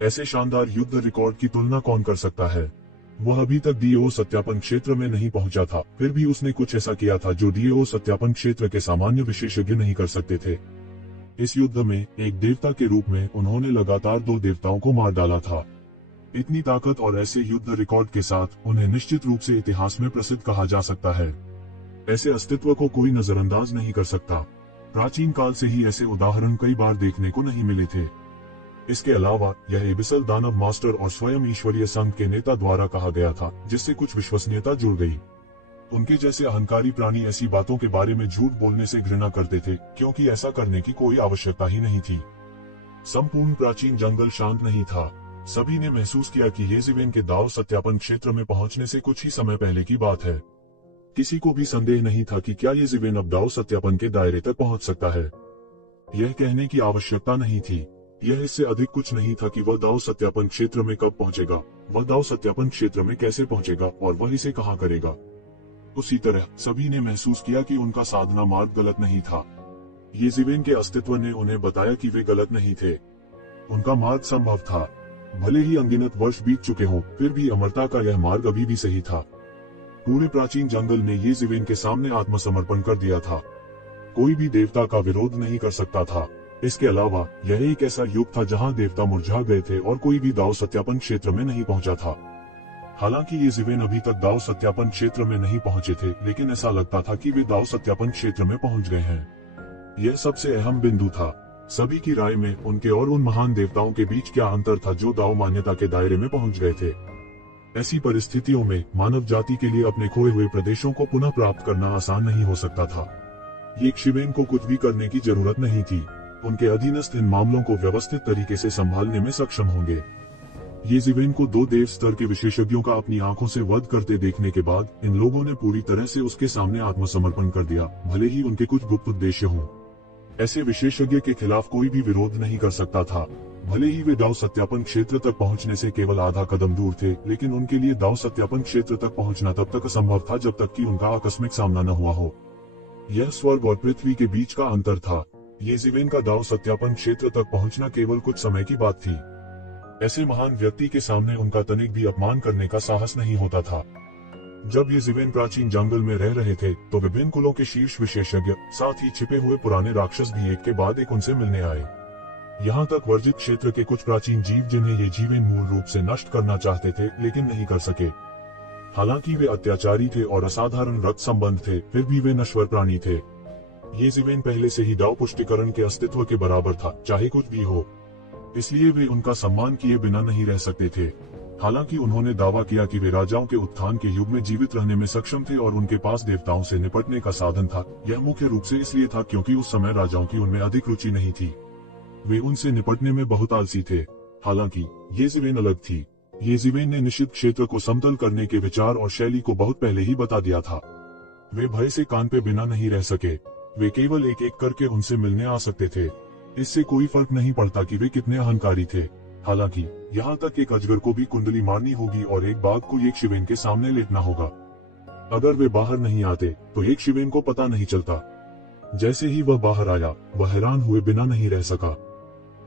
ऐसे शानदार युद्ध रिकॉर्ड की तुलना कौन कर सकता है। वह अभी तक डीओ सत्यापन क्षेत्र में नहीं पहुंचा था, फिर भी उसने कुछ ऐसा किया था जो डीओ सत्यापन क्षेत्र के सामान्य विशेषज्ञ नहीं कर सकते थे। इस युद्ध में एक देवता के रूप में उन्होंने लगातार 2 देवताओं को मार डाला था। इतनी ताकत और ऐसे युद्ध रिकॉर्ड के साथ उन्हें निश्चित रूप से इतिहास में प्रसिद्ध कहा जा सकता है। ऐसे अस्तित्व को कोई नजरअंदाज नहीं कर सकता। प्राचीन काल से ही ऐसे उदाहरण कई बार देखने को नहीं मिले थे। इसके अलावा यह एबिसल दानव मास्टर और स्वयं ईश्वरीय संघ के नेता द्वारा कहा गया था, जिससे कुछ विश्वसनीयता जुड़ गई। उनके जैसे अहंकारी प्राणी ऐसी बातों के बारे में झूठ बोलने से घृणा करते थे, क्योंकि ऐसा करने की कोई आवश्यकता ही नहीं थी। संपूर्ण प्राचीन जंगल शांत नहीं था। सभी ने महसूस किया कि येज़ेवेन के दाव सत्यापन क्षेत्र में पहुंचने से कुछ ही समय पहले की बात है। किसी को भी संदेह नहीं था कि क्या येज़ेवेन अब दाव सत्यापन के दायरे तक पहुंच सकता है। यह कहने की आवश्यकता नहीं थी। यह इससे अधिक कुछ नहीं था कि वह दाव सत्यापन क्षेत्र में कब पहुंचेगा, वह दाव सत्यापन क्षेत्र में कैसे पहुंचेगा और वह इसे कहां करेगा। उसी तरह सभी ने महसूस किया कि उनका साधना मार्ग गलत नहीं था। येज़ेवेन के अस्तित्व ने उन्हें बताया कि वे गलत नहीं थे। उनका मार्ग संभव था। भले ही अनगिनत वर्ष बीत चुके हों, फिर भी अमरता का यह मार्ग अभी भी सही था। पूरे प्राचीन जंगल ने येज़ेवेन के सामने आत्मसमर्पण कर दिया था। कोई भी देवता का विरोध नहीं कर सकता था। इसके अलावा यह एक ऐसा युग था जहां देवता मुरझा गए थे और कोई भी दाव सत्यापन क्षेत्र में नहीं पहुंचा था। हालांकि येज़ेवेन अभी तक दाव सत्यापन क्षेत्र में नहीं पहुंचे थे, लेकिन ऐसा लगता था कि वे दाव सत्यापन क्षेत्र में पहुंच गए हैं। यह सबसे अहम बिंदु था। सभी की राय में उनके और उन महान देवताओं के बीच क्या अंतर था जो दाव मान्यता के दायरे में पहुंच गए थे। ऐसी परिस्थितियों में मानव जाति के लिए अपने खोए हुए प्रदेशों को पुनः प्राप्त करना आसान नहीं हो सकता था। येज़ेवेन को कुछ भी करने की जरूरत नहीं थी। उनके अधीनस्थ इन मामलों को व्यवस्थित तरीके से संभालने में सक्षम होंगे। येज़ेवेन को 2 देव स्तर के विशेषज्ञों का अपनी आंखों से वध करते देखने के बाद इन लोगों ने पूरी तरह से उसके सामने आत्मसमर्पण कर दिया, भले ही उनके कुछ गुप्त उद्देश्य हों। ऐसे विशेषज्ञ के खिलाफ कोई भी विरोध नहीं कर सकता था। भले ही वे दाव सत्यापन क्षेत्र तक पहुंचने से केवल आधा कदम दूर थे, लेकिन उनके लिए दाव सत्यापन क्षेत्र तक पहुंचना तब तक असंभव था जब तक कि उनका आकस्मिक सामना न हुआ हो। यह स्वर्ग और पृथ्वी के बीच का अंतर था। येज़ेवेन का दाव सत्यापन क्षेत्र तक पहुंचना केवल कुछ समय की बात थी। ऐसे महान व्यक्ति के सामने उनका तनिक भी अपमान करने का साहस नहीं होता था। जब येज़ेवेन प्राचीन जंगल में रह रहे थे, तो विभिन्न कुलों के शीर्ष विशेषज्ञ, साथ ही छिपे हुए पुराने राक्षस भी एक के बाद एक उनसे मिलने आए। यहाँ तक वर्जित क्षेत्र के कुछ प्राचीन जीव जिन्हें येज़ेवेन मूल रूप से नष्ट करना चाहते थे, लेकिन नहीं कर सके। हालांकि वे अत्याचारी थे और असाधारण रक्त संबंध थे, फिर भी वे नश्वर प्राणी थे। येज़ेवेन पहले से ही दाव पुष्टिकरण के अस्तित्व के बराबर था, चाहे कुछ भी हो। इसलिए वे उनका सम्मान किए बिना नहीं रह सकते थे। हालांकि उन्होंने दावा किया कि वे राजाओं के उत्थान के युग में जीवित रहने में सक्षम थे और उनके पास देवताओं से निपटने का साधन था। यह मुख्य रूप से इसलिए था क्योंकि उस समय राजाओं की उनमें अधिक रुचि नहीं थी। वे उनसे निपटने में बहुत आलसी थे। हालांकि येज़ेवेन अलग थी। येज़ेवेन ने निषिद्ध क्षेत्र को समतल करने के विचार और शैली को बहुत पहले ही बता दिया था। वे भय से कान पे बिना नहीं रह सके। वे केवल एक एक करके उनसे मिलने आ सकते थे। इससे कोई फर्क नहीं पड़ता कि वे कितने अहंकारी थे। हालांकि यहाँ तक एक अजगर को भी कुंडली मारनी होगी और एक बाघ को येज़ेवेन के सामने लेटना होगा। अगर वे बाहर नहीं आते तो येज़ेवेन को पता नहीं चलता। जैसे ही वह बाहर आया, वह हैरान हुए बिना नहीं रह सका।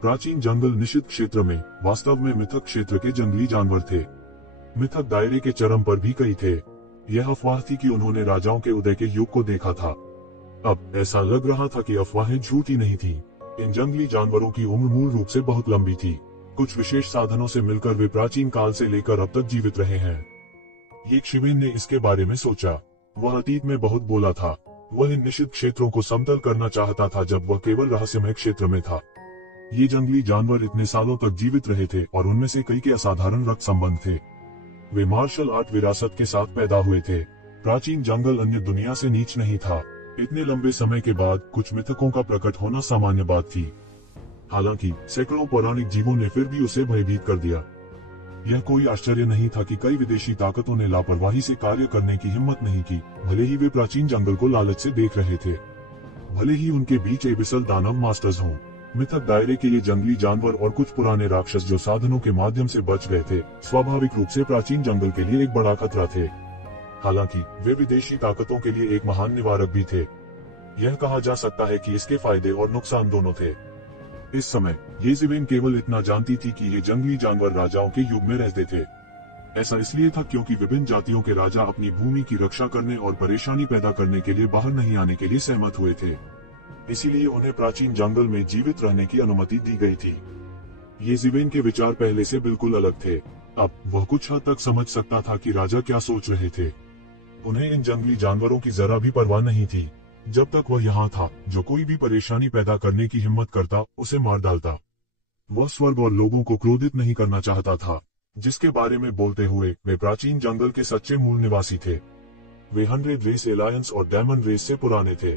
प्राचीन जंगल निषिद्ध क्षेत्र में वास्तव में मिथक क्षेत्र के जंगली जानवर थे। मिथक दायरे के चरम पर भी कई थे। यह अफवाह थी कि उन्होंने राजाओं के उदय के युग को देखा था। अब ऐसा लग रहा था कि अफवाहें झूठी नहीं थी। इन जंगली जानवरों की उम्र मूल रूप से बहुत लंबी थी। कुछ विशेष साधनों से मिलकर वे प्राचीन काल से लेकर अब तक जीवित रहे हैं। येज़ेवेन ने इसके बारे में सोचा। वह अतीत में बहुत बोला था। वह इन निषिद्ध क्षेत्रों को समतल करना चाहता था जब वह केवल रहस्यमय क्षेत्र में था। ये जंगली जानवर इतने सालों तक जीवित रहे थे और उनमें से कई के असाधारण रक्त संबंध थे। वे मार्शल आर्ट विरासत के साथ पैदा हुए थे। प्राचीन जंगल अन्य दुनिया से नीच नहीं था। इतने लंबे समय के बाद कुछ मिथकों का प्रकट होना सामान्य बात थी। हालांकि सैकड़ों पौराणिक जीवों ने फिर भी उसे भयभीत कर दिया। यह कोई आश्चर्य नहीं था कि कई विदेशी ताकतों ने लापरवाही से कार्य करने की हिम्मत नहीं की, भले ही वे प्राचीन जंगल को लालच से देख रहे थे। भले ही उनके बीच एबिसल दानव मास्टर्स हों, मिथक दायरे के ये जंगली जानवर और कुछ पुराने राक्षस जो साधनों के माध्यम से बच गए थे, स्वाभाविक रूप से प्राचीन जंगल के लिए एक बड़ा खतरा थे। हालांकि वे विदेशी ताकतों के लिए एक महान निवारक भी थे। यह कहा जा सकता है कि इसके फायदे और नुकसान दोनों थे। इस समय येज़िवेन केवल इतना जानती थी कि ये जंगली जानवर राजाओं के युग में रहते थे। ऐसा इसलिए था क्योंकि विभिन्न जातियों के राजा अपनी भूमि की रक्षा करने और परेशानी पैदा करने के लिए बाहर नहीं आने के लिए सहमत हुए थे। इसीलिए उन्हें प्राचीन जंगल में जीवित रहने की अनुमति दी गई थी। येज़िवेन के विचार पहले से बिल्कुल अलग थे। अब वह कुछ हद तक समझ सकता था कि राजा क्या सोच रहे थे। उन्हें इन जंगली जानवरों की जरा भी परवाह नहीं थी। जब तक वह यहाँ था, जो कोई भी परेशानी पैदा करने की हिम्मत करता, उसे मार डालता। वह स्वर्ग और लोगों को क्रोधित नहीं करना चाहता था, जिसके बारे में बोलते हुए वे प्राचीन जंगल के सच्चे मूल निवासी थे। वे 100 रेस एलायंस और डायमंड रेस से पुराने थे।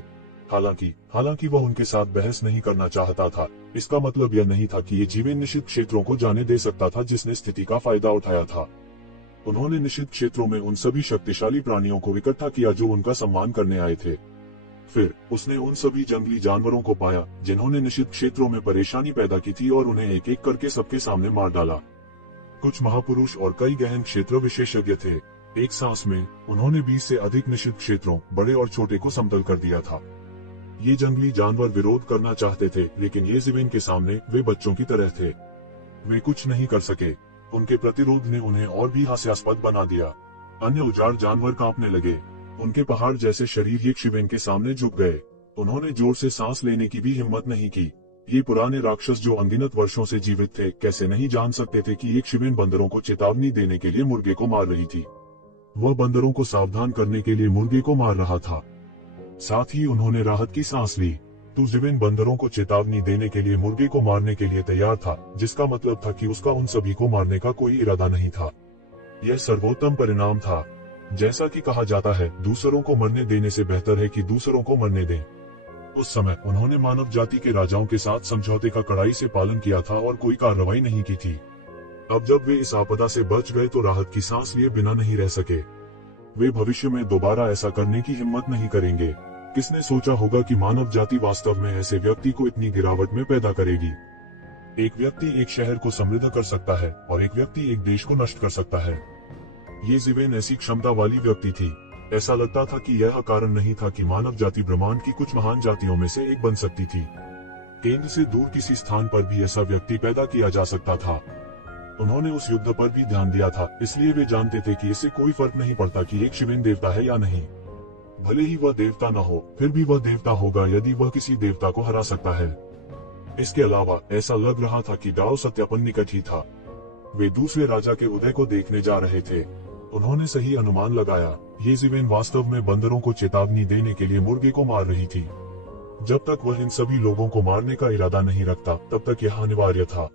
हालांकि वह उनके साथ बहस नहीं करना चाहता था। इसका मतलब यह नहीं था कि येज़िवेन निषिद्ध क्षेत्रों को जाने दे सकता था जिसने स्थिति का फायदा उठाया था। उन्होंने निषिद्ध क्षेत्रों में उन सभी शक्तिशाली प्राणियों को इकट्ठा किया जो उनका सम्मान करने आए थे। फिर उसने उन सभी जंगली जानवरों को पाया जिन्होंने निषिद्ध क्षेत्रों में परेशानी पैदा की थी और उन्हें एक एक करके सबके सामने मार डाला। कुछ महापुरुष और कई गहन क्षेत्र विशेषज्ञ थे। एक सांस में उन्होंने 20 से अधिक निषिद्ध क्षेत्रों, बड़े और छोटे को समतल कर दिया था। ये जंगली जानवर विरोध करना चाहते थे, लेकिन येज़िवेन के सामने वे बच्चों की तरह थे। वे कुछ नहीं कर सके। उनके प्रतिरोध ने उन्हें और भी हास्यास्पद बना दिया। अन्य उजाड़ जानवर कांपने लगे। उनके पहाड़ जैसे शरीर येज़िवेन के सामने झुक गए। उन्होंने जोर से सांस लेने की भी हिम्मत नहीं की। ये पुराने राक्षस जो अनगिनत वर्षों से जीवित थे, कैसे नहीं जान सकते थे कि येज़िवेन बंदरों को चेतावनी देने के लिए मुर्गे को मार रही थी। वह बंदरों को सावधान करने के लिए मुर्गे को मार रहा था। साथ ही उन्होंने राहत की सांस ली। येज़िवेन बंदरों को चेतावनी देने के लिए मुर्गे को मारने के लिए तैयार था, जिसका मतलब था कि उसका उन सभी को मारने का कोई इरादा नहीं था। यह सर्वोत्तम परिणाम था। जैसा कि कहा जाता है, दूसरों को मरने देने से बेहतर है कि दूसरों को मरने दें। उस समय उन्होंने मानव जाति के राजाओं के साथ समझौते का कड़ाई से पालन किया था और कोई कार्रवाई नहीं की थी। अब जब वे इस आपदा से बच गए तो राहत की सांस लिए बिना नहीं रह सके। वे भविष्य में दोबारा ऐसा करने की हिम्मत नहीं करेंगे। किसने सोचा होगा कि मानव जाति वास्तव में ऐसे व्यक्ति को इतनी गिरावट में पैदा करेगी। एक व्यक्ति एक शहर को समृद्ध कर सकता है और एक व्यक्ति एक देश को नष्ट कर सकता है। येज़िवेन ऐसी क्षमता वाली व्यक्ति थी। ऐसा लगता था कि यह कारण नहीं था कि मानव जाति ब्रह्मांड की कुछ महान जातियों में से एक बन सकती थी। केंद्र से दूर किसी स्थान पर भी ऐसा व्यक्ति पैदा किया जा सकता था। उन्होंने उस युद्ध पर भी ध्यान दिया था, इसलिए वे जानते थे कि इससे कोई फर्क नहीं पड़ता कि येज़िवेन देवता है या नहीं। भले ही वह देवता न हो, फिर भी वह देवता होगा यदि वह किसी देवता को हरा सकता है। इसके अलावा ऐसा लग रहा था कि दाव सत्यापन निकट ही था। वे दूसरे राजा के उदय को देखने जा रहे थे। उन्होंने सही अनुमान लगाया। येज़िवेन वास्तव में बंदरों को चेतावनी देने के लिए मुर्गे को मार रही थी। जब तक वह इन सभी लोगों को मारने का इरादा नहीं रखता, तब तक यह अनिवार्य था।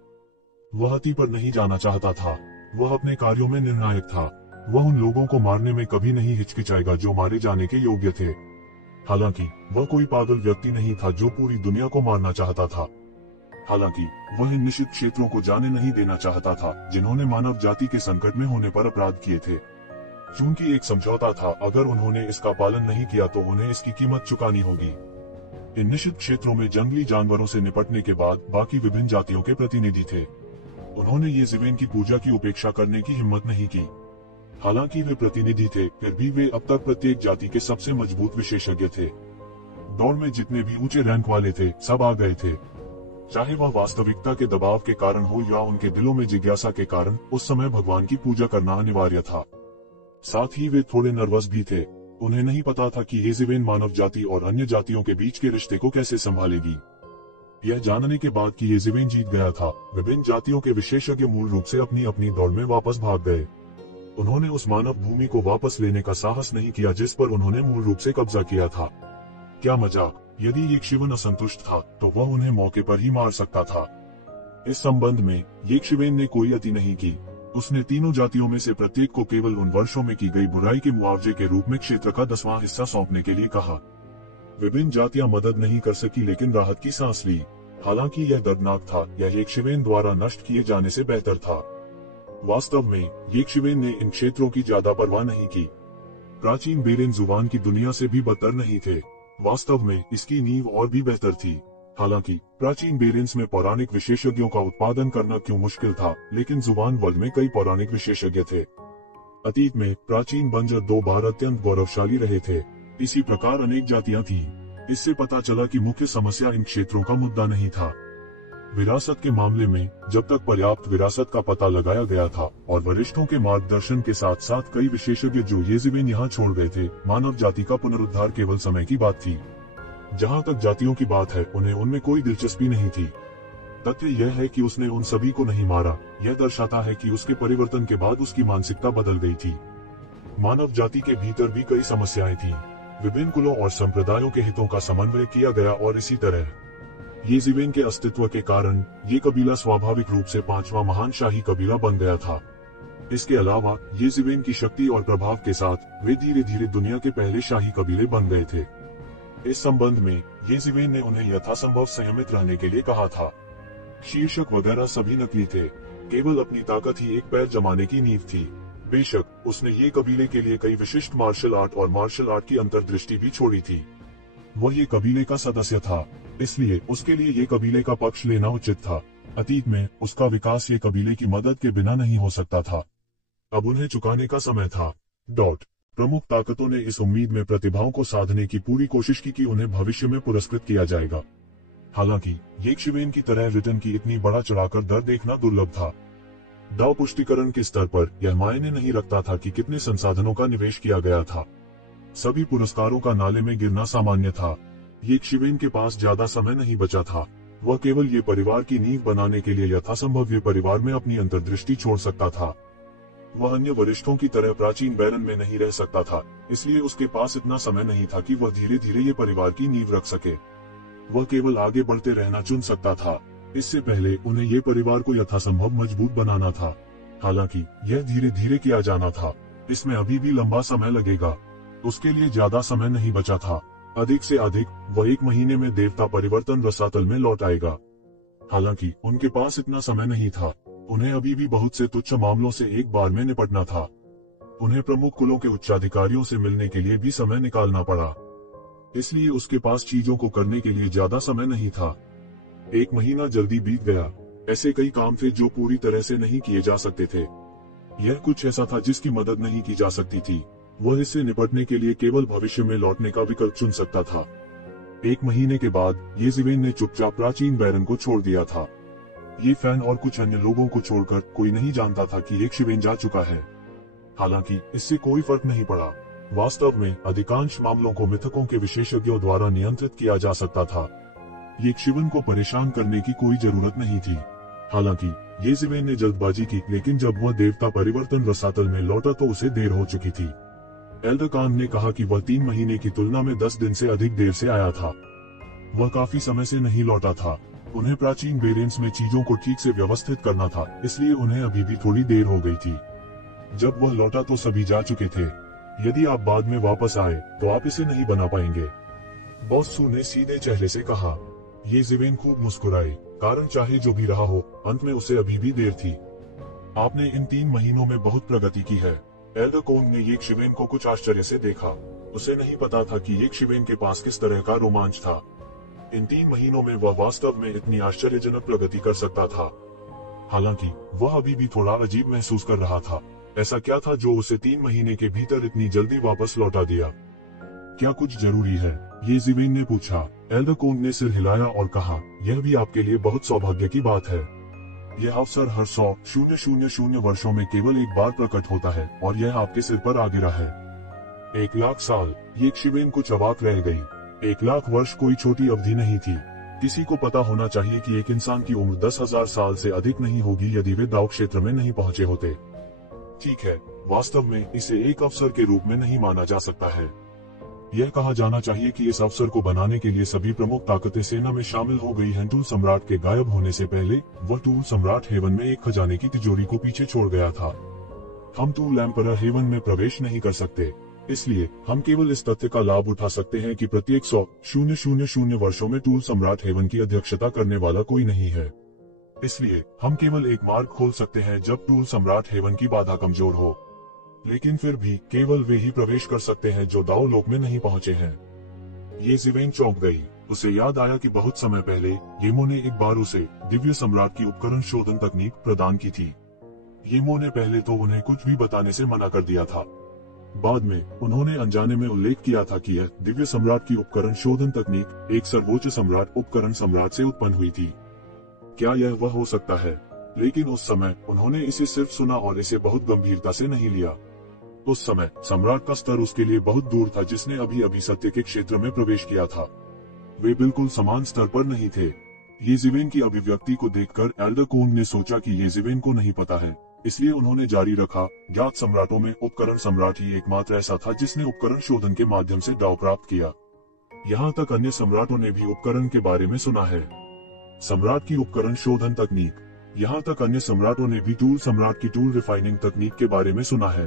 वह हत्या पर नहीं जाना चाहता था। वह अपने कार्यों में निर्णायक था। वह उन लोगों को मारने में कभी नहीं हिचकिचाएगा जो मारे जाने के योग्य थे। हालांकि वह कोई पागल व्यक्ति नहीं था जो पूरी दुनिया को मारना चाहता था। हालांकि वह इन निषिद्ध क्षेत्रों को जाने नहीं देना चाहता था जिन्होंने मानव जाति के संकट में होने पर अपराध किए थे। चूंकि एक समझौता था, अगर उन्होंने इसका पालन नहीं किया तो उन्हें इसकी कीमत चुकानी होगी। इन निषिद्ध क्षेत्रों में जंगली जानवरों से निपटने के बाद बाकी विभिन्न जातियों के प्रतिनिधि थे। उन्होंने येज़िवेन की पूजा की उपेक्षा करने की हिम्मत नहीं की। हालांकि वे प्रतिनिधि थे, फिर भी वे अब तक प्रत्येक जाति के सबसे मजबूत विशेषज्ञ थे। दौड़ में जितने भी ऊंचे रैंक वाले थे, सब आ गए थे। चाहे वह वास्तविकता के दबाव के कारण हो या उनके दिलों में जिज्ञासा के कारण, उस समय भगवान की पूजा करना अनिवार्य था। साथ ही वे थोड़े नर्वस भी थे। उन्हें नहीं पता था कि येज़िवेन मानव जाति और अन्य जातियों के बीच के रिश्ते को कैसे संभालेगी। यह जानने के बाद कि येज़िवेन जीत गया था, विभिन्न जातियों के विशेषज्ञ मूल रूप से अपनी अपनी दौड़ में वापस भाग गए। उन्होंने उस मानव भूमि को वापस लेने का साहस नहीं किया जिस पर उन्होंने मूल रूप से कब्जा किया था। क्या मजाक! यदि येज़िवेन असंतुष्ट था तो वह उन्हें मौके पर ही मार सकता था। इस संबंध में येज़िवेन ने कोई अति नहीं की। उसने तीनों जातियों में से प्रत्येक को केवल उन वर्षों में की गई बुराई के मुआवजे के रूप में क्षेत्र का 10वां हिस्सा सौंपने के लिए कहा। विभिन्न जातियां मदद नहीं कर सकी लेकिन राहत की सांस ली। हालांकि यह दर्दनाक था, यह येज़िवेन द्वारा नष्ट किए जाने से बेहतर था। वास्तव में येज़िवेन ने इन क्षेत्रों की ज्यादा परवाह नहीं की। प्राचीन बेरेन जुबान की दुनिया से भी बदतर नहीं थे। वास्तव में इसकी नींव और भी बेहतर थी। हालांकि प्राचीन बेरेंस में पौराणिक विशेषज्ञों का उत्पादन करना क्यों मुश्किल था, लेकिन जुबान वर्ग में कई पौराणिक विशेषज्ञ थे। अतीत में प्राचीन बंजर 2 बार अत्यंत गौरवशाली रहे थे। इसी प्रकार अनेक जातियां थीं। इससे पता चला कि मुख्य समस्या इन क्षेत्रों का मुद्दा नहीं था। विरासत के मामले में जब तक पर्याप्त विरासत का पता लगाया गया था और वरिष्ठों के मार्गदर्शन के साथ साथ कई विशेषज्ञ जो येज़िवेन यहाँ छोड़ गए थे, मानव जाति का पुनरुद्धार केवल समय की बात थी। जहाँ तक जातियों की बात है, उन्हें उनमें कोई दिलचस्पी नहीं थी। तथ्य यह है कि उसने उन सभी को नहीं मारा। यह दर्शाता है कि उसके परिवर्तन के बाद उसकी मानसिकता बदल गई थी। मानव जाति के भीतर भी कई समस्याएं थीं। विभिन्न कुलों और संप्रदायों के हितों का समन्वय किया गया और इसी तरह येज़िवेन के अस्तित्व के कारण ये कबीला स्वाभाविक रूप से 5वां महान शाही कबीला बन गया था। इसके अलावा येज़िवेन की शक्ति और प्रभाव के साथ वे धीरे धीरे दुनिया के पहले शाही कबीले बन गए थे। इस संबंध में येज़िवेन ने उन्हें यथासंभव संयमित रहने के लिए कहा था। शीर्षक वगैरह सभी नकली थे, केवल अपनी ताकत ही एक पैर जमाने की नींव थी। बेशक उसने ये कबीले के लिए कई विशिष्ट मार्शल आर्ट और मार्शल आर्ट की अंतर्दृष्टि भी छोड़ी थी। वह ये कबीले का सदस्य था, इसलिए उसके लिए ये कबीले का पक्ष लेना उचित था। अतीत में उसका विकास ये कबीले की मदद के बिना नहीं हो सकता था। अब उन्हें चुकाने का समय था। प्रमुख ताकतों ने इस उम्मीद में प्रतिभाओं को साधने की पूरी कोशिश की कि उन्हें भविष्य में पुरस्कृत किया जाएगा। हालांकि येज़िवेन की तरह रिटर्न की इतनी बड़ा चढ़ाकर दर देखना दुर्लभ था। दाव पुष्टिकरण के स्तर पर यह मायने नहीं रखता था कि कितने संसाधनों का निवेश किया गया था। सभी पुरस्कारों का नाले में गिरना सामान्य था। येज़िवेन के पास ज्यादा समय नहीं बचा था। वह केवल ये परिवार की नींव बनाने के लिए यथासंभव ये परिवार में अपनी अंतर्दृष्टि छोड़ सकता था। वह अन्य वरिष्ठों की तरह प्राचीन बैरन में नहीं रह सकता था, इसलिए उसके पास इतना समय नहीं था कि वह धीरे धीरे ये परिवार की नींव रख सके। वह केवल आगे बढ़ते रहना चुन सकता था। इससे पहले उन्हें ये परिवार को यथासंभव मजबूत बनाना था। हालांकि यह धीरे धीरे किया जाना था। इसमें अभी भी लंबा समय लगेगा। उसके लिए ज्यादा समय नहीं बचा था। अधिक से अधिक वह 1 महीने में देवता परिवर्तन रसातल में लौट आएगा। हालांकि उनके पास इतना समय नहीं था। उन्हें अभी भी बहुत से तुच्छ मामलों से एक बार में निपटना था। उन्हें प्रमुख कुलों के उच्चाधिकारियों से मिलने के लिए भी समय निकालना पड़ा। इसलिए उसके पास चीजों को करने के लिए ज्यादा समय नहीं था। 1 महीना जल्दी बीत गया। ऐसे कई काम थे जो पूरी तरह से नहीं किए जा सकते थे। यह कुछ ऐसा था जिसकी मदद नहीं की जा सकती थी। वह इससे निपटने के लिए केवल भविष्य में लौटने का विकल्प चुन सकता था। 1 महीने के बाद येज़िवेन ने चुपचाप प्राचीन बैरन को छोड़ दिया था। ये फैन और कुछ अन्य लोगों को छोड़कर कोई नहीं जानता था कि येज़िवेन जा चुका है। हालांकि इससे कोई फर्क नहीं पड़ा। वास्तव में अधिकांश मामलों को मिथकों के विशेषज्ञों द्वारा नियंत्रित किया जा सकता था। येज़िवेन को परेशान करने की कोई जरूरत नहीं थी। हालांकि येज़िवेन ने जल्दबाजी की, लेकिन जब वह देवता परिवर्तन रसातल में लौटा तो उसे देर हो चुकी थी। एल्डरकान ने कहा कि वह 3 महीने की तुलना में 10 दिन से अधिक देर से आया था। वह काफी समय से नहीं लौटा था। उन्हें प्राचीन बेरेंस में चीजों को ठीक से व्यवस्थित करना था, इसलिए उन्हें अभी भी थोड़ी देर हो गई थी। जब वह लौटा तो सभी जा चुके थे। यदि आप बाद में वापस आए तो आप इसे नहीं बना पाएंगे, बॉस सू ने सीधे चेहरे से कहा। येज़िवेन खूब मुस्कुराए। कारण चाहे जो भी रहा हो, अंत में उसे अभी भी देर थी। आपने इन 3 महीनों में बहुत प्रगति की है। एल्डरकोन ने येज़िवेन को कुछ आश्चर्य से देखा। उसे नहीं पता था कि येज़िवेन के पास किस तरह का रोमांच था। इन 3 महीनों में वह वास्तव में इतनी आश्चर्यजनक प्रगति कर सकता था। हालांकि वह अभी भी थोड़ा अजीब महसूस कर रहा था। ऐसा क्या था जो उसे 3 महीने के भीतर इतनी जल्दी वापस लौटा दिया? क्या कुछ जरूरी है? येज़िवेन ने पूछा। एल्डरकोन ने सिर हिलाया और कहा, यह भी आपके लिए बहुत सौभाग्य की बात है। यह अवसर हर 100,000 वर्षों में केवल एक बार प्रकट होता है और यह आपके सिर पर आ गिरा है। 1,00,000 साल। येज़िवेन कुछ अवाक रह गई। 1,00,000 वर्ष कोई छोटी अवधि नहीं थी। किसी को पता होना चाहिए कि एक इंसान की उम्र 10,000 साल से अधिक नहीं होगी यदि वे दाव क्षेत्र में नहीं पहुंचे होते। ठीक है, वास्तव में इसे एक अवसर के रूप में नहीं माना जा सकता है। यह कहा जाना चाहिए कि इस अवसर को बनाने के लिए सभी प्रमुख ताकतें सेना में शामिल हो गई हैं। टूल सम्राट के गायब होने से पहले वह टूल सम्राट हेवन में एक खजाने की तिजोरी को पीछे छोड़ गया था। हम टूल एम्परर हेवन में प्रवेश नहीं कर सकते, इसलिए हम केवल इस तथ्य का लाभ उठा सकते हैं कि प्रत्येक 100,000 वर्षों में टूल सम्राट हेवन की अध्यक्षता करने वाला कोई नहीं है। इसलिए हम केवल एक मार्ग खोल सकते हैं जब टूल सम्राट हेवन की बाधा कमजोर हो। लेकिन फिर भी केवल वे ही प्रवेश कर सकते हैं जो दाव लोक में नहीं पहुंचे हैं। येज़िवेन चौंक गई। उसे याद आया कि बहुत समय पहले येमो ने एक बार उसे दिव्य सम्राट की उपकरण शोधन तकनीक प्रदान की थी। येमो ने पहले तो उन्हें कुछ भी बताने से मना कर दिया था। बाद में उन्होंने अनजाने में उल्लेख किया था कि यह दिव्य सम्राट की उपकरण शोधन तकनीक एक सर्वोच्च सम्राट उपकरण सम्राट से उत्पन्न हुई थी। क्या यह वह हो सकता है? लेकिन उस समय उन्होंने इसे सिर्फ सुना और इसे बहुत गंभीरता से नहीं लिया। उस समय सम्राट का स्तर उसके लिए बहुत दूर था, जिसने अभी अभी सत्य के क्षेत्र में प्रवेश किया था। वे बिल्कुल समान स्तर पर नहीं थे। येज़ेवेन की अभिव्यक्ति को देखकर एल्डर कोन ने सोचा कि येज़ेवेन को नहीं पता है, इसलिए उन्होंने जारी रखा, ज्ञात सम्राटों में उपकरण सम्राट ही एकमात्र ऐसा था जिसने उपकरण शोधन के माध्यम से दाव प्राप्त किया। यहाँ तक अन्य सम्राटों ने भी उपकरण के बारे में सुना है। सम्राट की उपकरण शोधन तकनीक। यहाँ तक अन्य सम्राटों ने भी टूल सम्राट की टूल रिफाइनिंग तकनीक के बारे में सुना है।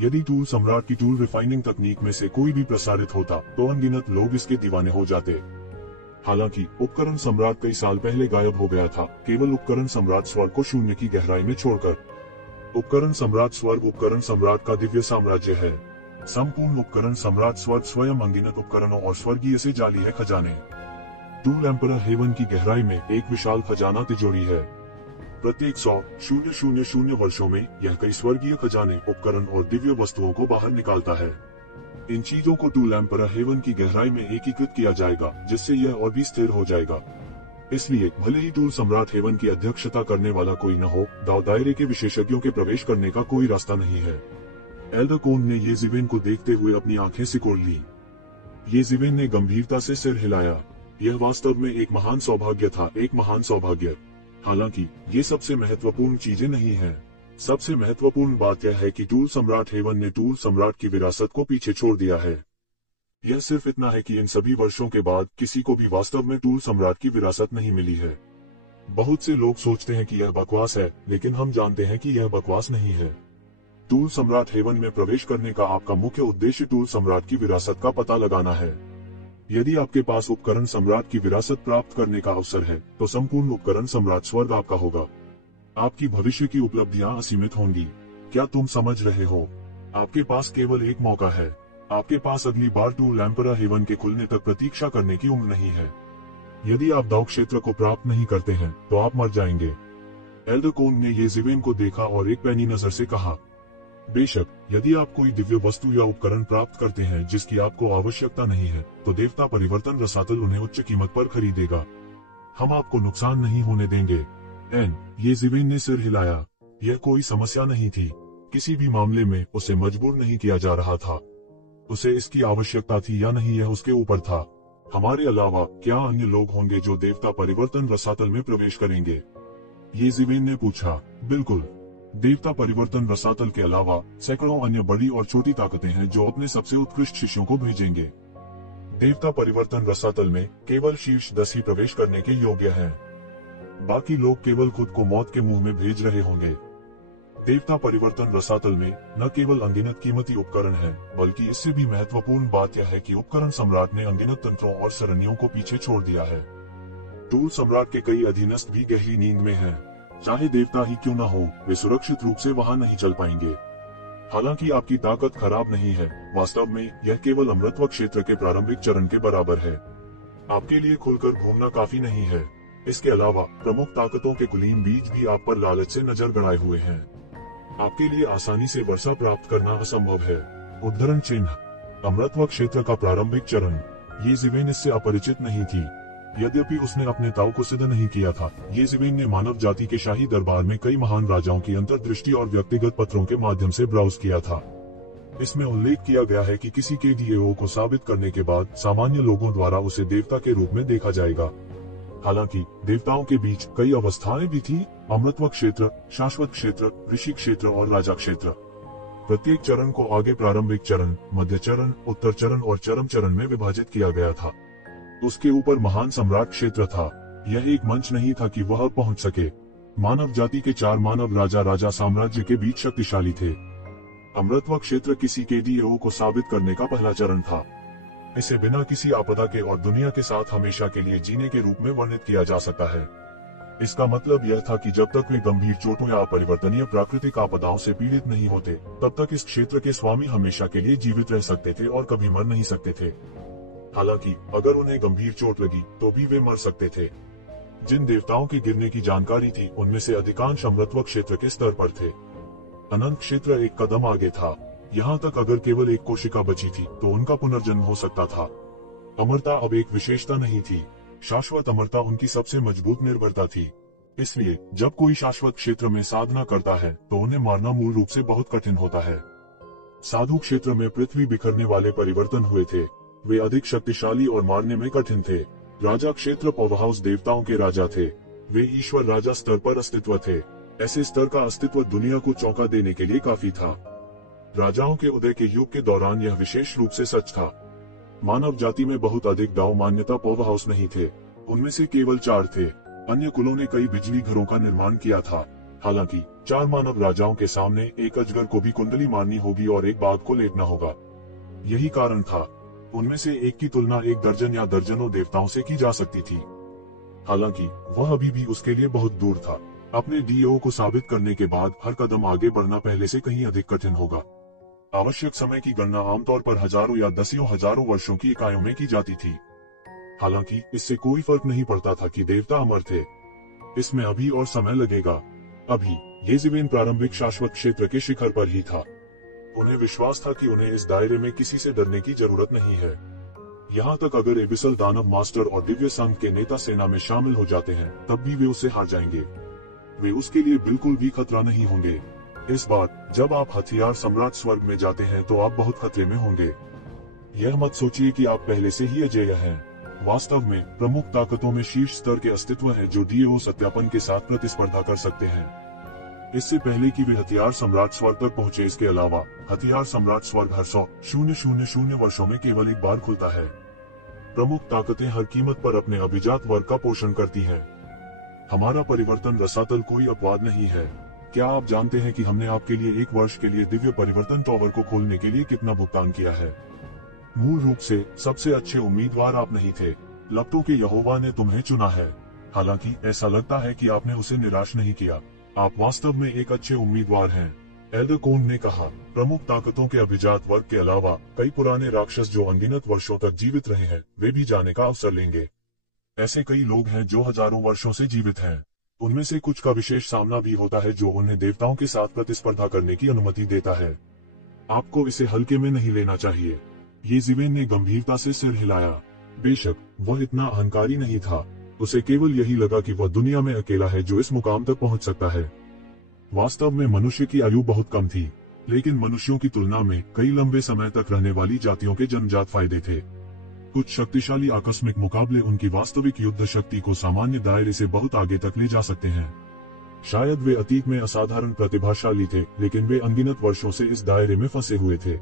यदि टूल सम्राट की टूल रिफाइनिंग तकनीक में से कोई भी प्रसारित होता तो अनगिनत लोग इसके दीवाने हो जाते। हालांकि उपकरण सम्राट कई साल पहले गायब हो गया था, केवल उपकरण सम्राट स्वर्ग को शून्य की गहराई में छोड़कर। उपकरण सम्राट स्वर्ग उपकरण सम्राट का दिव्य साम्राज्य है। संपूर्ण उपकरण सम्राट स्वर्ग स्वयं अनगिनत उपकरणों और स्वर्गीय से जाली है खजाने। टूल एम्परर हेवन की गहराई में एक विशाल खजाना तिजोरी है। प्रत्येक 100,000 वर्षों में यह कई स्वर्गीय खजाने, उपकरण और दिव्य वस्तुओं को बाहर निकालता है। इन चीजों को टूल एम्परर हेवन की गहराई में एकीकृत किया जाएगा, जिससे यह और भी स्थिर हो जाएगा। इसलिए भले ही टूल सम्राट हेवन की अध्यक्षता करने वाला कोई न हो, दाव दायरे के विशेषज्ञों के प्रवेश करने का कोई रास्ता नहीं है। एल्डर कोन ने येज़ेवेन को देखते हुए अपनी आंखें सिकोड़ ली। येज़ेवेन ने गंभीरता से सिर हिलाया। यह वास्तव में एक महान सौभाग्य था, एक महान सौभाग्य। हालांकि ये सबसे महत्वपूर्ण चीजें नहीं हैं। सबसे महत्वपूर्ण बात यह है कि टूल सम्राट हेवन ने टूल सम्राट की विरासत को पीछे छोड़ दिया है। यह सिर्फ इतना है कि इन सभी वर्षों के बाद किसी को भी वास्तव में टूल सम्राट की विरासत नहीं मिली है। बहुत से लोग सोचते हैं कि यह बकवास है, लेकिन हम जानते हैं कि यह बकवास नहीं है। टूल सम्राट हेवन में प्रवेश करने का आपका मुख्य उद्देश्य टूल सम्राट की विरासत का पता लगाना है। यदि आपके पास उपकरण सम्राट की विरासत प्राप्त करने का अवसर है, तो संपूर्ण उपकरण सम्राट स्वर्ग आपका होगा। आपकी भविष्य की उपलब्धियां असीमित होंगी। क्या तुम समझ रहे हो? आपके पास केवल एक मौका है। आपके पास अगली बार टूल एम्परर हेवन के खुलने तक प्रतीक्षा करने की उम्र नहीं है। यदि आप दाव क्षेत्र को प्राप्त नहीं करते हैं, तो आप मर जाएंगे। एल्डर कोन ने येज़ेवेन को देखा और एक पैनी नजर से कहा, बेशक यदि आप कोई दिव्य वस्तु या उपकरण प्राप्त करते हैं जिसकी आपको आवश्यकता नहीं है, तो देवता परिवर्तन रसातल उन्हें उच्च कीमत पर खरीदेगा। हम आपको नुकसान नहीं होने देंगे। येज़ेवेन ने सिर हिलाया। यह कोई समस्या नहीं थी। किसी भी मामले में उसे मजबूर नहीं किया जा रहा था। उसे इसकी आवश्यकता थी या नहीं, यह उसके ऊपर था। हमारे अलावा क्या अन्य लोग होंगे जो देवता परिवर्तन रसातल में प्रवेश करेंगे? येज़ेवेन ने पूछा। बिल्कुल। देवता परिवर्तन रसातल के अलावा सैकड़ों अन्य बड़ी और छोटी ताकतें हैं जो अपने सबसे उत्कृष्ट शिष्यों को भेजेंगे। देवता परिवर्तन रसातल में केवल शीर्ष 10 ही प्रवेश करने के योग्य हैं। बाकी लोग केवल खुद को मौत के मुंह में भेज रहे होंगे। देवता परिवर्तन रसातल में न केवल अनगिनत कीमती उपकरण हैं, बल्कि इससे भी महत्वपूर्ण बात यह है कि उपकरण सम्राट ने अनगिनत तंत्रों और सरणियों को पीछे छोड़ दिया है। टूल सम्राट के कई अधीनस्थ भी गहरी नींद में हैं। चाहे देवता ही क्यों न हो, वे सुरक्षित रूप से वहां नहीं चल पाएंगे। हालांकि आपकी ताकत खराब नहीं है, वास्तव में यह केवल अमृतत्व क्षेत्र के प्रारंभिक चरण के बराबर है। आपके लिए खुलकर घूमना काफी नहीं है। इसके अलावा प्रमुख ताकतों के कुलीन बीज भी आप पर लालच से नजर गड़ाए हुए हैं। आपके लिए आसानी से वर्षा प्राप्त करना असंभव है। उद्धरण चिन्ह, अमृतत्व क्षेत्र का प्रारंभिक चरण। येज़ेवेन इससे अपरिचित नहीं थी। यद्यपि उसने अपने दाव को सिद्ध नहीं किया था, येज़ेवेन ने मानव जाति के शाही दरबार में कई महान राजाओं की अंतर्दृष्टि और व्यक्तिगत पत्रों के माध्यम से ब्राउज किया था। इसमें उल्लेख किया गया है कि किसी के डीएओ को साबित करने के बाद सामान्य लोगों द्वारा उसे देवता के रूप में देखा जाएगा। हालांकि देवताओं के बीच कई अवस्थाएं भी थी: अमृतत्व क्षेत्र, शाश्वत क्षेत्र, ऋषि क्षेत्र और राजा क्षेत्र। प्रत्येक चरण को आगे प्रारंभिक चरण, मध्य चरण, उत्तर चरण और चरम चरण में विभाजित किया गया था। उसके ऊपर महान सम्राट क्षेत्र था। यह एक मंच नहीं था कि वह पहुंच सके। मानव जाति के 4 मानव राजा साम्राज्य के बीच शक्तिशाली थे। अमृतत्व क्षेत्र किसी के डीएओ को साबित करने का पहला चरण था। इसे बिना किसी आपदा के और दुनिया के साथ हमेशा के लिए जीने के रूप में वर्णित किया जा सकता है। इसका मतलब यह था कि जब तक वे गंभीर चोटों या अपरिवर्तनीय प्राकृतिक आपदाओं से पीड़ित नहीं होते, तब तक इस क्षेत्र के स्वामी हमेशा के लिए जीवित रह सकते थे और कभी मर नहीं सकते थे। हालांकि अगर उन्हें गंभीर चोट लगी तो भी वे मर सकते थे। जिन देवताओं के गिरने की जानकारी थी, उनमें से अधिकांश अमृतत्व क्षेत्र के स्तर पर थे। अनंत क्षेत्र एक कदम आगे था। यहाँ तक अगर केवल एक कोशिका बची थी तो उनका पुनर्जन्म हो सकता था। अमरता अब एक विशेषता नहीं थी। शाश्वत अमरता उनकी सबसे मजबूत निर्भरता थी। इसलिए जब कोई शाश्वत क्षेत्र में साधना करता है तो उन्हें मारना मूल रूप से बहुत कठिन होता है। साधु क्षेत्र में पृथ्वी बिखरने वाले परिवर्तन हुए थे। वे अधिक शक्तिशाली और मारने में कठिन थे। राजा क्षेत्र पावरहाउस देवताओं के राजा थे। वे ईश्वर राजा स्तर पर अस्तित्व थे। ऐसे स्तर का अस्तित्व दुनिया को चौंका देने के लिए काफी था। राजाओं के उदय के युग के दौरान यह विशेष रूप से सच था। मानव जाति में बहुत अधिक दाव मान्यता पावरहाउस नहीं थे। उनमें से केवल 4 थे। अन्य कुलों ने कई बिजली घरों का निर्माण किया था। हालांकि 4 मानव राजाओं के सामने एक अजगर को भी कुंडली मारनी होगी और एक बाघ को लेटना होगा। यही कारण था। उनमें से एक की तुलना एक दर्जन या दर्जनों देवताओं से की जा सकती थी। हालांकि वह अभी भी उसके लिए बहुत दूर था। अपने डीओ को साबित करने के बाद हर कदम आगे बढ़ना पहले से कहीं अधिक कठिन होगा। आवश्यक समय की गणना आमतौर पर हजारों या दसियों हजारों वर्षों की इकाइयों में की जाती थी। हालांकि इससे कोई फर्क नहीं पड़ता था कि देवता अमर थे। इसमें अभी और समय लगेगा। अभी येज़िवेन प्रारंभिक शाश्वत क्षेत्र के शिखर पर ही था। उन्हें विश्वास था कि उन्हें इस दायरे में किसी से डरने की जरूरत नहीं है। यहाँ तक अगर एबिसल दानव मास्टर और दिव्य संघ के नेता सेना में शामिल हो जाते हैं तब भी वे उससे हार जाएंगे। वे उसके लिए बिल्कुल भी खतरा नहीं होंगे। इस बार जब आप हथियार सम्राट स्वर्ग में जाते हैं तो आप बहुत खतरे में होंगे। यह मत सोचिए कि आप पहले से ही अजेय हैं। वास्तव में प्रमुख ताकतों में शीर्ष स्तर के अस्तित्व है जो डीओ सत्यापन के साथ प्रतिस्पर्धा कर सकते हैं। इससे पहले कि वे हथियार सम्राट स्वर्ग तक पहुंचे, इसके अलावा हथियार सम्राट स्वर्ग हर 100,000 वर्षों में केवल एक बार खुलता है। प्रमुख ताकतें हर कीमत पर अपने अभिजात वर्ग का पोषण करती हैं। हमारा परिवर्तन रसातल कोई अपवाद नहीं है। क्या आप जानते हैं कि हमने आपके लिए 1 वर्ष के लिए दिव्य परिवर्तन टॉवर को खोलने के लिए कितना भुगतान किया है? मूल रूप से सबसे अच्छे उम्मीदवार आप नहीं थे। लफ्तों के यहोवा ने तुम्हें चुना है। हालांकि ऐसा लगता है कि आपने उसे निराश नहीं किया। आप वास्तव में एक अच्छे उम्मीदवार हैं। एल्डर कोन ने कहा, प्रमुख ताकतों के अभिजात वर्ग के अलावा कई पुराने राक्षस जो अनगिनत वर्षों तक जीवित रहे हैं, वे भी जाने का अवसर लेंगे। ऐसे कई लोग हैं जो हजारों वर्षों से जीवित हैं। उनमें से कुछ का विशेष सामना भी होता है जो उन्हें देवताओं के साथ प्रतिस्पर्धा करने की अनुमति देता है। आपको इसे हल्के में नहीं लेना चाहिए। येज़िवेन ने गंभीरता से सिर हिलाया। बेशक वह इतना अहंकारी नहीं था। उसे केवल यही लगा कि वह दुनिया में अकेला है जो इस मुकाम तक पहुंच सकता है। वास्तव में मनुष्य की आयु बहुत कम थी, लेकिन मनुष्यों की तुलना में कई लंबे समय तक रहने वाली जातियों के जन्मजात फायदे थे। कुछ शक्तिशाली आकस्मिक मुकाबले उनकी वास्तविक युद्ध शक्ति को सामान्य दायरे से बहुत आगे तक ले जा सकते हैं। शायद वे अतीत में असाधारण प्रतिभाशाली थे, लेकिन वे अनगिनत वर्षों से इस दायरे में फंसे हुए थे।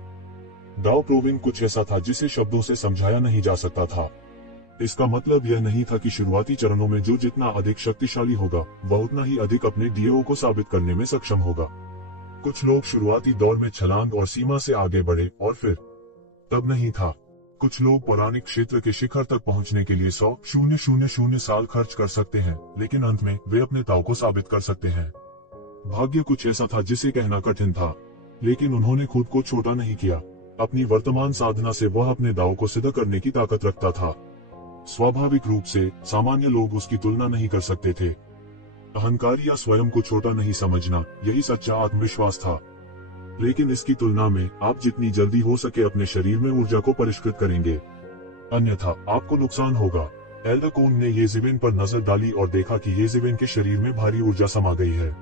डाओ प्रोविन कुछ ऐसा था जिसे शब्दों से समझाया नहीं जा सकता था। इसका मतलब यह नहीं था कि शुरुआती चरणों में जो जितना अधिक शक्तिशाली होगा वह उतना ही अधिक अपने डीओ को साबित करने में सक्षम होगा। कुछ लोग शुरुआती दौर में छलांग और सीमा से आगे बढ़े और फिर तब नहीं था। कुछ लोग पौराणिक क्षेत्र के शिखर तक पहुंचने के लिए 100,000 साल खर्च कर सकते हैं, लेकिन अंत में वे अपने ताव को साबित कर सकते हैं। भाग्य कुछ ऐसा था जिसे कहना कठिन था, लेकिन उन्होंने खुद को छोटा नहीं किया। अपनी वर्तमान साधना से वह अपने दाव को सिद्ध करने की ताकत रखता था। स्वाभाविक रूप से सामान्य लोग उसकी तुलना नहीं कर सकते थे। अहंकार या स्वयं को छोटा नहीं समझना, यही सच्चा आत्मविश्वास था। लेकिन इसकी तुलना में आप जितनी जल्दी हो सके अपने शरीर में ऊर्जा को परिष्कृत करेंगे, अन्यथा आपको नुकसान होगा। एल्डर कोन ने येज़िवेन पर नजर डाली और देखा कि येज़िवेन के शरीर में भारी ऊर्जा समा गई है।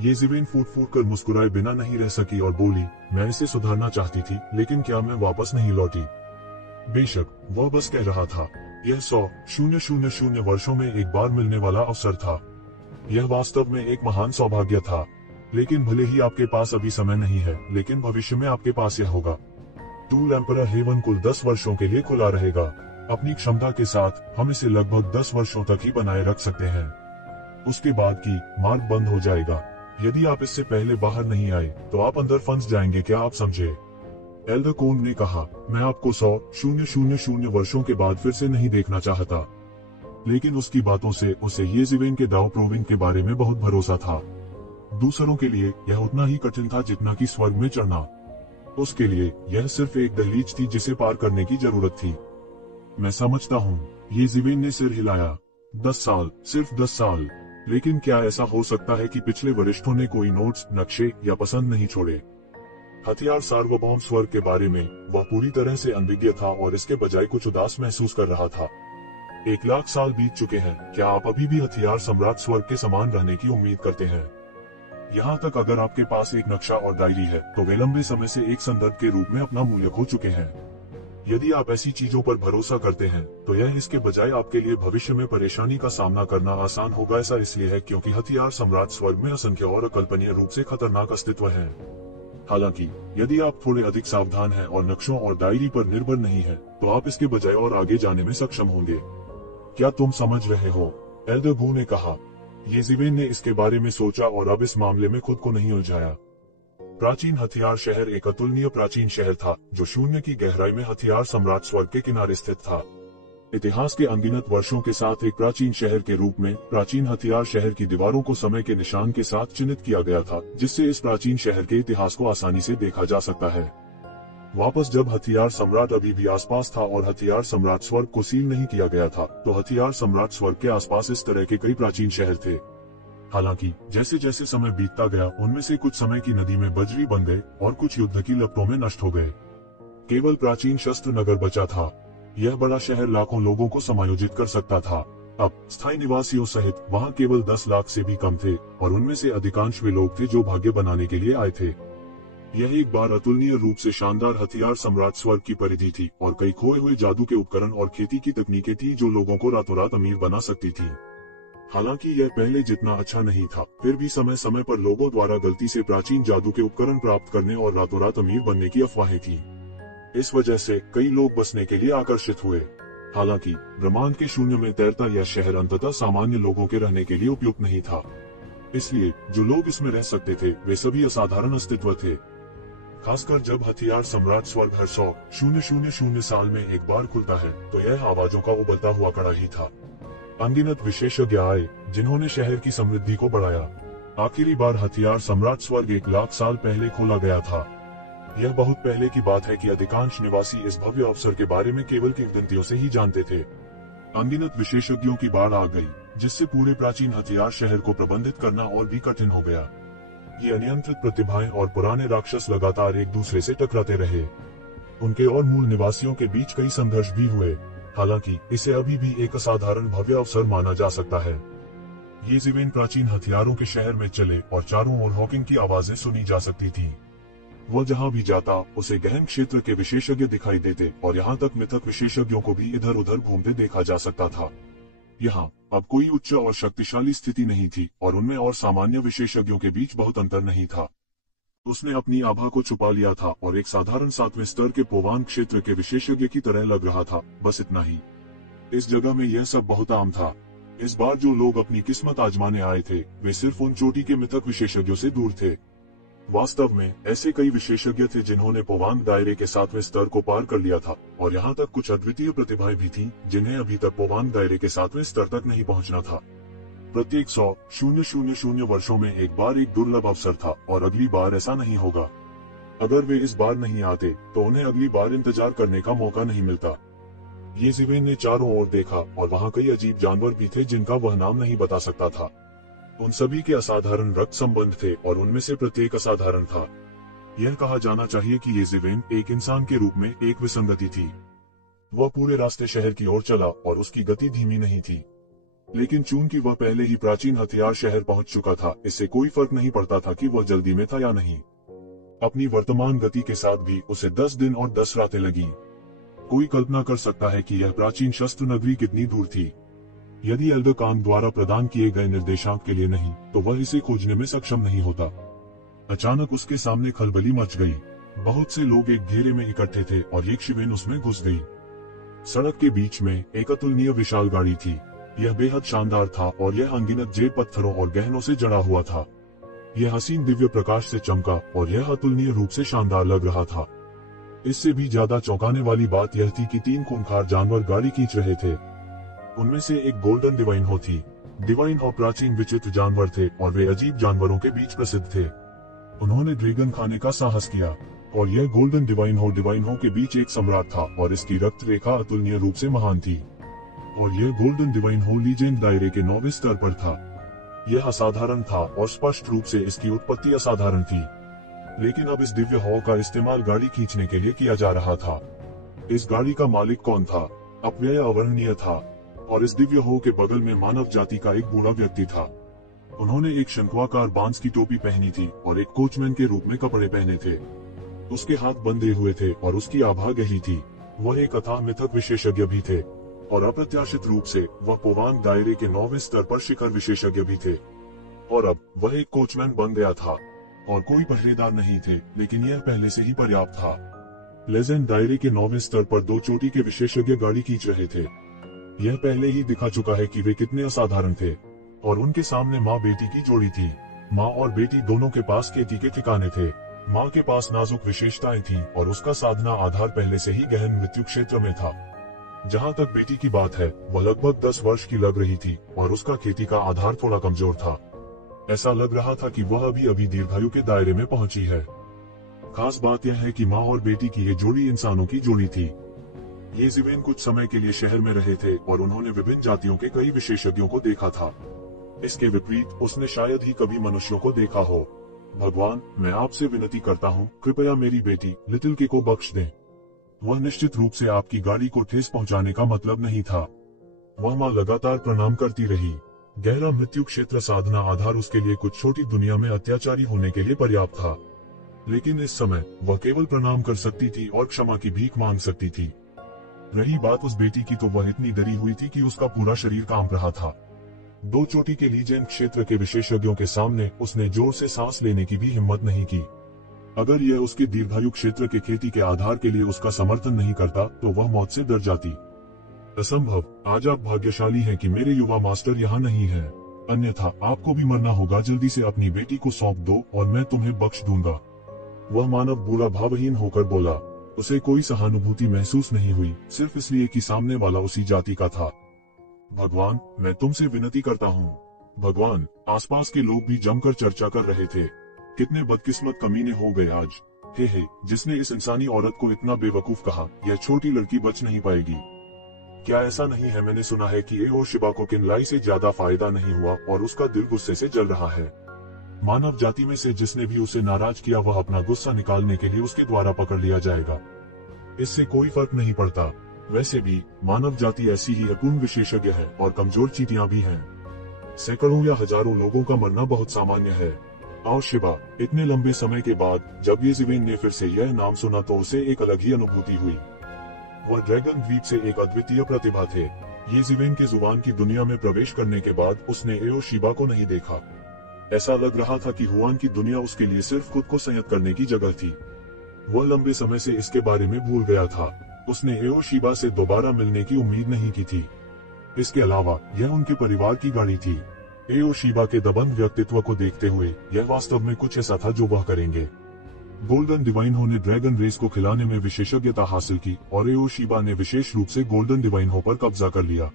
येज़िवेन फूट फूट कर मुस्कुराए बिना नहीं रह सकी और बोली, मैं इसे सुधारना चाहती थी, लेकिन क्या मैं वापस नहीं लौटी? बेशक वह बस कह रहा था। यह 100,000 वर्षों में एक बार मिलने वाला अवसर था। यह वास्तव में एक महान सौभाग्य था। लेकिन भले ही आपके पास अभी समय नहीं है, लेकिन भविष्य में आपके पास यह होगा। टूल एम्परर हेवन कुल 10 वर्षों के लिए खुला रहेगा। अपनी क्षमता के साथ हम इसे लगभग 10 वर्षों तक ही बनाए रख सकते हैं। उसके बाद की मार्ग बंद हो जाएगा। यदि आप इससे पहले बाहर नहीं आए तो आप अंदर फंस जाएंगे। क्या आप समझे? एल्डर कोन ने कहा, मैं आपको 100,000 वर्षों के बाद फिर से नहीं देखना चाहता। लेकिन उसकी बातों से उसे येज़िवेन के दाव प्रोविन के बारे में बहुत भरोसा था। दूसरों के लिए यह उतना ही कठिन था जितना कि स्वर्ग में चढ़ना। उसके लिए यह सिर्फ एक दहलीज थी जिसे पार करने की जरूरत थी। मैं समझता हूँ, येज़िवेन ने सिर हिलाया। 10 साल, सिर्फ 10 साल। लेकिन क्या ऐसा हो सकता है कि पिछले वरिष्ठों ने कोई नोट्स, नक्शे या पसंद नहीं छोड़े? हथियार सार्वभौम स्वर्ग के बारे में वह पूरी तरह से अनभिज्ञ था और इसके बजाय कुछ उदास महसूस कर रहा था। 1 लाख साल बीत चुके हैं। क्या आप अभी भी हथियार सम्राट स्वर्ग के समान रहने की उम्मीद करते हैं? यहाँ तक अगर आपके पास एक नक्शा और डायरी है तो वे लंबे समय से एक संदर्भ के रूप में अपना मूल्य खो चुके हैं। यदि आप ऐसी चीजों पर भरोसा करते हैं तो यह इसके बजाय आपके लिए भविष्य में परेशानी का सामना करना आसान होगा। ऐसा इसलिए है क्योंकि हथियार सम्राट स्वर्ग में असंख्य और अकल्पनीय रूप से खतरनाक अस्तित्व है। हालांकि यदि आप थोड़े अधिक सावधान हैं और नक्शों और डायरी पर निर्भर नहीं हैं, तो आप इसके बजाय और आगे जाने में सक्षम होंगे। क्या तुम समझ रहे हो? एल्डर गू ने कहा। येज़िवेन ने इसके बारे में सोचा और अब इस मामले में खुद को नहीं उलझाया। प्राचीन हथियार शहर एक अतुलनीय प्राचीन शहर था जो शून्य की गहराई में हथियार सम्राट स्वर्ग के किनारे स्थित था। इतिहास के अनगिनत वर्षों के साथ एक प्राचीन शहर के रूप में प्राचीन हथियार शहर की दीवारों को समय के निशान के साथ चिन्हित किया गया था, जिससे इस प्राचीन शहर के इतिहास को आसानी से देखा जा सकता है। वापस जब हथियार सम्राट अभी भी आसपास था और हथियार सम्राट स्वर्ग को सील नहीं किया गया था, तो हथियार सम्राट स्वर्ग के आसपास इस तरह के कई प्राचीन शहर थे। हालांकि जैसे जैसे समय बीतता गया, उनमें से कुछ समय की नदी में बजरी बन गए और कुछ युद्ध की लपटों में नष्ट हो गए। केवल प्राचीन शस्त्र नगर बचा था। यह बड़ा शहर लाखों लोगों को समायोजित कर सकता था। अब स्थायी निवासियों सहित वहां केवल 10 लाख से भी कम थे और उनमें से अधिकांश वे लोग थे जो भाग्य बनाने के लिए आए थे। यह एक बार अतुलनीय रूप से शानदार हथियार सम्राट स्वर्ग की परिधि थी और कई खोए हुए जादू के उपकरण और खेती की तकनीकें थी जो लोगों को रातों रात अमीर बना सकती थी। हालांकि यह पहले जितना अच्छा नहीं था, फिर भी समय समय पर लोगों द्वारा गलती से प्राचीन जादू के उपकरण प्राप्त करने और रातों रात अमीर बनने की अफवाहें थी। इस वजह से कई लोग बसने के लिए आकर्षित हुए। हालांकि ब्रह्मांड के शून्य में तैरता यह शहर अंततः सामान्य लोगों के रहने के लिए उपयुक्त नहीं था। इसलिए जो लोग इसमें रह सकते थे वे सभी असाधारण अस्तित्व थे। खासकर जब हथियार सम्राट स्वर्ग हर 100,000 साल में एक बार खुलता है, तो यह आवाजों का उबलता हुआ कड़ा ही था। अनगिनत विशेषज्ञ आए जिन्होंने शहर की समृद्धि को बढ़ाया। आखिरी बार हथियार सम्राट स्वर्ग 1 लाख साल पहले खोला गया था। यह बहुत पहले की बात है कि अधिकांश निवासी इस भव्य अवसर के बारे में केवल किंवदंतियों से ही जानते थे। अनगिनत विशेषज्ञों की बाढ़ आ गई, जिससे पूरे प्राचीन हथियार शहर को प्रबंधित करना और भी कठिन हो गया। ये अनियंत्रित प्रतिभाएं और पुराने राक्षस लगातार एक दूसरे से टकराते रहे। उनके और मूल निवासियों के बीच कई संघर्ष भी हुए। हालांकि इसे अभी भी एक असाधारण भव्य अवसर माना जा सकता है। येज़िवेन प्राचीन हथियारों के शहर में चले और चारों ओर हॉकिंग की आवाजें सुनी जा सकती थी। वह जहां भी जाता उसे गहन क्षेत्र के विशेषज्ञ दिखाई देते और यहाँ तक मिथक विशेषज्ञों को भी इधर उधर घूमते देखा जा सकता था। यहाँ अब कोई उच्च और शक्तिशाली स्थिति नहीं थी और उनमें और सामान्य विशेषज्ञों के बीच बहुत अंतर नहीं था। उसने अपनी आभा को छुपा लिया था और एक साधारण 7वें स्तर के पोवान क्षेत्र के विशेषज्ञ की तरह लग रहा था, बस इतना ही। इस जगह में यह सब बहुत आम था। इस बार जो लोग अपनी किस्मत आजमाने आए थे वे सिर्फ उन चोटी के मिथक विशेषज्ञों से दूर थे। वास्तव में ऐसे कई विशेषज्ञ थे जिन्होंने पोवांग दायरे के 7वें स्तर को पार कर लिया था और यहाँ तक कुछ अद्वितीय प्रतिभाएं भी थीं जिन्हें अभी तक पोवांग दायरे के 7वें स्तर तक नहीं पहुँचना था। प्रत्येक 100,000 वर्षों में एक बार एक दुर्लभ अवसर था और अगली बार ऐसा नहीं होगा। अगर वे इस बार नहीं आते तो उन्हें अगली बार इंतजार करने का मौका नहीं मिलता। येज़िवेन ने चारों ओर देखा और वहाँ कई अजीब जानवर भी थे जिनका वह नाम नहीं बता सकता था। उन सभी के असाधारण रक्त संबंध थे और उनमें से प्रत्येक असाधारण था। यह कहा जाना चाहिए कि येज़िवेन एक इंसान के रूप में एक विसंगति थी। वह पूरे रास्ते शहर की ओर चला और उसकी गति धीमी नहीं थी, लेकिन चूंकि वह पहले ही प्राचीन हथियार शहर पहुंच चुका था, इससे कोई फर्क नहीं पड़ता था कि वह जल्दी में था या नहीं। अपनी वर्तमान गति के साथ भी उसे 10 दिन और 10 रातें लगी। कोई कल्पना कर सकता है कि यह प्राचीन शस्त्र नगरी कितनी दूर थी। यदि एल्डर कांग द्वारा प्रदान किए गए निर्देशांक के लिए नहीं तो वह इसे खोजने में सक्षम नहीं होता। अचानक उसके सामने खलबली मच गई। बहुत से लोग एक घेरे में इकट्ठे थे और येज़िवेन उसमें घुस गई। सड़क के बीच में एक अतुलनीय विशाल गाड़ी थी। यह बेहद शानदार था और यह अनगिनत जेब पत्थरों और गहनों से जड़ा हुआ था। यह हसीन दिव्य प्रकाश से चमका और यह अतुलनीय रूप से शानदार लग रहा था। इससे भी ज्यादा चौंकाने वाली बात यह थी कि 3 खूंखार जानवर गाड़ी खींच रहे थे। उनमें से एक गोल्डन डिवाइन थी। डिवाइन और प्राचीन विचित्र जानवर थे और वे अजीब जानवरों के बीच प्रसिद्ध थे। उन्होंने ड्रैगन खाने का साहस किया और यह गोल्डन डिवाइन हो के बीच एक सम्राट था और इसकी रक्त रेखा अतुलनीय रूप से महान थी। और यह गोल्डन डिवाइन हो लीजेंड दायरे के 9वें स्तर पर था। यह असाधारण था और स्पष्ट रूप से इसकी उत्पत्ति असाधारण थी। लेकिन अब इस दिव्य हॉ का इस्तेमाल गाड़ी खींचने के लिए किया जा रहा था। इस गाड़ी का मालिक कौन था? अपव्यय अवर्णनीय था और इस दिव्य हो के बगल में मानव जाति का एक बूढ़ा व्यक्ति था। उन्होंने एक शंक्वाकार बांस की टोपी पहनी थी और एक कोचमैन के रूप में कपड़े पहने थे। उसके हाथ बंधे हुए थे और उसकी आभा गहरी थी। वह एक अथाह मिथक विशेषज्ञ भी थे और अप्रत्याशित रूप से वह पोवांग दायरे के 9वें स्तर पर शिखर विशेषज्ञ भी थे। और अब वह एक कोचमैन बन गया था और कोई पहरेदार नहीं थे, लेकिन यह पहले से ही पर्याप्त था। लेजेंड दायरे के 9वें स्तर पर 2 चोटी के विशेषज्ञ गाड़ी खींच रहे थे। यह पहले ही दिखा चुका है कि वे कितने असाधारण थे। और उनके सामने माँ बेटी की जोड़ी थी। माँ और बेटी दोनों के पास खेती के ठिकाने थे। माँ के पास नाजुक विशेषताएं थीं और उसका साधना आधार पहले से ही गहन मृत्यु क्षेत्र में था। जहाँ तक बेटी की बात है, वह लगभग 10 वर्ष की लग रही थी और उसका खेती का आधार थोड़ा कमजोर था। ऐसा लग रहा था कि वह अभी दीर्घायु के दायरे में पहुंची है। खास बात यह है कि माँ और बेटी की ये जोड़ी इंसानों की जोड़ी थी। ये जिवेन कुछ समय के लिए शहर में रहे थे और उन्होंने विभिन्न जातियों के कई विशेषज्ञों को देखा था। इसके विपरीत उसने शायद ही कभी मनुष्यों को देखा हो। भगवान, मैं आपसे विनती करता हूँ, कृपया मेरी बेटी लिटिल के को बख्श दें। वह निश्चित रूप से आपकी गाड़ी को ठेस पहुंचाने का मतलब नहीं था। वह माँ लगातार प्रणाम करती रही। गहरा मृत्यु क्षेत्र साधना आधार उसके लिए कुछ छोटी दुनिया में अत्याचारी होने के लिए पर्याप्त था, लेकिन इस समय वह केवल प्रणाम कर सकती थी और क्षमा की भीख मांग सकती थी। रही बात उस बेटी की, तो वह इतनी डरी हुई थी कि उसका पूरा शरीर कांप रहा था। 2 चोटी के लीजेंड क्षेत्र के विशेषज्ञों के सामने उसने जोर से सांस लेने की भी हिम्मत नहीं की। अगर यह उसके दीर्घायु क्षेत्र के खेती के आधार के लिए उसका समर्थन नहीं करता, तो वह मौत से डर जाती। असंभव। आज आप भाग्यशाली हैं कि मेरे युवा मास्टर यहाँ नहीं है, अन्यथा आपको भी मरना होगा। जल्दी से अपनी बेटी को सौंप दो और मैं तुम्हें बख्श दूंगा। वह मानव बूढ़ा भावहीन होकर बोला। उसे कोई सहानुभूति महसूस नहीं हुई, सिर्फ इसलिए कि सामने वाला उसी जाति का था। भगवान, मैं तुमसे विनती करता हूँ। भगवान, आसपास के लोग भी जमकर चर्चा कर रहे थे। कितने बदकिस्मत कमीने हो गए आज। हे, जिसने इस इंसानी औरत को इतना बेवकूफ कहा, यह छोटी लड़की बच नहीं पाएगी। क्या ऐसा नहीं है, मैंने सुना है कि एओ शिबा को किनलाई से ज्यादा फायदा नहीं हुआ और उसका दिल गुस्से से जल रहा है। मानव जाति में से जिसने भी उसे नाराज किया, वह अपना गुस्सा निकालने के लिए उसके द्वारा पकड़ लिया जाएगा। इससे कोई फर्क नहीं पड़ता। वैसे भी मानव जाति ऐसी ही अपूर्ण विशेषज्ञ है और कमजोर चींटियां भी हैं। सैकड़ों या हजारों लोगों का मरना बहुत सामान्य है। आओ शिबा, इतने लंबे समय के बाद जब ये जिवेन ने फिर से यह नाम सुना, तो उसे एक अलग ही अनुभूति हुई। वह ड्रैगन द्वीप से एक अद्वितीय प्रतिभा थे। ये जिवेन के जुबान की दुनिया में प्रवेश करने के बाद उसने एओ शिबा को नहीं देखा। ऐसा लग रहा था कि हुआन की दुनिया उसके लिए सिर्फ खुद को संयत करने की जगह थी। वह लंबे समय से इसके बारे में भूल गया था। उसने एओ शिबा से दोबारा मिलने की उम्मीद नहीं की थी। इसके अलावा यह उनके परिवार की गाड़ी थी। एओ शिबा के दबंग व्यक्तित्व को देखते हुए यह वास्तव में कुछ ऐसा था जो वह करेंगे। गोल्डन डिवाइन ने ड्रैगन रेस को खिलाने में विशेषज्ञता हासिल की और एओ शिबा ने विशेष रूप से गोल्डन डिवाइन पर कब्जा कर लिया।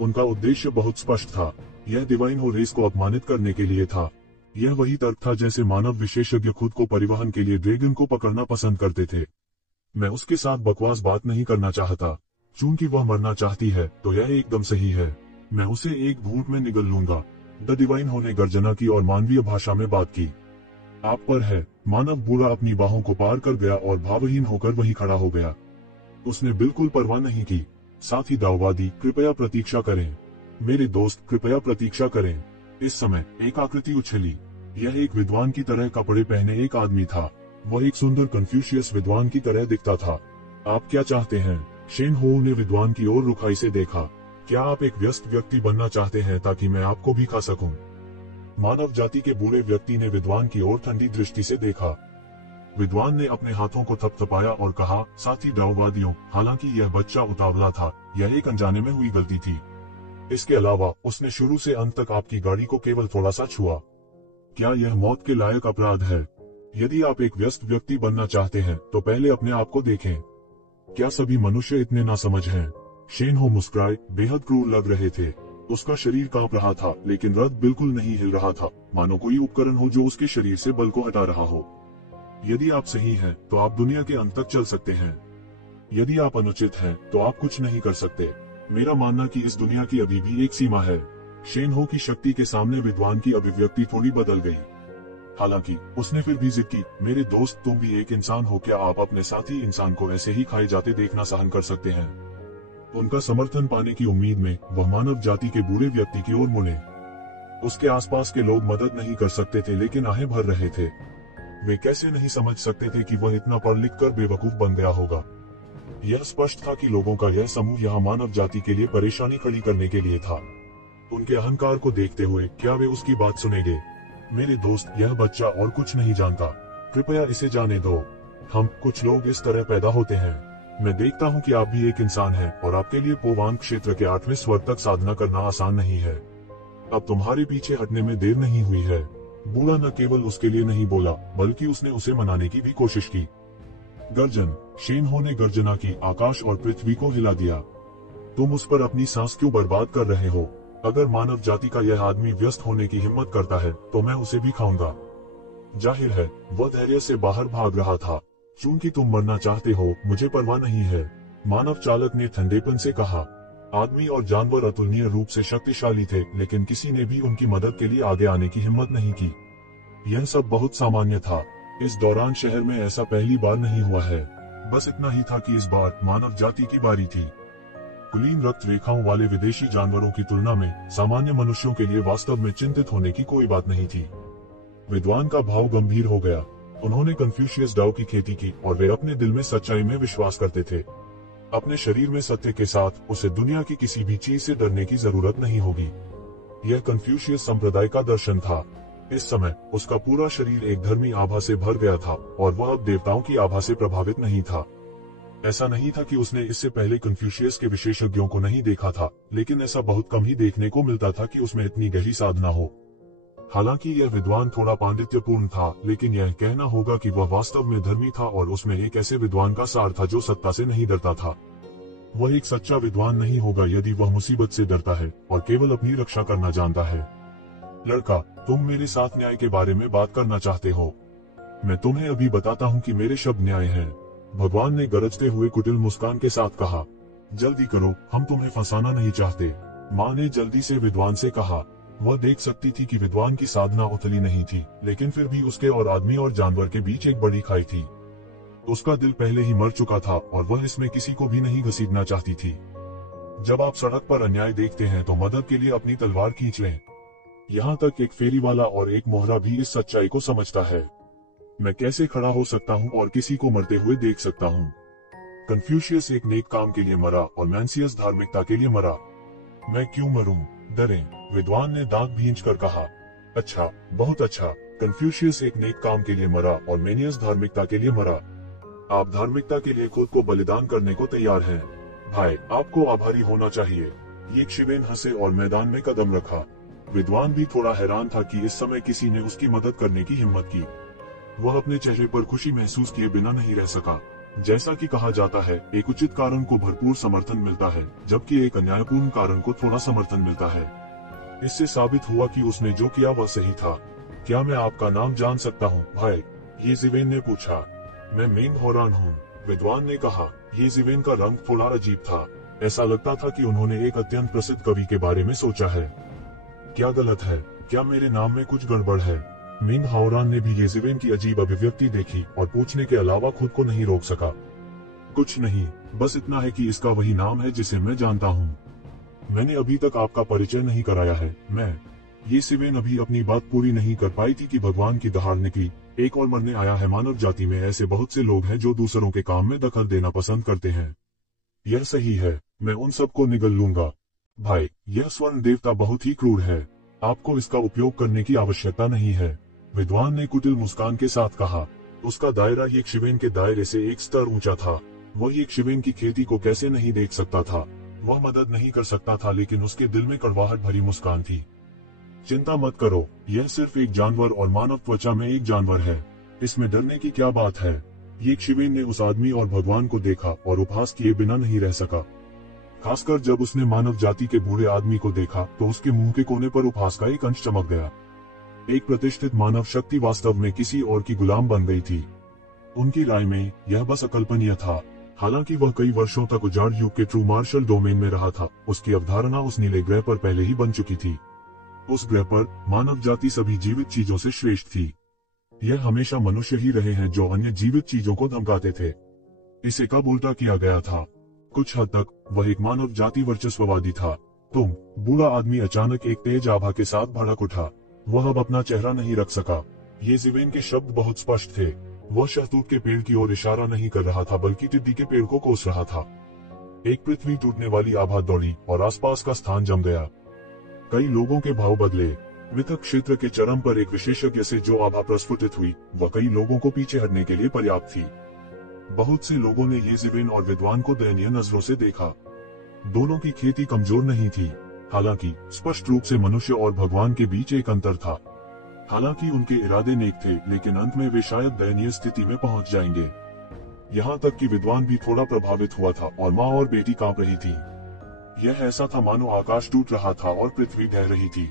उनका उद्देश्य बहुत स्पष्ट था। यह डिवाइन रेस को अपमानित करने के लिए था। यह वही तर्क था जैसे मानव विशेषज्ञ खुद को परिवहन के लिए ड्रैगन को पकड़ना पसंद करते थे। मैं उसके साथ बकवास बात नहीं करना चाहता। चूंकि वह मरना चाहती है, तो यह एकदम सही है। मैं उसे एक घूंट में निगल लूंगा। द डिवाइन ने गर्जना की और मानवीय भाषा में बात की। आप पर है। मानव बूढ़ा अपनी बाहों को पार कर गया और भावहीन होकर वहीं खड़ा हो गया। उसने बिल्कुल परवाह नहीं की। साथ ही दाववादी, कृपया प्रतीक्षा करें। मेरे दोस्त, कृपया प्रतीक्षा करें। इस समय एक आकृति उछली। यह एक विद्वान की तरह कपड़े पहने एक आदमी था। वह एक सुंदर कन्फ्यूशियस विद्वान की तरह दिखता था। आप क्या चाहते हैं? शेन हो ने विद्वान की ओर रुखाई से देखा। क्या आप एक व्यस्त व्यक्ति बनना चाहते हैं ताकि मैं आपको भी खा सकूं? मानव जाति के बूढ़े व्यक्ति ने विद्वान की ओर ठंडी दृष्टि से देखा। विद्वान ने अपने हाथों को थपथपाया और कहा, साथी दाववादियों, हालांकि यह बच्चा उतावला था, यह एक अनजाने में हुई गलती थी। इसके अलावा उसने शुरू से अंत तक आपकी गाड़ी को केवल थोड़ा सा छुआ। क्या यह मौत के लायक अपराध है? यदि आप एक व्यस्त व्यक्ति बनना चाहते हैं, तो पहले अपने आप को देखें। क्या सभी मनुष्य इतने नासमझ हैं? शेन हो मुस्कुराए, बेहद क्रूर लग रहे थे। उसका शरीर कांप रहा था, लेकिन रथ बिल्कुल नहीं हिल रहा था, मानो कोई उपकरण हो जो उसके शरीर से बल को हटा रहा हो। यदि आप सही हैं, तो आप दुनिया के अंत तक चल सकते हैं। यदि आप अनुचित हैं, तो आप कुछ नहीं कर सकते। मेरा मानना कि इस दुनिया की अभी भी एक सीमा है। शेन हो की शक्ति के सामने विद्वान की अभिव्यक्ति थोड़ी बदल गई। हालांकि उसने फिर भी जिद की, मेरे दोस्त, तुम भी एक इंसान हो। क्या आप अपने साथी इंसान को ऐसे ही खाए जाते देखना सहन कर सकते हैं? उनका समर्थन पाने की उम्मीद में वह मानव जाति के बूढ़े व्यक्ति की ओर मुड़े। उसके आसपास के लोग मदद नहीं कर सकते थे, लेकिन आहें भर रहे थे। वे कैसे नहीं समझ सकते थे कि वह इतना पढ़ लिख कर बेवकूफ बन गया होगा। यह स्पष्ट था कि लोगों का यह समूह यहाँ मानव जाति के लिए परेशानी खड़ी करने के लिए था। उनके अहंकार को देखते हुए क्या वे उसकी बात सुनेंगे? मेरे दोस्त, यह बच्चा और कुछ नहीं जानता, कृपया इसे जाने दो। हम कुछ लोग इस तरह पैदा होते हैं। मैं देखता हूँ कि आप भी एक इंसान हैं और आपके लिए पोवान क्षेत्र के 8वें स्वर तक साधना करना आसान नहीं है। अब तुम्हारे पीछे हटने में देर नहीं हुई है। बूढ़ा न केवल उसके लिए नहीं बोला, बल्कि उसने उसे मनाने की भी कोशिश की। गर्जन, शेनहो ने गर्जना की, आकाश और पृथ्वी को हिला दिया। तुम उस पर अपनी सांस क्यों बर्बाद कर रहे हो? अगर मानव जाति का यह आदमी व्यस्त होने की हिम्मत करता है तो मैं उसे भी खाऊंगा। जाहिर है वह धैर्य से बाहर भाग रहा था। चूंकि तुम मरना चाहते हो, मुझे परवाह नहीं है, मानव चालक ने ठंडेपन से कहा। आदमी और जानवर अतुलनीय रूप से शक्तिशाली थे, लेकिन किसी ने भी उनकी मदद के लिए आगे आने की हिम्मत नहीं की। यह सब बहुत सामान्य था। इस दौरान शहर में ऐसा पहली बार नहीं हुआ है। बस इतना ही था कि इस बार मानव जाति की बारी थी। कुलीन रक्त रेखाओं वाले विदेशी जानवरों की तुलना में सामान्य मनुष्यों के लिए वास्तव में चिंतित होने की कोई बात नहीं थी। विद्वान का भाव गंभीर हो गया। उन्होंने कन्फ्यूशियस डाउ की खेती की और वे अपने दिल में सच्चाई में विश्वास करते थे। अपने शरीर में सत्य के साथ उसे दुनिया की किसी भी चीज से डरने की जरूरत नहीं होगी। यह कन्फ्यूशियस संप्रदाय का दर्शन था। इस समय उसका पूरा शरीर एक धर्मी आभा से भर गया था और वह अब देवताओं की आभा से प्रभावित नहीं था। ऐसा नहीं था कि उसने इससे पहले कन्फ्यूशियस के विशेषज्ञों को नहीं देखा था, लेकिन ऐसा बहुत कम ही देखने को मिलता था कि उसमें इतनी गहरी साधना हो। हालांकि यह विद्वान थोड़ा पांडित्यपूर्ण था, लेकिन यह कहना होगा कि वह वास्तव में धर्मी था और उसमें एक ऐसे विद्वान का सार था जो सत्ता से नहीं डरता था। वह एक सच्चा विद्वान नहीं होगा यदि वह मुसीबत से डरता है और केवल अपनी रक्षा करना जानता है। लड़का, तुम मेरे साथ न्याय के बारे में बात करना चाहते हो? मैं तुम्हें अभी बताता हूँ कि मेरे शब्द न्याय हैं। भगवान ने गरजते हुए कुटिल मुस्कान के साथ कहा। जल्दी करो, हम तुम्हें फंसाना नहीं चाहते। माँ ने जल्दी से विद्वान से कहा। वह देख सकती थी कि विद्वान की साधना उथली नहीं थी, लेकिन फिर भी उसके और आदमी और जानवर के बीच एक बड़ी खाई थी। उसका दिल पहले ही मर चुका था और वह इसमें किसी को भी नहीं घसीटना चाहती थी। जब आप सड़क पर अन्याय देखते हैं तो मदद के लिए अपनी तलवार खींच लें। यहाँ तक एक फेरी वाला और एक मोहरा भी इस सच्चाई को समझता है। मैं कैसे खड़ा हो सकता हूँ और किसी को मरते हुए देख सकता हूँ? कन्फ्यूशियस एक नेक काम के लिए मरा और मैंसियस धार्मिकता के लिए मरा। मैं क्यों मरूं? डरें, विद्वान ने दांत भींचकर कहा। अच्छा, बहुत अच्छा। कन्फ्यूशियस एक नेक काम के लिए मरा और मेनियस धार्मिकता के लिए मरा। आप धार्मिकता के लिए खुद को बलिदान करने को तैयार हैं। भाई, आपको आभारी होना चाहिए। ये शिवेन हंसे और मैदान में कदम रखा। विद्वान भी थोड़ा हैरान था कि इस समय किसी ने उसकी मदद करने की हिम्मत की। वह अपने चेहरे पर खुशी महसूस किए बिना नहीं रह सका। जैसा कि कहा जाता है, एक उचित कारण को भरपूर समर्थन मिलता है, जबकि एक अन्यायपूर्ण कारण को थोड़ा समर्थन मिलता है। इससे साबित हुआ कि उसने जो किया वह सही था। क्या मैं आपका नाम जान सकता हूँ, भाई? ये जिवेन ने पूछा। मैं मेंग होरान हूँ, विद्वान ने कहा। ये जिवेन का रंग थोड़ा अजीब था। ऐसा लगता था कि उन्होंने एक अत्यंत प्रसिद्ध कवि के बारे में सोचा है। क्या गलत है? क्या मेरे नाम में कुछ गड़बड़ है? मिंग हाओरान ने भी येजिवेन की अजीब अभिव्यक्ति देखी और पूछने के अलावा खुद को नहीं रोक सका। कुछ नहीं, बस इतना है कि इसका वही नाम है जिसे मैं जानता हूँ। मैंने अभी तक आपका परिचय नहीं कराया है। मैं येजिवेन अभी अपनी बात पूरी नहीं कर पाई थी कि भगवान की दहाड़ निकली। एक और मरने आया है। मानव जाति में ऐसे बहुत से लोग हैं जो दूसरों के काम में दखल देना पसंद करते हैं। यह सही है, मैं उन सबको निगल लूंगा। भाई, यह स्वर्ण देवता बहुत ही क्रूर है। आपको इसका उपयोग करने की आवश्यकता नहीं है, विद्वान ने कुटिल मुस्कान के साथ कहा। उसका दायरा यक्षिवेन के दायरे से एक स्तर ऊंचा था। वह यक्षिवेन की खेती को कैसे नहीं देख सकता था। वह मदद नहीं कर सकता था, लेकिन उसके दिल में कड़वाहट भरी मुस्कान थी। चिंता मत करो, यह सिर्फ एक जानवर और मानव त्वचा में एक जानवर है। इसमें डरने की क्या बात है? यक्षिवेन ने उस आदमी और भगवान को देखा और उपहास किए बिना नहीं रह सका। खासकर जब उसने मानव जाति के बूढ़े आदमी को देखा तो उसके मुंह के कोने पर उपहास का एक अंश चमक गया। एक प्रतिष्ठित मानव शक्ति वास्तव में किसी और की गुलाम बन गई थी। उनकी राय में यह बस अकल्पनीय था। हालांकि वह कई वर्षों तक उजाड़ युग के ट्रू मार्शल डोमेन में रहा था, उसकी अवधारणा उस नीले ग्रह पर पहले ही बन चुकी थी। उस ग्रह पर मानव जाति सभी जीवित चीजों से श्रेष्ठ थी। यह हमेशा मनुष्य ही रहे हैं जो अन्य जीवित चीजों को धमकाते थे। इसे कब उल्टा किया गया था? कुछ हद तक वह एक मानव जाति वर्चस्ववादी था। तुम, बूढ़ा आदमी अचानक एक तेज आभा के साथ भड़क उठा। वह अब अपना चेहरा नहीं रख सका। ये ज़िवेन के शब्द बहुत स्पष्ट थे। वह शहतूत के पेड़ की ओर इशारा नहीं कर रहा था, बल्कि टिड्डी के पेड़ को कोस रहा था। एक पृथ्वी टूटने वाली आभा दौड़ी और आसपास का स्थान जम गया। कई लोगों के भाव बदले। मृतक क्षेत्र के चरम पर एक विशेषज्ञ से जो आभा प्रस्फुटित हुई, वह कई लोगों को पीछे हटने के लिए पर्याप्त थी। बहुत से लोगों ने ये ज़िवेन और विद्वान को दयनीय नजरों से देखा। दोनों की खेती कमजोर नहीं थी। हालांकि स्पष्ट रूप से मनुष्य और भगवान के बीच एक अंतर था। हालांकि उनके इरादे नेक थे, लेकिन अंत में वे शायद दयनीय स्थिति में पहुंच जाएंगे। यहाँ तक कि विद्वान भी थोड़ा प्रभावित हुआ था और माँ और बेटी कांप रही थी। यह ऐसा था मानो आकाश टूट रहा था और पृथ्वी ढह रही थी।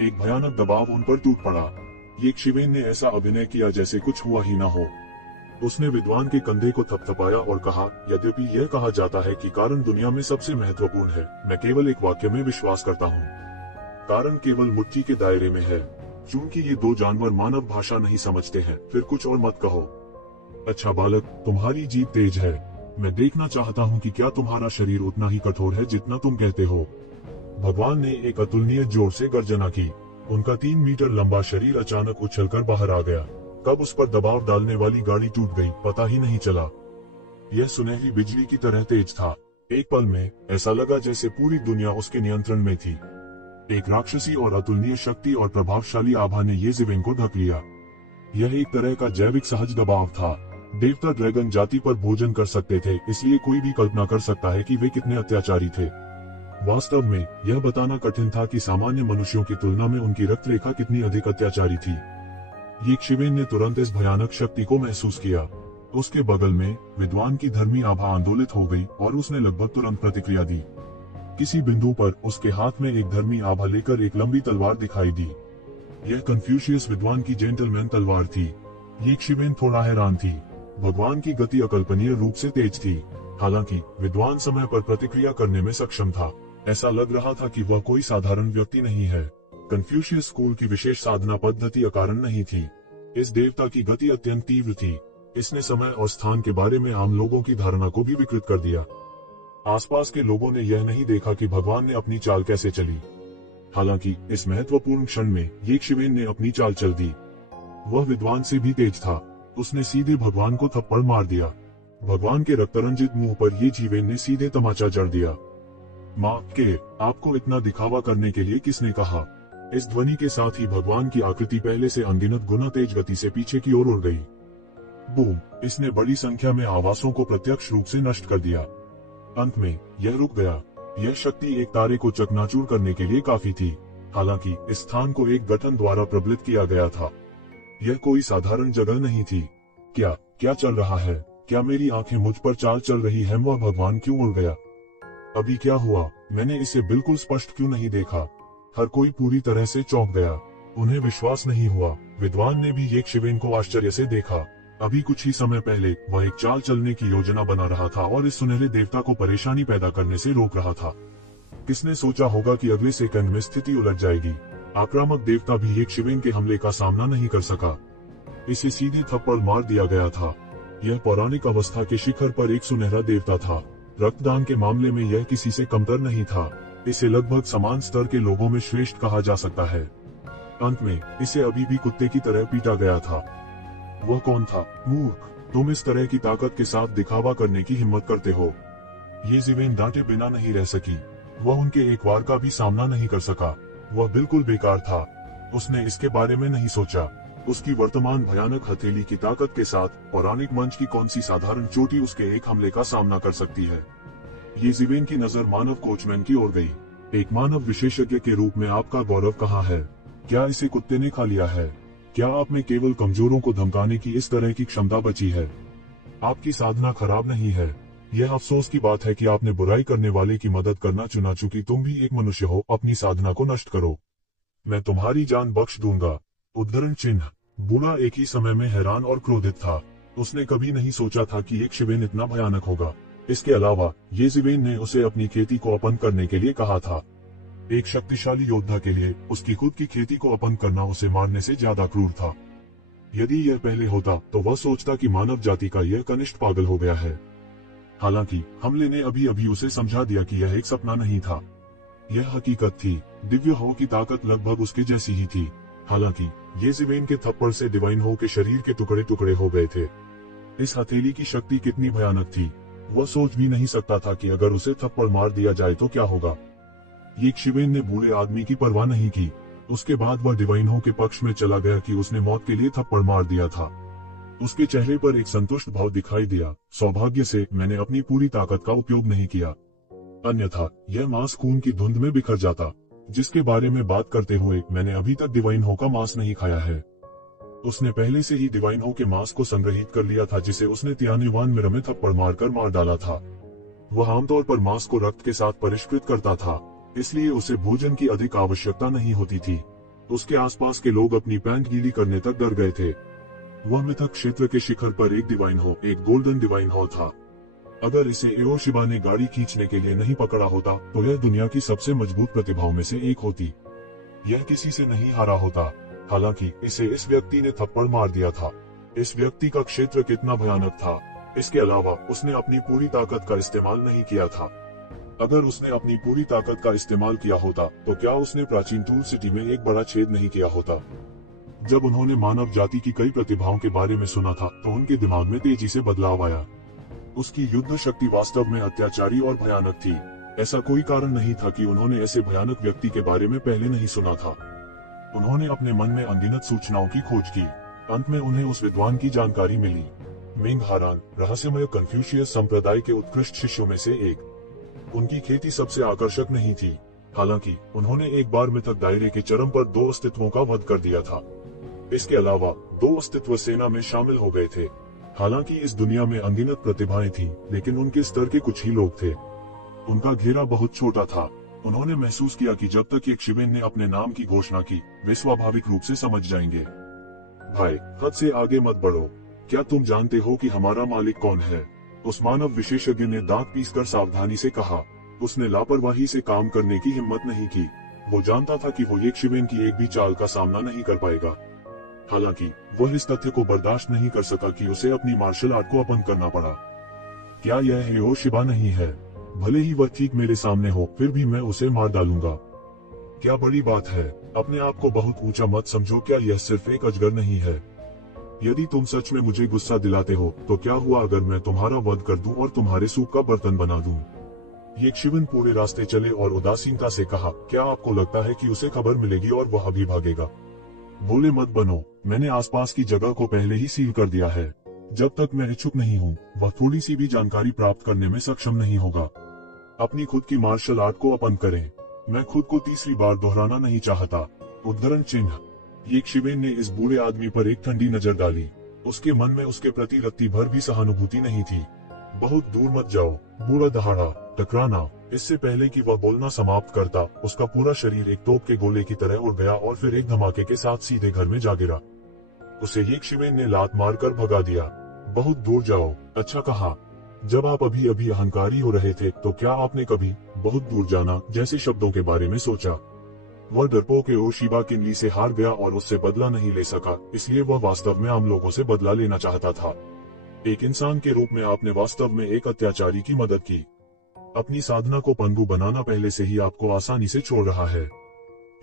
एक भयानक दबाव उन पर टूट पड़ा। ये ज़िवेन ने ऐसा अभिनय किया जैसे कुछ हुआ ही न हो। उसने विद्वान के कंधे को थपथपाया और कहा, यद्यपि यह कहा जाता है कि कारण दुनिया में सबसे महत्वपूर्ण है, मैं केवल एक वाक्य में विश्वास करता हूँ। कारण केवल मुट्ठी के दायरे में है। चूंकि ये दो जानवर मानव भाषा नहीं समझते हैं, फिर कुछ और मत कहो। अच्छा बालक, तुम्हारी जीभ तेज है। मैं देखना चाहता हूँ कि क्या तुम्हारा शरीर उतना ही कठोर है जितना तुम कहते हो। भगवान ने एक अतुलनीय जोर से गर्जना की। उनका 3 मीटर लंबा शरीर अचानक उछलकर बाहर आ गया। कब उस पर दबाव डालने वाली गाड़ी टूट गई, पता ही नहीं चला। यह सुनहरी बिजली की तरह तेज था। एक पल में ऐसा लगा जैसे पूरी दुनिया उसके नियंत्रण में थी। एक राक्षसी और अतुलनीय शक्ति और प्रभावशाली आभा ने ये ज़िवेन को ढक लिया। यह एक तरह का जैविक सहज दबाव था। देवता ड्रैगन जाति पर भोजन कर सकते थे, इसलिए कोई भी कल्पना कर सकता है कि वे कितने अत्याचारी थे। वास्तव में यह बताना कठिन था कि सामान्य मनुष्यों की तुलना में उनकी रक्त रेखा कितनी अधिक अत्याचारी थी। ये ज़िवेन ने तुरंत इस भयानक शक्ति को महसूस किया। उसके बगल में विद्वान की धर्मी आभा आंदोलित हो गई और उसने लगभग तुरंत प्रतिक्रिया दी। किसी बिंदु पर उसके हाथ में एक धर्मी आभा लेकर एक लंबी तलवार दिखाई दी। यह कन्फ्यूशियस विद्वान की जेंटलमैन तलवार थी। ये ज़िवेन थोड़ा हैरान थी। भगवान की गति अकल्पनीय रूप से तेज थी। हालांकि विद्वान समय पर प्रतिक्रिया करने में सक्षम था। ऐसा लग रहा था कि वह कोई साधारण व्यक्ति नहीं है। कन्फ्यूशियस स्कूल की विशेष साधना पद्धति अकारण नहीं थी। इस देवता की गति अत्यंत तीव्र थी। इसने समय और स्थान के बारे में आम लोगों की धारणा को भी विकृत कर दिया। आसपास के लोगों ने यह नहीं देखा कि भगवान ने अपनी चाल कैसे चली। हालांकि इस महत्वपूर्ण क्षण में ये ज़िवेन ने अपनी चाल चल दी। वह विद्वान से भी तेज था। उसने सीधे भगवान को थप्पड़ मार दिया। भगवान के रक्तरंजित मुंह पर ये ज़िवेन ने सीधे तमाचा जड़ दिया। माँ के, आपको इतना दिखावा करने के लिए किसने कहा? इस ध्वनि के साथ ही भगवान की आकृति पहले से अनगिनत गुना तेज गति से पीछे की ओर उड़ गई। बूम! इसने बड़ी संख्या में आवासों को प्रत्यक्ष रूप से नष्ट कर दिया। अंत में यह रुक गया। यह शक्ति एक तारे को चकनाचूर करने के लिए काफी थी। हालांकि इस स्थान को एक गठन द्वारा प्रबलित किया गया था। यह कोई साधारण जगह नहीं थी। क्या चल रहा है? क्या मेरी आंखें मुझ पर चाल चल रही हैं? वह भगवान क्यों उड़ गया? अभी क्या हुआ? मैंने इसे बिल्कुल स्पष्ट क्यों नहीं देखा? हर कोई पूरी तरह से चौंक गया। उन्हें विश्वास नहीं हुआ। विद्वान ने भी ये ज़िवेन को आश्चर्य से देखा। अभी कुछ ही समय पहले वह एक चाल चलने की योजना बना रहा था और इस सुनहरे देवता को परेशानी पैदा करने से रोक रहा था। किसने सोचा होगा कि अगले सेकंड में स्थिति उलट जाएगी। आक्रामक देवता भी एक ज़िवेन के हमले का सामना नहीं कर सका। इसे सीधे थप्पड़ मार दिया गया था। यह पौराणिक अवस्था के शिखर पर एक सुनहरा देवता था। रक्तदान के मामले में यह किसी से कमतर नहीं था। इसे लगभग समान स्तर के लोगों में श्रेष्ठ कहा जा सकता है। अंत में इसे अभी भी कुत्ते की तरह पीटा गया था। वह कौन था? मूर्ख! तुम इस तरह की ताकत के साथ दिखावा करने की हिम्मत करते हो। ये ज़िवेन डांटे बिना नहीं रह सकी। वह उनके एक वार का भी सामना नहीं कर सका। वह बिल्कुल बेकार था। उसने इसके बारे में नहीं सोचा। उसकी वर्तमान भयानक हथेली की ताकत के साथ पौराणिक मंच की कौन सी साधारण चोटी उसके एक हमले का सामना कर सकती है। ये ज़िवेन की नजर मानव कोचमैन की ओर गई। एक मानव विशेषज्ञ के रूप में आपका गौरव कहाँ है? क्या इसे कुत्ते ने खा लिया है? क्या आप में केवल कमजोरों को धमकाने की इस तरह की क्षमता बची है? आपकी साधना खराब नहीं है। यह अफसोस की बात है कि आपने बुराई करने वाले की मदद करना चुना। चूंकि तुम भी एक मनुष्य हो, अपनी साधना को नष्ट करो। मैं तुम्हारी जान बख्श दूंगा। उद्धरण चिन्ह। बूढ़ा एक ही समय में हैरान और क्रोधित था। उसने कभी नहीं सोचा था कि एक ज़िवेन इतना भयानक होगा। इसके अलावा ये ज़िवेन ने उसे अपनी खेती को अपंग करने के लिए कहा था। एक शक्तिशाली योद्धा के लिए उसकी खुद की खेती को अपंग करना उसे मारने से ज्यादा क्रूर था। यदि यह पहले होता तो वह सोचता कि मानव जाति का यह कनिष्ठ पागल हो गया है। हालांकि हमले ने अभी अभी उसे समझा दिया कि यह एक सपना नहीं था, यह हकीकत थी। दिव्य हो की ताकत लगभग उसके जैसी ही थी। हालांकि येज़ेबेल के थप्पड़ से डिवाइन हो के शरीर के टुकड़े टुकड़े हो गए थे। इस हथेली की शक्ति कितनी भयानक थी, वह सोच भी नहीं सकता था कि अगर उसे थप्पड़ मार दिया जाए तो क्या होगा। येज़ेबेल ने बूढ़े आदमी की परवाह नहीं की। उसके बाद वह डिवाइन हो के पक्ष में चला गया कि उसने मौत के लिए थप्पड़ मार दिया था। उसके चेहरे पर एक संतुष्ट भाव दिखाई दिया। सौभाग्य से मैंने अपनी पूरी ताकत का उपयोग नहीं किया, अन्यथा यह मांस खून की धुंध में बिखर जाता। जिसके बारे में बात करते हुए मैंने अभी तक डिवाइन हो का मांस नहीं खाया है। उसने पहले से ही डिवाइन हो के मांस को संग्रहित कर लिया था, जिसे उसने तियानिवान मिर में थप्पड़ मारकर मार डाला था। वह आमतौर पर मांस को रक्त के साथ परिष्कृत करता था, इसलिए उसे भोजन की अधिक आवश्यकता नहीं होती थी। उसके आसपास के लोग अपनी पैंट गीली करने तक डर गए थे। वह मिथक क्षेत्र के शिखर पर एक डिवाइन हो, एक गोल्डन डिवाइन हो था। अगर इसे एओशिबा ने गाड़ी खींचने के लिए नहीं पकड़ा होता तो यह दुनिया की सबसे मजबूत प्रतिभाओं में से एक होती। यह किसी से नहीं हारा होता। हालांकि इसे इस व्यक्ति ने थप्पड़ मार दिया था। इस व्यक्ति का क्षेत्र कितना भयानक था। इसके अलावा उसने अपनी पूरी ताकत का इस्तेमाल नहीं किया था। अगर उसने अपनी पूरी ताकत का इस्तेमाल किया होता तो क्या उसने प्राचीन टूल सिटी में एक बड़ा छेद नहीं किया होता। जब उन्होंने मानव जाति की कई प्रतिभाओं के बारे में सुना था तो उनके दिमाग में तेजी से बदलाव आया। उसकी युद्ध शक्ति वास्तव में अत्याचारी और भयानक थी। ऐसा कोई कारण नहीं था कि उन्होंने ऐसे भयानक व्यक्ति के बारे में पहले नहीं सुना था। उन्होंने अपने मन में अनगिनत सूचनाओं की खोज की। अंत में उन्हें उस विद्वान की जानकारी मिली। मिंग हारान, रहस्यमय कन्फ्यूशियस संप्रदाय के उत्कृष्ट शिष्यों में से एक। उनकी खेती सबसे आकर्षक नहीं थी। हालांकि उन्होंने एक बार मिथक दायरे के चरम पर 2 अस्तित्वों का वध कर दिया था। इसके अलावा 2 अस्तित्व सेना में शामिल हो गए थे। हालांकि इस दुनिया में अनगिनत प्रतिभाएं थीं, लेकिन उनके स्तर के कुछ ही लोग थे। उनका घेरा बहुत छोटा था। उन्होंने महसूस किया कि जब तक येज़ेबेल ने अपने नाम की घोषणा की, वे स्वाभाविक रूप से समझ जाएंगे। भाई, हद से आगे मत बढ़ो। क्या तुम जानते हो कि हमारा मालिक कौन है? उस मानव विशेषज्ञ ने दांत पीसकर सावधानी से कहा। उसने लापरवाही से काम करने की हिम्मत नहीं की। वो जानता था कि वो येज़ेबेल की एक भी चाल का सामना नहीं कर पाएगा। हालांकि वह इस तथ्य को बर्दाश्त नहीं कर सका कि उसे अपनी मार्शल आर्ट को अपंग करना पड़ा। क्या यह एओशिबा नहीं है? भले ही वह ठीक मेरे सामने हो, फिर भी मैं उसे मार डालूंगा। क्या बड़ी बात है? अपने आप को बहुत ऊंचा मत समझो। क्या यह सिर्फ एक अजगर नहीं है? यदि तुम सच में मुझे गुस्सा दिलाते हो तो क्या हुआ अगर मैं तुम्हारा वध कर दूं और तुम्हारे सूप का बर्तन बना दूं? येज़ेबेल पूरे रास्ते चले और उदासीनता से कहा, क्या आपको लगता है कि उसे खबर मिलेगी और वह अभी भागेगा? भोले मत बनो। मैंने आसपास की जगह को पहले ही सील कर दिया है। जब तक मैं इच्छुक नहीं हूँ, वह थोड़ी सी भी जानकारी प्राप्त करने में सक्षम नहीं होगा। अपनी खुद की मार्शल आर्ट को अपंग करें। मैं खुद को तीसरी बार दोहराना नहीं चाहता। उद्धरण चिन्ह। येज़ेबेल ने इस बूढ़े आदमी पर एक ठंडी नजर डाली। उसके मन में उसके प्रति रत्ती भर भी सहानुभूति नहीं थी। बहुत दूर मत जाओ। बूढ़ा दहाड़ा। टकराना। इससे पहले कि वह बोलना समाप्त करता, उसका पूरा शरीर एक तोप के गोले की तरह उड़ गया और फिर एक धमाके के साथ सीधे घर में जा गिरा। उसे येज़ेबेल ने लात मारकर भगा दिया। बहुत दूर जाओ। अच्छा कहा। जब आप अभी अभी अहंकारी हो रहे थे तो क्या आपने कभी बहुत दूर जाना जैसे शब्दों के बारे में सोचा? वह डरपोक एओशिबा किनली से हार गया और उससे बदला नहीं ले सका, इसलिए वह वास्तव में आम लोगों से बदला लेना चाहता था। एक इंसान के रूप में आपने वास्तव में एक अत्याचारी की मदद की। अपनी साधना को पंगु बनाना पहले से ही आपको आसानी से छोड़ रहा है।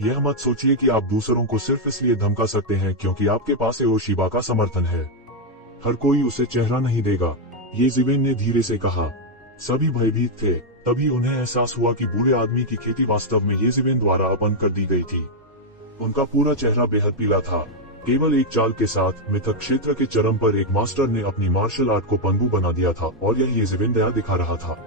यह मत सोचिए कि आप दूसरों को सिर्फ इसलिए धमका सकते हैं क्योंकि आपके पास एओशिबा का समर्थन है। हर कोई उसे चेहरा नहीं देगा। येज़ेबेल ने धीरे से कहा। सभी भयभीत थे। तभी उन्हें एहसास हुआ कि बूढ़े आदमी की खेती वास्तव में येज़ेबेल द्वारा अपंग कर दी गई थी। उनका पूरा चेहरा बेहद पीला था। केवल एक चाल के साथ मिथक क्षेत्र के चरम पर एक मास्टर ने अपनी मार्शल आर्ट को पंगु बना दिया था और यह येज़ेबेल दया दिखा रहा था।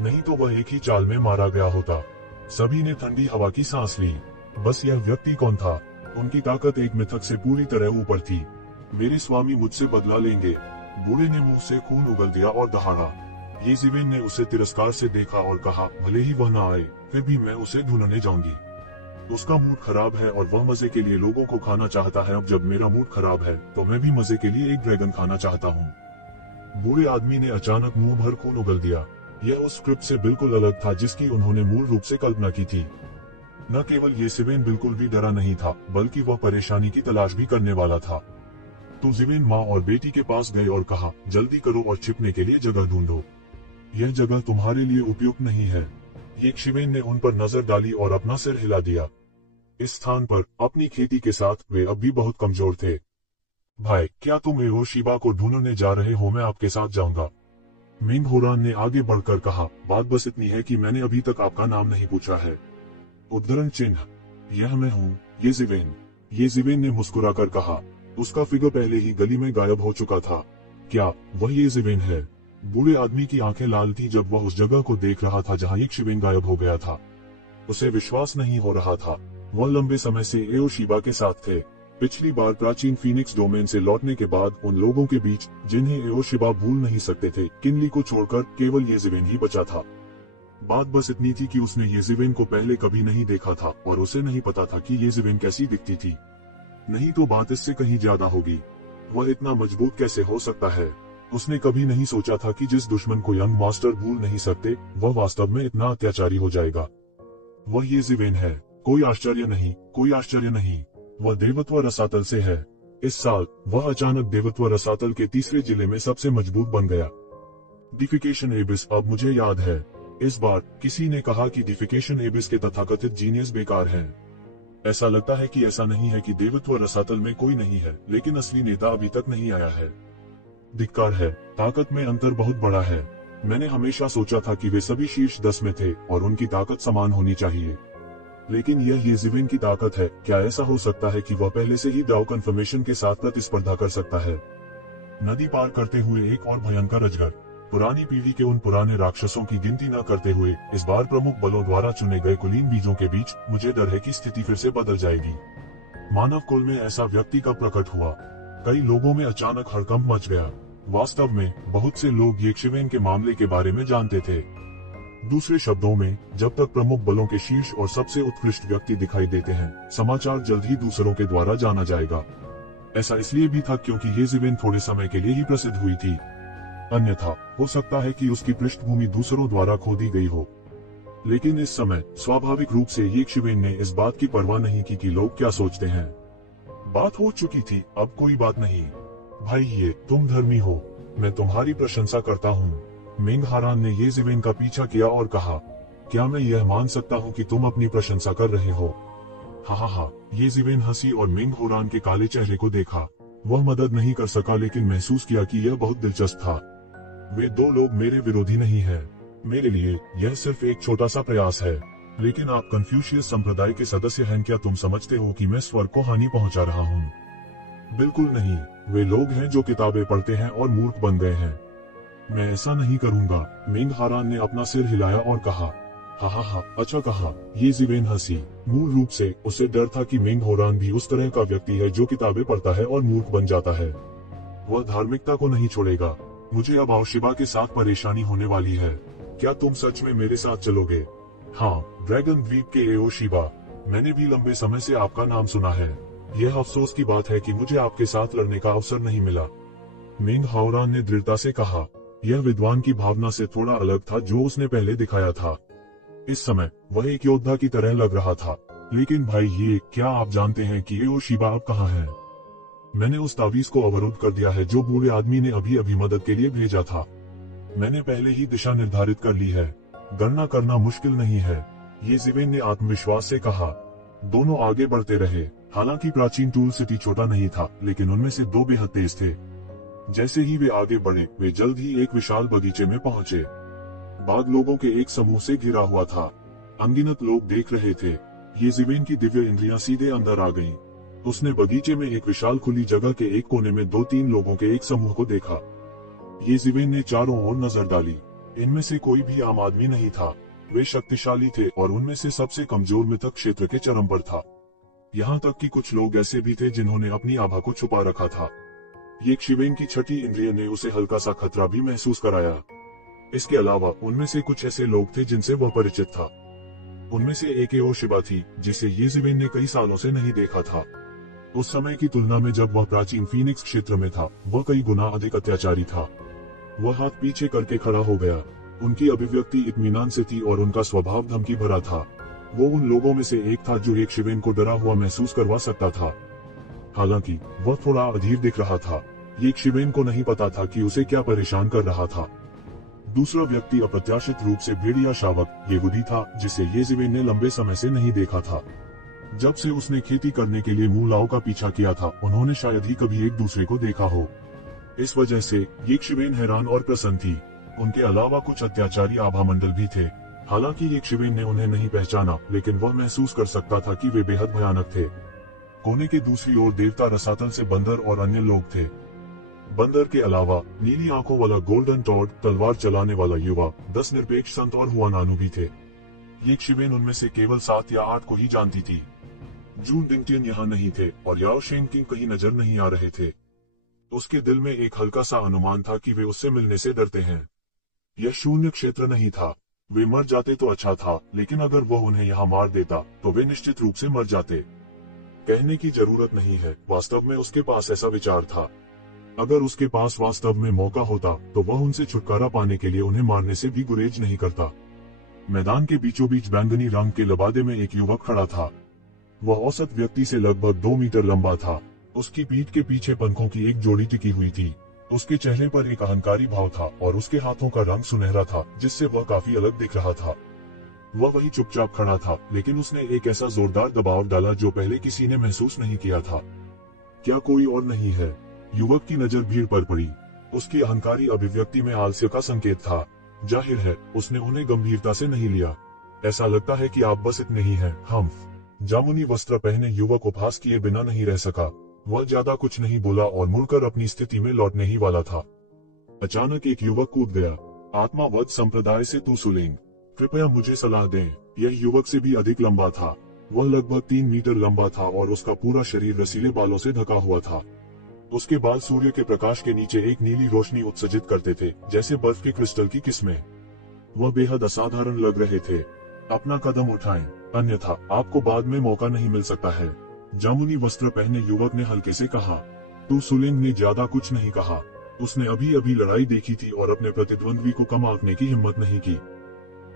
नहीं तो वह एक ही चाल में मारा गया होता। सभी ने ठंडी हवा की सांस ली। बस यह व्यक्ति कौन था? उनकी ताकत एक मिथक से पूरी तरह ऊपर थी। मेरे स्वामी मुझसे बदला लेंगे। बूढ़े ने मुंह से खून उगल दिया और दहाड़ा। येज़ेबेल ने उसे तिरस्कार से देखा और कहा, भले ही वह ना आए, फिर भी मैं उसे ढूंढने जाऊंगी। उसका मूड खराब है और वह मजे के लिए लोगों को खाना चाहता है। अब जब मेरा मूड खराब है तो मैं भी मजे के लिए एक ड्रैगन खाना चाहता हूँ। बूढ़े आदमी ने अचानक मुंह भर खून उगल दिया। यह उस स्क्रिप्ट से बिल्कुल अलग था जिसकी उन्होंने मूल रूप से कल्पना की थी। न केवल येज़ेबेल बिल्कुल भी डरा नहीं था, बल्कि वह परेशानी की तलाश भी करने वाला था। तो येज़ेबेल माँ और बेटी के पास गए और कहा, जल्दी करो और छिपने के लिए जगह ढूंढो। यह जगह तुम्हारे लिए उपयुक्त नहीं है। यक्षवेन ने उन पर नजर डाली और अपना सिर हिला दिया। इस स्थान पर अपनी खेती के साथ वे अब भी बहुत कमजोर थे। भाई, क्या तुम एओशिबा को ढूंढने जा रहे हो? मैं आपके साथ जाऊंगा। मिंग होरान ने आगे बढ़कर कहा, बात बस इतनी है कि मैंने अभी तक आपका नाम नहीं पूछा है। उद्धरण चिन्ह, यह मैं हूँ, ये जिवेन। ये जिवेन ने मुस्कुराकर कहा। उसका फिगर पहले ही गली में गायब हो चुका था। क्या वह ये जिवेन है? बूढ़े आदमी की आंखें लाल थी जब वह उस जगह को देख रहा था जहाँ यक्षवेन गायब हो गया था। उसे विश्वास नहीं हो रहा था। वह लंबे समय से एओशिबा के साथ थे। पिछली बार प्राचीन फीनिक्स डोमेन से लौटने के बाद उन लोगों के बीच जिन्हें एओशिबा भूल नहीं सकते थे, किनली को छोड़कर केवल ये जिवेन ही बचा था। बात बस इतनी थी कि उसने ये जिवेन को पहले कभी नहीं देखा था और उसे नहीं पता था कि ये जिवेन कैसी दिखती थी। नहीं तो बात इससे कहीं ज्यादा होगी। वह इतना मजबूत कैसे हो सकता है? उसने कभी नहीं सोचा था कि जिस दुश्मन को यंग मास्टर भूल नहीं सकते, वह वास्तव में इतना अत्याचारी हो जाएगा। वह ये जिवेन है। कोई आश्चर्य नहीं, कोई आश्चर्य नहीं। वह देवत्व रसातल से है। इस साल वह अचानक देवत्व रसातल के तीसरे जिले में सबसे मजबूत बन गया। डिफिकेशन एबिस, अब मुझे याद है। इस बार किसी ने कहा कि डिफिकेशन एबिस के तथाकथित जीनियस बेकार हैं। ऐसा लगता है कि ऐसा नहीं है कि देवत्व रसातल में कोई नहीं है, लेकिन असली नेता अभी तक नहीं आया है। धिक्कार है, ताकत में अंतर बहुत बड़ा है। मैंने हमेशा सोचा था कि वे सभी शीर्ष 10 में थे और उनकी ताकत समान होनी चाहिए, लेकिन यह ये जिवेन की ताकत है। क्या ऐसा हो सकता है कि वह पहले से ही ड्राउ कन्फर्मेशन के साथ प्रतिस्पर्धा कर सकता है? नदी पार करते हुए एक और भयंकर अजगर। पुरानी पीढ़ी के उन पुराने राक्षसों की गिनती न करते हुए इस बार प्रमुख बलों द्वारा चुने गए कुलीन बीजों के बीच मुझे डर है कि स्थिति फिर से बदल जाएगी। मानव कुल में ऐसा व्यक्ति का प्रकट हुआ। कई लोगों में अचानक हड़कंप मच गया। वास्तव में बहुत से लोग यक्षवेन के मामले के बारे में जानते थे। दूसरे शब्दों में, जब तक प्रमुख बलों के शीर्ष और सबसे उत्कृष्ट व्यक्ति दिखाई देते हैं, समाचार जल्द ही दूसरों के द्वारा जाना जाएगा। ऐसा इसलिए भी था क्योंकि ये जिवेन थोड़े समय के लिए ही प्रसिद्ध हुई थी। अन्यथा हो सकता है कि उसकी पृष्ठभूमि दूसरों द्वारा खोदी गई हो। लेकिन इस समय स्वाभाविक रूप से यक्षवेन ने इस बात की परवाह नहीं की कि लोग क्या सोचते हैं। बात हो चुकी थी, अब कोई बात नहीं। भाई, ये तुम धर्मी हो, मैं तुम्हारी प्रशंसा करता हूँ। मिंग हारान ने ये जिवेन का पीछा किया और कहा, क्या मैं यह मान सकता हूँ कि तुम अपनी प्रशंसा कर रहे हो? हा। ये जिवेन हंसी और मिंग होरान के काले चेहरे को देखा। वह मदद नहीं कर सका, लेकिन महसूस किया कि यह बहुत दिलचस्प था। वे दो लोग मेरे विरोधी नहीं है। मेरे लिए यह सिर्फ एक छोटा सा प्रयास है। लेकिन आप कन्फ्यूशियस संप्रदाय के सदस्य हैं। क्या तुम समझते हो कि मैं स्वर्ग को हानि पहुंचा रहा हूँ? बिल्कुल नहीं। वे लोग हैं जो किताबें पढ़ते हैं और मूर्ख बन गए हैं। मैं ऐसा नहीं करूंगा। मिंग हारान ने अपना सिर हिलाया और कहा, हा, अच्छा कहा। ये जिवेन हंसी। मूल रूप से उसे डर था कि मिंग होरान भी उस तरह का व्यक्ति है जो किताबें पढ़ता है और मूर्ख बन जाता है। वह धार्मिकता को नहीं छोड़ेगा। मुझे अब एओशिबा के साथ परेशानी होने वाली है। क्या तुम सच में मेरे साथ चलोगे? हाँ, ड्रैगन द्वीप के एओशिबा। मैंने भी लंबे समय से आपका नाम सुना है। यह अफसोस की बात है कि मुझे आपके साथ लड़ने का अवसर नहीं मिला। मिंग हाओरान ने दृढ़ता से कहा। यह विद्वान की भावना से थोड़ा अलग था जो उसने पहले दिखाया था। इस समय वह एक योद्धा की तरह लग रहा था। लेकिन भाई, ये क्या आप जानते हैं कि एओशिबा अब कहाँ है? मैंने उस तावीज को अवरुद्ध कर दिया है जो बूढ़े आदमी ने अभी अभी मदद के लिए भेजा था। मैंने पहले ही दिशा निर्धारित कर ली है। गणना करना मुश्किल नहीं है, ये जिवेन ने आत्मविश्वास से कहा। दोनों आगे बढ़ते रहे। हालांकि प्राचीन टूल सिटी छोटा नहीं था, लेकिन उनमें से दो बेहद तेज थे। जैसे ही वे आगे बढ़े, वे जल्द ही एक विशाल बगीचे में पहुंचे। बाग लोगों के एक समूह से घिरा हुआ था। अनगिनत लोग देख रहे थे। ये जिवेन की दिव्य इंद्रियां सीधे अंदर आ गईं। उसने बगीचे में एक विशाल खुली जगह के एक कोने में 2-3 लोगों के एक समूह को देखा। ये जिवेन ने चारों ओर नजर डाली। इनमें से कोई भी आम आदमी नहीं था। वे शक्तिशाली थे और उनमें से सबसे कमजोर मृतक क्षेत्र के चरम पर था। यहाँ तक कि कुछ लोग ऐसे भी थे जिन्होंने अपनी आभा को छुपा रखा था। यक्षवेन की छठी इंद्रिय ने उसे हल्का सा खतरा भी महसूस कराया। इसके अलावा उनमें से कुछ ऐसे लोग थे जिनसे वह परिचित था। उनमें से एक एओशिबा थी जिसे यज़िवेन ने कई सालों से नहीं देखा था। उस समय की तुलना में जब वह प्राचीन फीनिक्स क्षेत्र में था, वह कई गुना अधिक अत्याचारी था। वह हाथ पीछे करके खड़ा हो गया। उनकी अभिव्यक्ति इत्मीनान से थी और उनका स्वभाव धमकी भरा था। वो उन लोगों में से एक था जो यक्षवेन को डरा हुआ महसूस करवा सकता था। हालांकि वह थोड़ा अधीर दिख रहा था। यक्षवेन को नहीं पता था कि उसे क्या परेशान कर रहा था। दूसरा व्यक्ति अप्रत्याशित रूप से भेड़िया शावक यहूदी था, जिसे येज़ेबेल ने लंबे समय से नहीं देखा था। जब से उसने खेती करने के लिए मूलाओं का पीछा किया था, उन्होंने शायद ही कभी एक दूसरे को देखा हो। इस वजह से येज़ेबेल हैरान और प्रसन्न थी। उनके अलावा कुछ अत्याचारी आभामंडल भी थे। हालांकि येज़ेबेल ने उन्हें नहीं पहचाना, लेकिन वह महसूस कर सकता था कि वे बेहद भयानक थे। कोने के दूसरी ओर देवता रसातल से बंदर और अन्य लोग थे। बंदर के अलावा नीली आंखों वाला गोल्डन टॉड, तलवार चलाने वाला युवा, 10 निरपेक्ष संत और हुआनानु भी थे। येज़ेबेल उनमें से केवल 7 या 8 को ही जानती थी। जून डिंगटियन यहाँ नहीं थे और याओ शेंकिंग कहीं नजर नहीं आ रहे थे। उसके दिल में एक हल्का सा अनुमान था कि वे उससे मिलने से डरते हैं। यह शून्य क्षेत्र नहीं था। वे मर जाते तो अच्छा था, लेकिन अगर वह उन्हें यहाँ मार देता तो वे निश्चित रूप से मर जाते। कहने की जरूरत नहीं है, वास्तव में उसके पास ऐसा विचार था। अगर उसके पास वास्तव में मौका होता तो वह उनसे छुटकारा पाने के लिए उन्हें मारने से भी गुरेज नहीं करता। मैदान के बीचों बीच बैंगनी रंग के लबादे में एक युवक खड़ा था। वह औसत व्यक्ति से लगभग 2 मीटर लंबा था। उसकी पीठ के पीछे पंखों की एक जोड़ी टिकी हुई थी। उसके चेहरे पर एक अहंकारी भाव था और उसके हाथों का रंग सुनहरा था, जिससे वह काफी अलग दिख रहा था। वह वही चुपचाप खड़ा था, लेकिन उसने एक ऐसा जोरदार दबाव डाला जो पहले किसी ने महसूस नहीं किया था। क्या कोई और नहीं है? युवक की नजर भीड़ पर पड़ी। उसकी अहंकारी अभिव्यक्ति में आलस्य का संकेत था। जाहिर है उसने उन्हें गंभीरता से नहीं लिया। ऐसा लगता है कि आप बस इतने ही हैं, हम। जामुनी वस्त्र पहने युवक उपहास किए बिना नहीं रह सका। वह ज्यादा कुछ नहीं बोला और मुड़कर अपनी स्थिति में लौटने ही वाला था। अचानक एक युवक कूद गया। आत्मावध संप्रदाय से तू सुलेंग, कृपया मुझे सलाह दें। यह युवक से भी अधिक लंबा था। वह लगभग 3 मीटर लंबा था और उसका पूरा शरीर रसीले बालों से ढका हुआ था। उसके बाल सूर्य के प्रकाश के नीचे एक नीली रोशनी उत्सर्जित करते थे, जैसे बर्फ के क्रिस्टल की किस्में। वह बेहद असाधारण लग रहे थे। अपना कदम उठाएं, अन्यथा आपको बाद में मौका नहीं मिल सकता है, जामुनी वस्त्र पहने युवक ने हल्के से कहा। तू सुलेंग ने ज्यादा कुछ नहीं कहा। उसने अभी अभी लड़ाई देखी थी और अपने प्रतिद्वंद्वी को कम आंकने की हिम्मत नहीं की।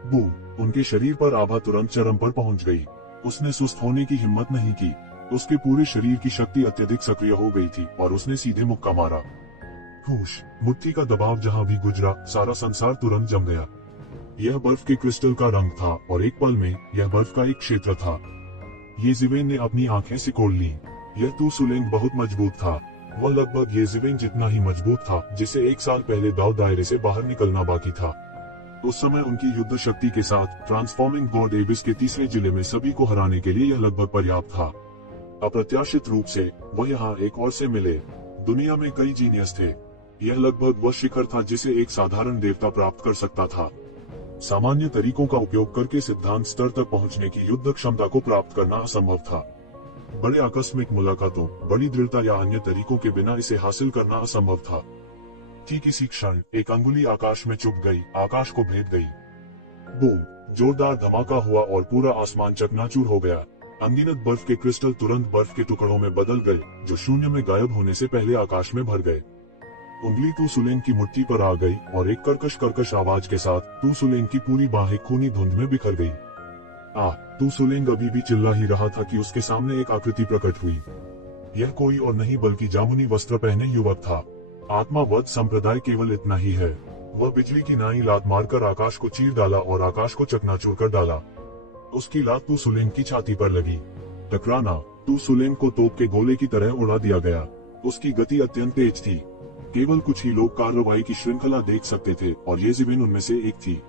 बू, उनके शरीर पर आभा तुरंत चरम पर पहुंच गई। उसने सुस्त होने की हिम्मत नहीं की। उसके पूरे शरीर की शक्ति अत्यधिक सक्रिय हो गई थी और उसने सीधे मुक्का मारा। हुश, मुट्ठी का दबाव जहां भी गुजरा, सारा संसार तुरंत जम गया। यह बर्फ के क्रिस्टल का रंग था और एक पल में यह बर्फ का एक क्षेत्र था। येज़ेबेल ने अपनी आंखें सिकोड़ ली। यह तू सुलेंग बहुत मजबूत था। वह लगभग येज़ेबेल जितना ही मजबूत था, जिसे 1 साल पहले दाव दायरे से बाहर निकलना बाकी था। उस समय उनकी युद्ध शक्ति के साथ ट्रांसफॉर्मिंग गॉड एबिस के तीसरे जिले में सभी को हराने के लिए यह लगभग पर्याप्त था। अप्रत्याशित रूप से वह यहाँ एक और से मिले। दुनिया में कई जीनियस थे। यह लगभग वह शिखर था जिसे एक साधारण देवता प्राप्त कर सकता था। सामान्य तरीकों का उपयोग करके सिद्धांत स्तर तक पहुंचने की युद्ध क्षमता को प्राप्त करना असंभव था। बड़े आकस्मिक मुलाकातों, बड़ी दृढ़ता या अन्य तरीकों के बिना इसे हासिल करना असंभव था। ठीक इसी क्षण एक अंगुली आकाश में चुप गई, आकाश को भेद गई। बूम, जोरदार धमाका हुआ और पूरा आसमान चकनाचूर हो गया। अनगिनत बर्फ के क्रिस्टल तुरंत बर्फ के टुकड़ों में बदल गए, जो शून्य में गायब होने से पहले आकाश में भर गए। उंगली तू सुलेंग की मुट्ठी पर आ गई और एक कर्कश आवाज के साथ तू सुलेंग की पूरी बाहें खूनी धुंध में बिखर गई। तू सुलेंग अभी भी चिल्ला ही रहा था कि उसके सामने एक आकृति प्रकट हुई। यह कोई और नहीं बल्कि जामुनी वस्त्र पहने युवक था। आत्मावध संप्रदाय केवल इतना ही है। वह बिजली की नाई लात मारकर आकाश को चीर डाला और आकाश को चकनाचूर कर डाला। उसकी लात तू सुलेंग की छाती पर लगी। टकराना, तू सुलेंग को तोप के गोले की तरह उड़ा दिया गया। उसकी गति अत्यंत तेज थी। केवल कुछ ही लोग कार्रवाई की श्रृंखला देख सकते थे और येज़ेबेल उनमें से एक थी।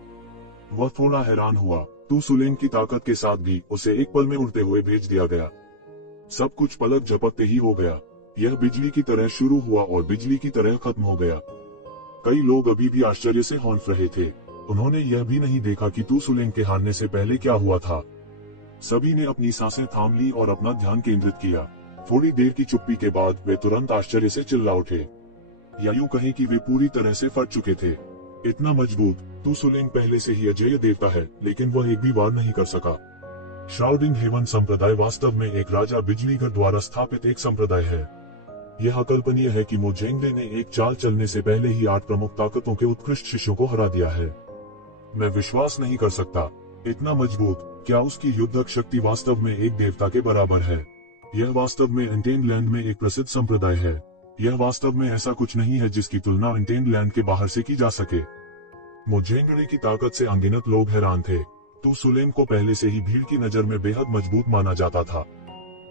वह थोड़ा हैरान हुआ। तू सुलेंग की ताकत के साथ भी उसे एक पल में उड़ते हुए भेज दिया गया। सब कुछ पलक झपकते ही हो गया। यह बिजली की तरह शुरू हुआ और बिजली की तरह खत्म हो गया। कई लोग अभी भी आश्चर्य से हौंफ रहे थे। उन्होंने यह भी नहीं देखा कि तू सुलेंग के हारने से पहले क्या हुआ था। सभी ने अपनी सांसें थाम ली और अपना ध्यान केंद्रित किया। थोड़ी देर की चुप्पी के बाद वे तुरंत आश्चर्य से चिल्ला उठे, या यूं कहें कि वे पूरी तरह से फट चुके थे। इतना मजबूत, तू सुलेंग पहले से ही अजेय देवता है, लेकिन वह एक भी वार नहीं कर सका। श्राउडिंग हेवन संप्रदाय वास्तव में एक राजा बिजलीघर द्वारा स्थापित एक संप्रदाय है। यह अकल्पनीय है कि मोजेंगडे ने एक चाल चलने से पहले ही 8 प्रमुख ताकतों के उत्कृष्ट शिष्यों को हरा दिया है। मैं विश्वास नहीं कर सकता, इतना मजबूत। क्या उसकी युद्धक शक्ति वास्तव में एक देवता के बराबर है? यह वास्तव में एंटेन लैंड में एक प्रसिद्ध संप्रदाय है। यह वास्तव में ऐसा कुछ नहीं है जिसकी तुलना एंटेन लैंड के बाहर से की जा सके। मोजेंगड़े की ताकत से अनगिनत लोग हैरान थे। तू सुलेम को पहले से ही भीड़ की नजर में बेहद मजबूत माना जाता था,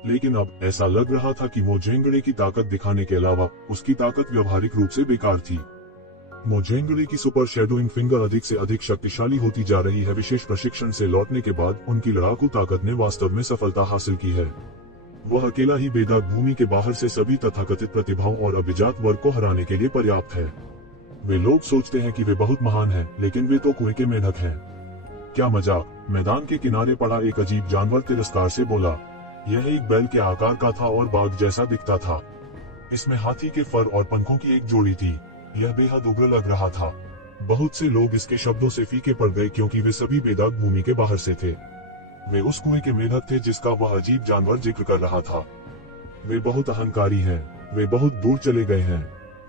लेकिन अब ऐसा लग रहा था कि मोजेंगड़े की ताकत दिखाने के अलावा उसकी ताकत व्यवहारिक रूप से बेकार थी। मोजेंगड़े की सुपर शैडोइंग फिंगर अधिक से अधिक शक्तिशाली होती जा रही है। विशेष प्रशिक्षण से लौटने के बाद उनकी लड़ाकू ताकत ने वास्तव में सफलता हासिल की है। वह अकेला ही बेदाग भूमि के बाहर से सभी तथाकथित प्रतिभाओं और अभिजात वर्ग को हराने के लिए पर्याप्त है। वे लोग सोचते हैं कि वे बहुत महान हैं, लेकिन वे तो कुएं के मेंढक हैं। क्या मजाक। मैदान के किनारे पड़ा एक अजीब जानवर तिरस्कार से बोला। यह एक बैल के आकार का था और बाघ जैसा दिखता था। इसमें हाथी के फर और पंखों की एक जोड़ी थी। यह बेहद उग्र लग रहा था। बहुत से लोग इसके शब्दों से फीके पड़ गए क्योंकि वे सभी बेदाग भूमि के बाहर से थे। वे उस कुएं के मेंढक थे जिसका वह अजीब जानवर जिक्र कर रहा था। वे बहुत अहंकारी हैं। वे बहुत दूर चले गए हैं।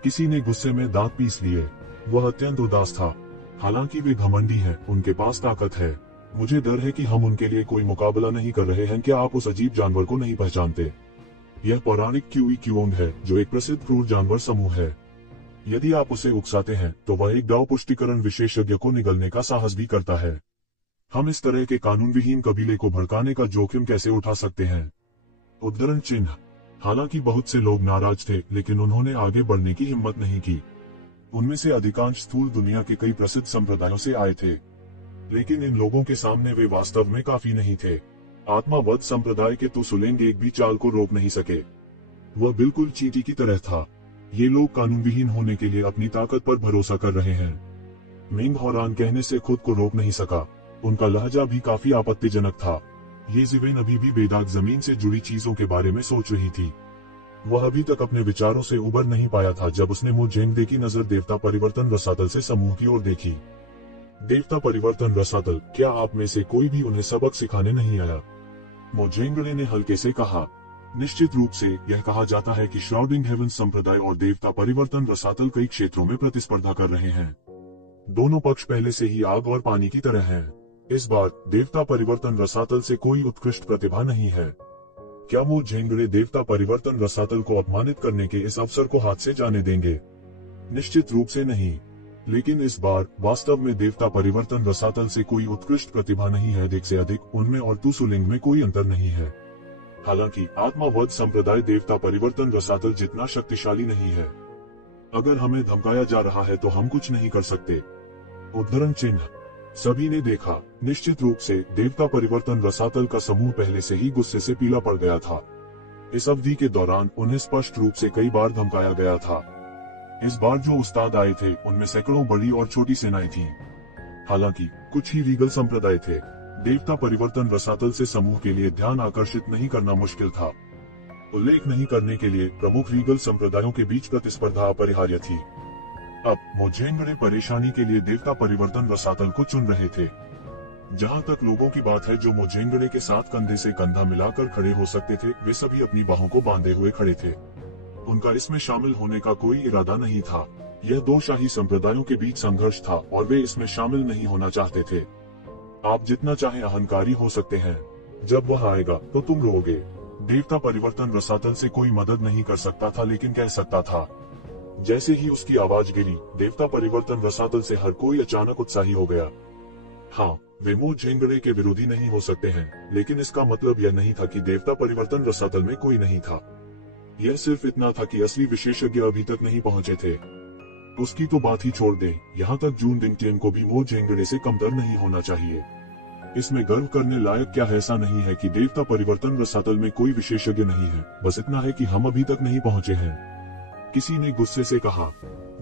किसी ने गुस्से में दांत पीस लिए। वह अत्यंत उदास था। हालांकि वे घमंडी हैं, उनके पास ताकत है। मुझे डर है कि हम उनके लिए कोई मुकाबला नहीं कर रहे हैं। क्या आप उस अजीब जानवर को नहीं पहचानते? यह पौराणिक क्यूई क्यूओंग है, जो एक प्रसिद्ध क्रूर जानवर समूह है। यदि आप उसे उकसाते हैं तो वह एक दाव पुष्टिकरण विशेषज्ञ को निगलने का साहस भी करता है। हम इस तरह के कानून विहीन कबीले को भड़काने का जोखिम कैसे उठा सकते हैं? उद्धरण चिन्ह। हालांकि बहुत से लोग नाराज थे, लेकिन उन्होंने आगे बढ़ने की हिम्मत नहीं की। उनमें से अधिकांश स्थूल दुनिया के कई प्रसिद्ध संप्रदायों से आए थे, लेकिन इन लोगों के सामने वे वास्तव में काफी नहीं थे। आत्मावध संप्रदाय के तो सुलेंग एक भी चाल को रोक नहीं सके। वह बिल्कुल चींटी की तरह था। ये लोग कानून विहीन होने के लिए अपनी ताकत पर भरोसा कर रहे हैं। मिंग होरान कहने से खुद को रोक नहीं सका। उनका लहजा भी काफी आपत्तिजनक था। ये जिवेन अभी भी बेदाग जमीन से जुड़ी चीजों के बारे में सोच रही थी। वह अभी तक अपने विचारों से उबर नहीं पाया था जब उसने मोजेंगड़े की नजर देवता परिवर्तन रसातल से समूह की ओर देखी। देवता परिवर्तन रसातल, क्या आप में से कोई भी उन्हें सबक सिखाने नहीं आया? मोजेंगड़े ने हल्के से कहा। निश्चित रूप से यह कहा जाता है कि श्राउडिंग हेवन संप्रदाय और देवता परिवर्तन रसातल कई क्षेत्रों में प्रतिस्पर्धा कर रहे हैं। दोनों पक्ष पहले से ही आग और पानी की तरह हैं। इस बार देवता परिवर्तन रसातल से कोई उत्कृष्ट प्रतिभा नहीं है। क्या मोजेंगड़े देवता परिवर्तन रसातल को अपमानित करने के इस अवसर को हाथ से जाने देंगे? निश्चित रूप से नहीं। लेकिन इस बार वास्तव में देवता परिवर्तन रसातल से कोई उत्कृष्ट प्रतिभा नहीं है। अधिक से अधिक उनमें और तुसुलिंग में कोई अंतर नहीं है। हालांकि आत्मावध संप्रदाय देवता परिवर्तन रसातल जितना शक्तिशाली नहीं है। अगर हमें धमकाया जा रहा है तो हम कुछ नहीं कर सकते। उद्धरण चिन्ह। सभी ने देखा। निश्चित रूप से देवता परिवर्तन रसातल का समूह पहले से ही गुस्से से पीला पड़ गया था। इस अवधि के दौरान उन्हें स्पष्ट रूप से कई बार धमकाया गया था। इस बार जो उस्ताद आए थे उनमें सैकड़ों बड़ी और छोटी सेनाएं थीं। हालांकि कुछ ही रीगल संप्रदाय थे। देवता परिवर्तन रसातल से समूह के लिए ध्यान आकर्षित नहीं करना मुश्किल था। उल्लेख नहीं करने के लिए प्रमुख रीगल संप्रदायों के बीच प्रतिस्पर्धा अपरिहार्य थी। अब मोजेंगड़े परेशानी के लिए देवता परिवर्तन रसातल को चुन रहे थे। जहां तक लोगों की बात है जो मोजेंगड़े के साथ कंधे से कंधा मिलाकर खड़े हो सकते थे, वे सभी अपनी बाहों को बांधे हुए खड़े थे। उनका इसमें शामिल होने का कोई इरादा नहीं था। यह दो शाही संप्रदायों के बीच संघर्ष था और वे इसमें शामिल नहीं होना चाहते थे। आप जितना चाहे अहंकारी हो सकते हैं, जब वह आएगा तो तुम रोओगे। देवता परिवर्तन रसातल से कोई मदद नहीं कर सकता था, लेकिन कह सकता था। जैसे ही उसकी आवाज गिरी, देवता परिवर्तन रसातल से हर कोई अचानक उत्साही हो गया। हाँ, वे मोजेंगड़े के विरोधी नहीं हो सकते हैं, लेकिन इसका मतलब यह नहीं था कि देवता परिवर्तन रसातल में कोई नहीं था। यह सिर्फ इतना था कि असली विशेषज्ञ अभी तक नहीं पहुंचे थे। उसकी तो बात ही छोड़ दें, यहाँ तक जून दिंगटियन को भी मोजेंगड़े से कमतर नहीं होना चाहिए। इसमें गर्व करने लायक क्या ऐसा नहीं है कि देवता परिवर्तन रसातल में कोई विशेषज्ञ नहीं है, बस इतना है कि हम अभी तक नहीं पहुंचे हैं। किसी ने गुस्से से कहा।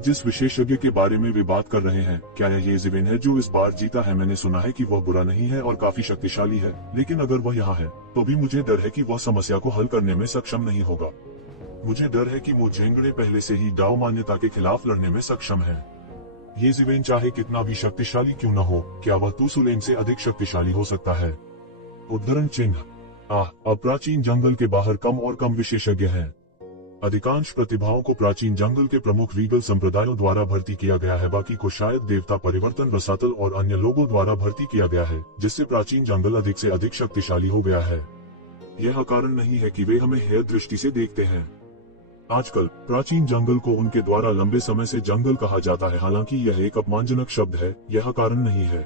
जिस विशेषज्ञ के बारे में वे बात कर रहे हैं, क्या यह ये जिवेन है जो इस बार जीता है? मैंने सुना है कि वह बुरा नहीं है और काफी शक्तिशाली है, लेकिन अगर वह यहाँ है तो भी मुझे डर है कि वह समस्या को हल करने में सक्षम नहीं होगा। मुझे डर है कि मोजेंगड़े पहले से ही डाओ मान्यता के खिलाफ लड़ने में सक्षम है। ये जिवेन चाहे कितना भी शक्तिशाली क्यों न हो, क्या वह तुसुलेम से अधिक शक्तिशाली हो सकता है? उद्धरण चिन्ह। अब प्राचीन जंगल के बाहर कम और कम विशेषज्ञ हैं। अधिकांश प्रतिभाओं को प्राचीन जंगल के प्रमुख रीगल संप्रदायों द्वारा भर्ती किया गया है, बाकी को शायद देवता परिवर्तन रसातल और अन्य लोगों द्वारा भर्ती किया गया है, जिससे प्राचीन जंगल अधिक से अधिक शक्तिशाली हो गया है। यह कारण नहीं है कि वे हमें हेय दृष्टि से देखते हैं। आजकल प्राचीन जंगल को उनके द्वारा लंबे समय से जंगल कहा जाता है, हालांकि यह एक अपमानजनक शब्द है, यह कारण नहीं है।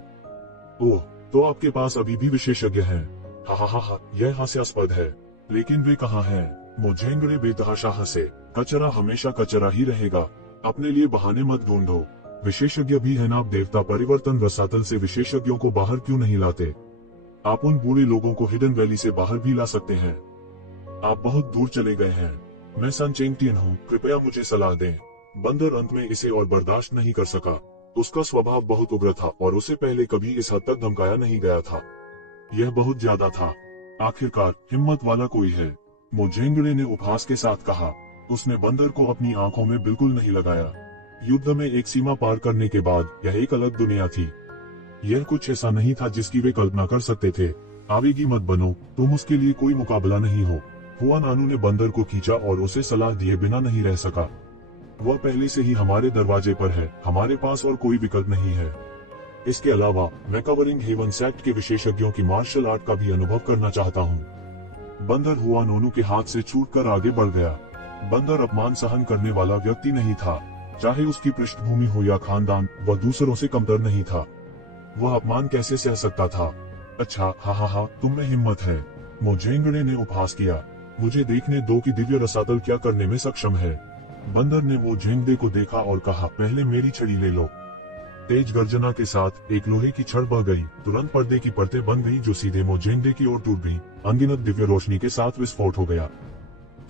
ओह, तो आपके पास अभी भी विशेषज्ञ हैं। हा हा हा, यह हास्यास्पद है। लेकिन वे कहाँ हैं? मोजेंगड़े बेतहाशा हंसे। कचरा हमेशा कचरा ही रहेगा, अपने लिए बहाने मत ढूंढो। विशेषज्ञ भी है ना, आप देवता परिवर्तन रसातल से विशेषज्ञों को बाहर क्यों नहीं लाते? आप उन बूढ़े लोगों को हिडन वैली से बाहर भी ला सकते हैं। आप बहुत दूर चले गए हैं। मैं सन चेंगटियन हूँ, कृपया मुझे सलाह दें। बंदर अंत में इसे और बर्दाश्त नहीं कर सका। उसका स्वभाव बहुत उग्र था और उसे पहले कभी इस हद तक धमकाया नहीं गया था। यह बहुत ज्यादा था। आखिरकार हिम्मत वाला कोई है, मोजेंगड़े ने उपहास के साथ कहा। उसने बंदर को अपनी आंखों में बिल्कुल नहीं लगाया। युद्ध में एक सीमा पार करने के बाद यह एक अलग दुनिया थी। यह कुछ ऐसा नहीं था जिसकी वे कल्पना कर सकते थे। आवेगी मत बनो, तुम उसके लिए कोई मुकाबला नहीं हो। हुआ नानू ने बंदर को खींचा और उसे सलाह दिए बिना नहीं रह सका। वह पहले से ही हमारे दरवाजे पर है, हमारे पास और कोई विकल्प नहीं है। इसके अलावा मैं कवरिंग हेवन सेक्ट के विशेषज्ञों की मार्शल आर्ट का भी अनुभव करना चाहता हूँ। बंदर हुआ नोनू के हाथ से छूटकर आगे बढ़ गया। बंदर अपमान सहन करने वाला व्यक्ति नहीं था, चाहे उसकी पृष्ठभूमि हो या खानदान, वह दूसरों से कमतर नहीं था। वह अपमान कैसे सह सकता था? अच्छा, हा हा हा, तुम में हिम्मत है, मोजेंगड़े ने उपहास किया। मुझे देखने दो कि दिव्य रसातल क्या करने में सक्षम है। बंदर ने मोजेंगड़े को देखा और कहा, पहले मेरी छड़ी ले लो। तेज गर्जना के साथ एक लोहे की छड़ बह गई। तुरंत पर्दे की परतें बन गई जो सीधे मोजेंगड़े की ओर टूट गई। अनगिनत दिव्य रोशनी के साथ विस्फोट हो गया।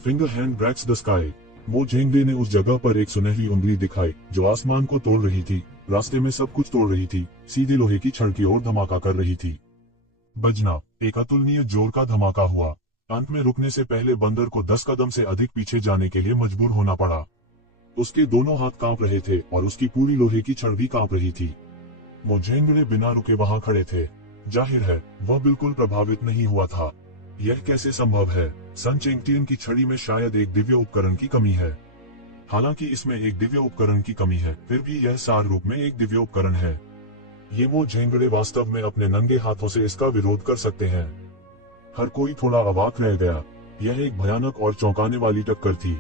Finger hand breaks the sky. मोजेंगड़े ने उस जगह पर एक सुनहरी उंगली दिखाई जो आसमान को तोड़ रही थी, रास्ते में सब कुछ तोड़ रही थी, सीधे लोहे की छड़ की ओर धमाका कर रही थी। बजना, एक अतुलनीय जोर का धमाका हुआ। अंत में रुकने से पहले बंदर को 10 कदम से अधिक पीछे जाने के लिए मजबूर होना पड़ा। उसके दोनों हाथ कांप रहे थे और उसकी पूरी लोहे की छड़ भी कांप रही थी। मोजेंगड़े बिना रुके वहां खड़े थे। जाहिर है वह बिल्कुल प्रभावित नहीं हुआ था। यह कैसे संभव है? सन चेंगटियन की छड़ी में शायद एक दिव्य उपकरण की कमी है। हालांकि इसमें एक दिव्य उपकरण की कमी है, फिर भी यह सार रूप में एक दिव्य उपकरण है। ये मोजेंगड़े वास्तव में अपने नंगे हाथों से इसका विरोध कर सकते हैं। हर कोई थोड़ा अवाक रह गया। यह एक भयानक और चौंकाने वाली टक्कर थी।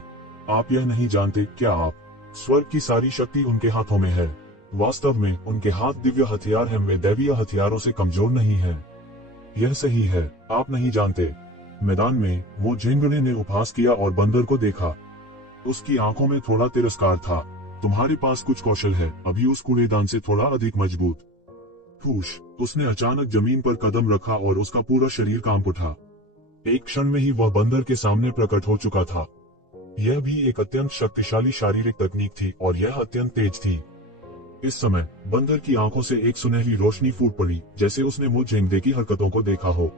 आप यह नहीं जानते क्या आप? स्वर्ग की सारी शक्ति उनके हाथों में है। वास्तव में उनके हाथ दिव्य हथियार हैं, वे दैवीय हथियारों से कमजोर नहीं हैं। यह सही है, आप नहीं जानते। मैदान में मोजेंगड़े ने उपहास किया और बंदर को देखा। उसकी आंखों में थोड़ा तिरस्कार था। तुम्हारे पास कुछ कौशल है, अभी उस कूड़ेदान से थोड़ा अधिक मजबूत। फूश, उसने अचानक जमीन पर कदम रखा और उसका पूरा शरीर कांप उठा। एक क्षण में ही वह बंदर के सामने प्रकट हो चुका था। यह भी एक अत्यंत शक्तिशाली शारीरिक तकनीक थी और यह अत्यंत तेज थी। इस समय बंदर की आंखों से एक सुनहरी रोशनी फूट पड़ी, जैसे उसने मोजेंगड़े की हरकतों को देखा हो।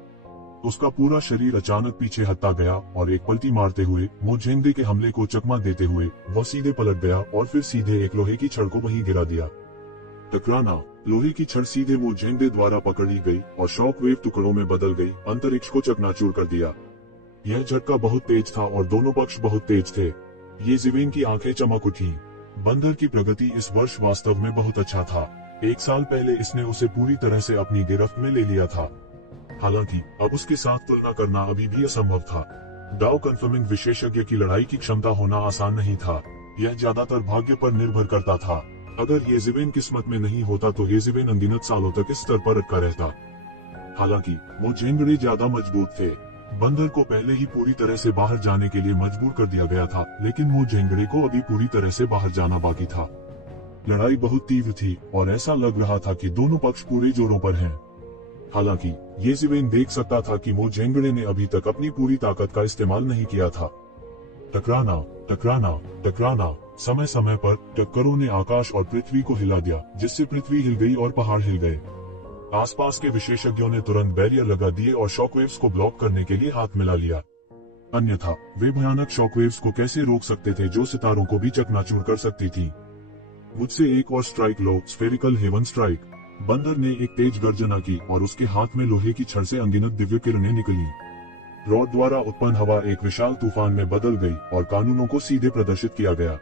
उसका पूरा शरीर अचानक पीछे हटता गया और एक पलटी मारते हुए मोजेंगड़े के हमले को चकमा देते हुए वह सीधे पलट गया और फिर सीधे एक लोहे की छड़ को वहीं गिरा दिया। टकराना, लोहे की छड़ सीधे मोजेंगड़े द्वारा पकड़ी गई और शॉकवेव टुकड़ों में बदल गई, अंतरिक्ष को चकनाचूर कर दिया। यह झटका बहुत तेज था और दोनों पक्ष बहुत तेज थे। ये ज़िवेन की आंखें चमक उठी। बंदर की प्रगति इस वर्ष वास्तव में बहुत अच्छा था। 1 साल पहले इसने उसे पूरी तरह से अपनी गिरफ्त में ले लिया था। हालांकि अब उसके साथ तुलना करना अभी भी असंभव था। डाउ कन्फर्मिंग विशेषज्ञ की लड़ाई की क्षमता होना आसान नहीं था। यह ज्यादातर भाग्य पर निर्भर करता था। अगर ये ज़िवेन किस्मत में नहीं होता तो ये ज़िवेन अनगिनत सालों तक इस स्तर पर अटका रहता। हालांकि मोजेंगड़े ज्यादा मजबूत थे। बंदर को पहले ही पूरी तरह से बाहर जाने के लिए मजबूर कर दिया गया था, लेकिन मोजेंगड़े को अभी पूरी तरह से बाहर जाना बाकी था। लड़ाई बहुत तीव्र थी और ऐसा लग रहा था कि दोनों पक्ष पूरे जोरों पर हैं। हालांकि ये ज़िवेन देख सकता था कि मोजेंगड़े ने अभी तक अपनी पूरी ताकत का इस्तेमाल नहीं किया था। टकराना, टकराना, टकराना। समय समय पर टक्करों ने आकाश और पृथ्वी को हिला दिया, जिससे पृथ्वी हिल गई और पहाड़ हिल गए। आसपास के विशेषज्ञों ने तुरंत बैरियर लगा दिए और शॉकवेव्स को ब्लॉक करने के लिए हाथ मिला लिया। अन्यथा वे भयानक शॉकवेव्स को कैसे रोक सकते थे जो सितारों को भी चकनाचूर कर सकती थी। मुझसे एक और स्ट्राइक लो, स्फेरिकल हेवन स्ट्राइक। बंदर ने एक तेज गर्जना की और उसके हाथ में लोहे की छड़ से अनगिनत दिव्य किरणें निकली। रॉड द्वारा उत्पन्न हवा एक विशाल तूफान में बदल गई और कानूनों को सीधे प्रदर्शित किया गया।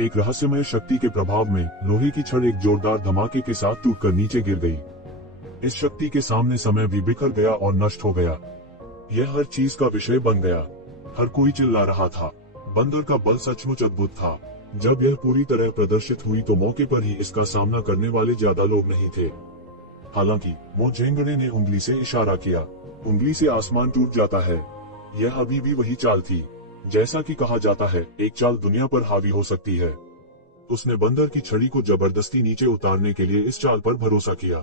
एक रहस्यमय शक्ति के प्रभाव में लोहे की छड़ एक जोरदार धमाके के साथ टूटकर नीचे गिर गई। इस शक्ति के सामने समय भी बिखर गया और नष्ट हो गया। यह हर चीज का विषय बन गया। हर कोई चिल्ला रहा था। बंदर का बल सचमुच अद्भुत था। जब यह पूरी तरह प्रदर्शित हुई तो मौके पर ही इसका सामना करने वाले ज्यादा लोग नहीं थे। हालांकि मोजेंगड़े ने उंगली से इशारा किया। उंगली से आसमान टूट जाता है। यह अभी भी वही चाल थी। जैसा कि कहा जाता है, एक चाल दुनिया पर हावी हो सकती है। उसने बंदर की छड़ी को जबरदस्ती नीचे उतारने के लिए इस चाल पर भरोसा किया।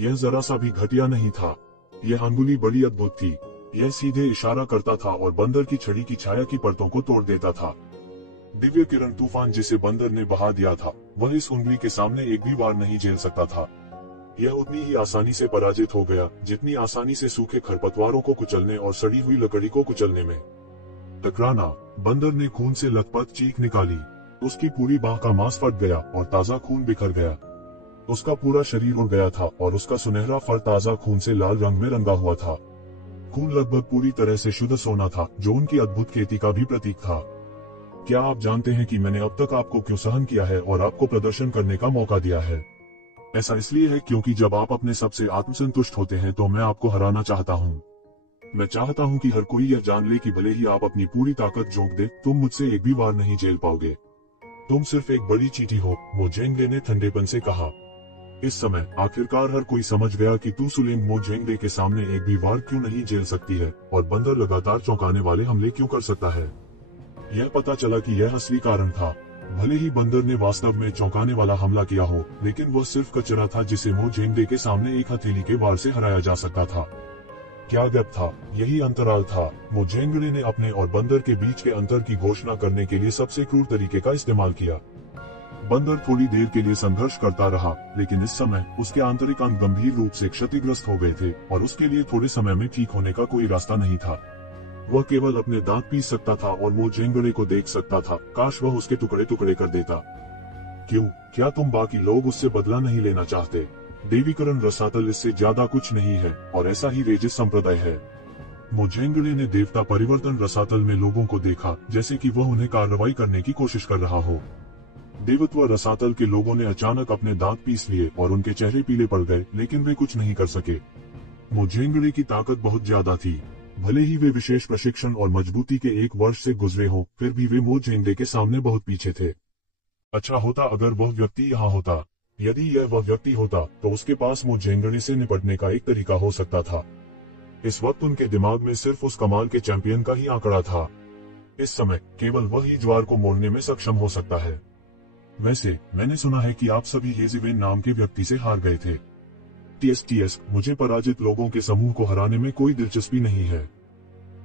यह जरा सा भी घटिया नहीं था। यह अंगुली बड़ी अद्भुत थी। यह सीधे इशारा करता था और बंदर की छड़ी की छाया की परतों को तोड़ देता था। दिव्य किरण तूफान जिसे बंदर ने बहा दिया था, वह इस उंगली के सामने एक भी बार नहीं झेल सकता था। यह उतनी ही आसानी से पराजित हो गया जितनी आसानी से सूखे खरपतवारों को कुचलने और सड़ी हुई लकड़ी को कुचलने में टकराना। बंदर ने खून से लथपथ चीख निकाली। उसकी पूरी बाह का मांस फट गया और ताजा खून बिखर गया। उसका पूरा शरीर उड़ गया था और उसका सुनहरा फर ताजा खून से लाल रंग में रंगा हुआ था। खून लगभग पूरी तरह से शुद्ध सोना था, जो उनकी अद्भुत खेती का भी प्रतीक था। क्या आप जानते हैं कि मैंने अब तक आपको क्यों सहन किया है और आपको प्रदर्शन करने का मौका दिया है? ऐसा इसलिए है क्योंकि जब आप अपने सबसे आत्मसंतुष्ट होते हैं तो मैं आपको हराना चाहता हूँ। मैं चाहता हूँ कि हर कोई यह जान ले कि भले ही आप अपनी पूरी ताकत झोंक दे, तुम मुझसे एक भी वार नहीं झेल पाओगे। तुम सिर्फ एक बड़ी चींटी हो, मोजेंगड़े ने ठंडेपन से कहा। इस समय आखिरकार हर कोई समझ गया कि तू सुलेंग मोजेंगड़े के सामने एक भी वार क्यों नहीं झेल सकती है और बंदर लगातार चौंकाने वाले हमले क्यों कर सकता है। यह पता चला कि यह असली कारण था। भले ही बंदर ने वास्तव में चौंकाने वाला हमला किया हो, लेकिन वह सिर्फ कचरा था जिसे मोजेंगड़े के सामने एक हथेली के वार से हराया जा सकता था। क्या गैप था? यही अंतराल था। मोजेंगड़े ने अपने और बंदर के बीच के अंतर की घोषणा करने के लिए सबसे क्रूर तरीके का इस्तेमाल किया। बंदर थोड़ी देर के लिए संघर्ष करता रहा, लेकिन इस समय उसके आंतरिक अंग गंभीर रूप से क्षतिग्रस्त हो गए थे और उसके लिए थोड़े समय में ठीक होने का कोई रास्ता नहीं था। वह केवल अपने दांत पीस सकता था और मोजेंगड़े को देख सकता था। काश वह उसके टुकड़े टुकड़े कर देता। क्यों? क्या तुम बाकी लोग उससे बदला नहीं लेना चाहते? देवीकरण रसातल इससे ज्यादा कुछ नहीं है और ऐसा ही रेजिस संप्रदाय है। मोजेंगड़े ने देवता परिवर्तन रसातल में लोगों को देखा जैसे कि वह उन्हें कार्रवाई करने की कोशिश कर रहा हो। देवत्व रसातल के लोगों ने अचानक अपने दांत पीस लिए और उनके चेहरे पीले पड़ गए, लेकिन वे कुछ नहीं कर सके। मोजेंगड़े की ताकत बहुत ज्यादा थी। भले ही वे विशेष प्रशिक्षण और मजबूती के 1 वर्ष से गुजरे हों, फिर भी वे मोजेंगड़े के सामने बहुत पीछे थे। अच्छा होता अगर वह व्यक्ति यहाँ होता। यदि यह वह व्यक्ति होता तो उसके पास मोजेंगड़े से निपटने का एक तरीका हो सकता था। इस वक्त उनके दिमाग में सिर्फ उस कमाल के चैंपियन का ही आंकड़ा था। इस समय केवल वही ज्वार को मोड़ने में सक्षम हो सकता है। वैसे मैंने सुना है कि आप सभी येज़िवेन नाम के व्यक्ति से हार गए थे। टीएस, मुझे पराजित लोगों के समूह को हराने में कोई दिलचस्पी नहीं है।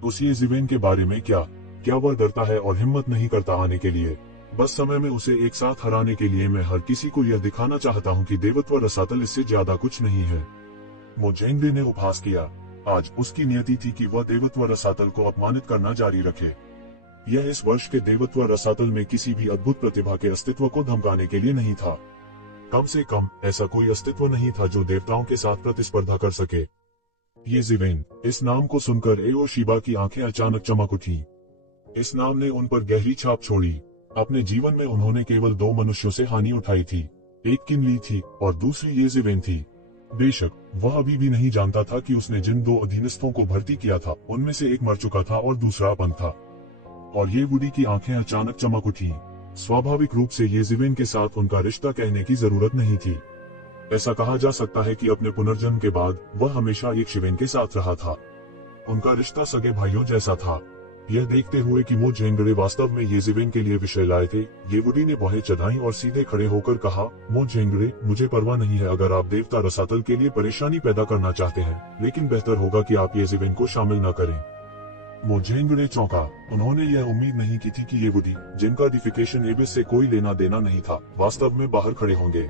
उस येज़िवेन के बारे में क्या वह डरता है और हिम्मत नहीं करता आने के लिए? बस समय में उसे एक साथ हराने के लिए मैं हर किसी को यह दिखाना चाहता हूँ कि देवत्व रसातल इससे ज्यादा कुछ नहीं है। मोजेंगड़े ने उपहास किया। आज उसकी नियति थी कि वह देवत्व रसातल को अपमानित करना जारी रखे। यह इस वर्ष के देवत्व रसातल में किसी भी अद्भुत प्रतिभा के अस्तित्व को धमकाने के लिए नहीं था। कम से कम ऐसा कोई अस्तित्व नहीं था जो देवताओं के साथ प्रतिस्पर्धा कर सके। येज़िवेन, इस नाम को सुनकर एओ शिबा की आंखें अचानक चमक उठी। इस नाम ने उन पर गहरी छाप छोड़ी। अपने जीवन में उन्होंने केवल 2 मनुष्यों से हानि उठाई थी। एक किनली थी और दूसरी येज़िवेन थी। बेशक वह अभी भी नहीं जानता था कि उसने जिन 2 अधीनस्थों को भर्ती किया था उनमें से एक मर चुका था और दूसरा अपंग था। और ये वुडी की आंखें अचानक चमक उठी। स्वाभाविक रूप से येज़िवेन के साथ उनका रिश्ता कहने की जरूरत नहीं थी। ऐसा कहा जा सकता है कि अपने पुनर्जन्म के बाद वह हमेशा एक शिवेन के साथ रहा था। उनका रिश्ता सगे भाइयों जैसा था। यह देखते हुए कि मोजेंगड़े वास्तव में येज़िवेन के लिए विषय लाए थे, येवुडी ने बाहें चढ़ाई और सीधे खड़े होकर कहा, मोजेंगड़े, मुझे परवाह नहीं है अगर आप देवता रसातल के लिए परेशानी पैदा करना चाहते हैं, लेकिन बेहतर होगा कि आप येज़िवेन को शामिल न करें। मोजेंगड़े चौंका। उन्होंने यह उम्मीद नहीं की थी कि येवुडी, जिनका डिफिकेशन एबिस से कोई लेना देना नहीं था, वास्तव में बाहर खड़े होंगे।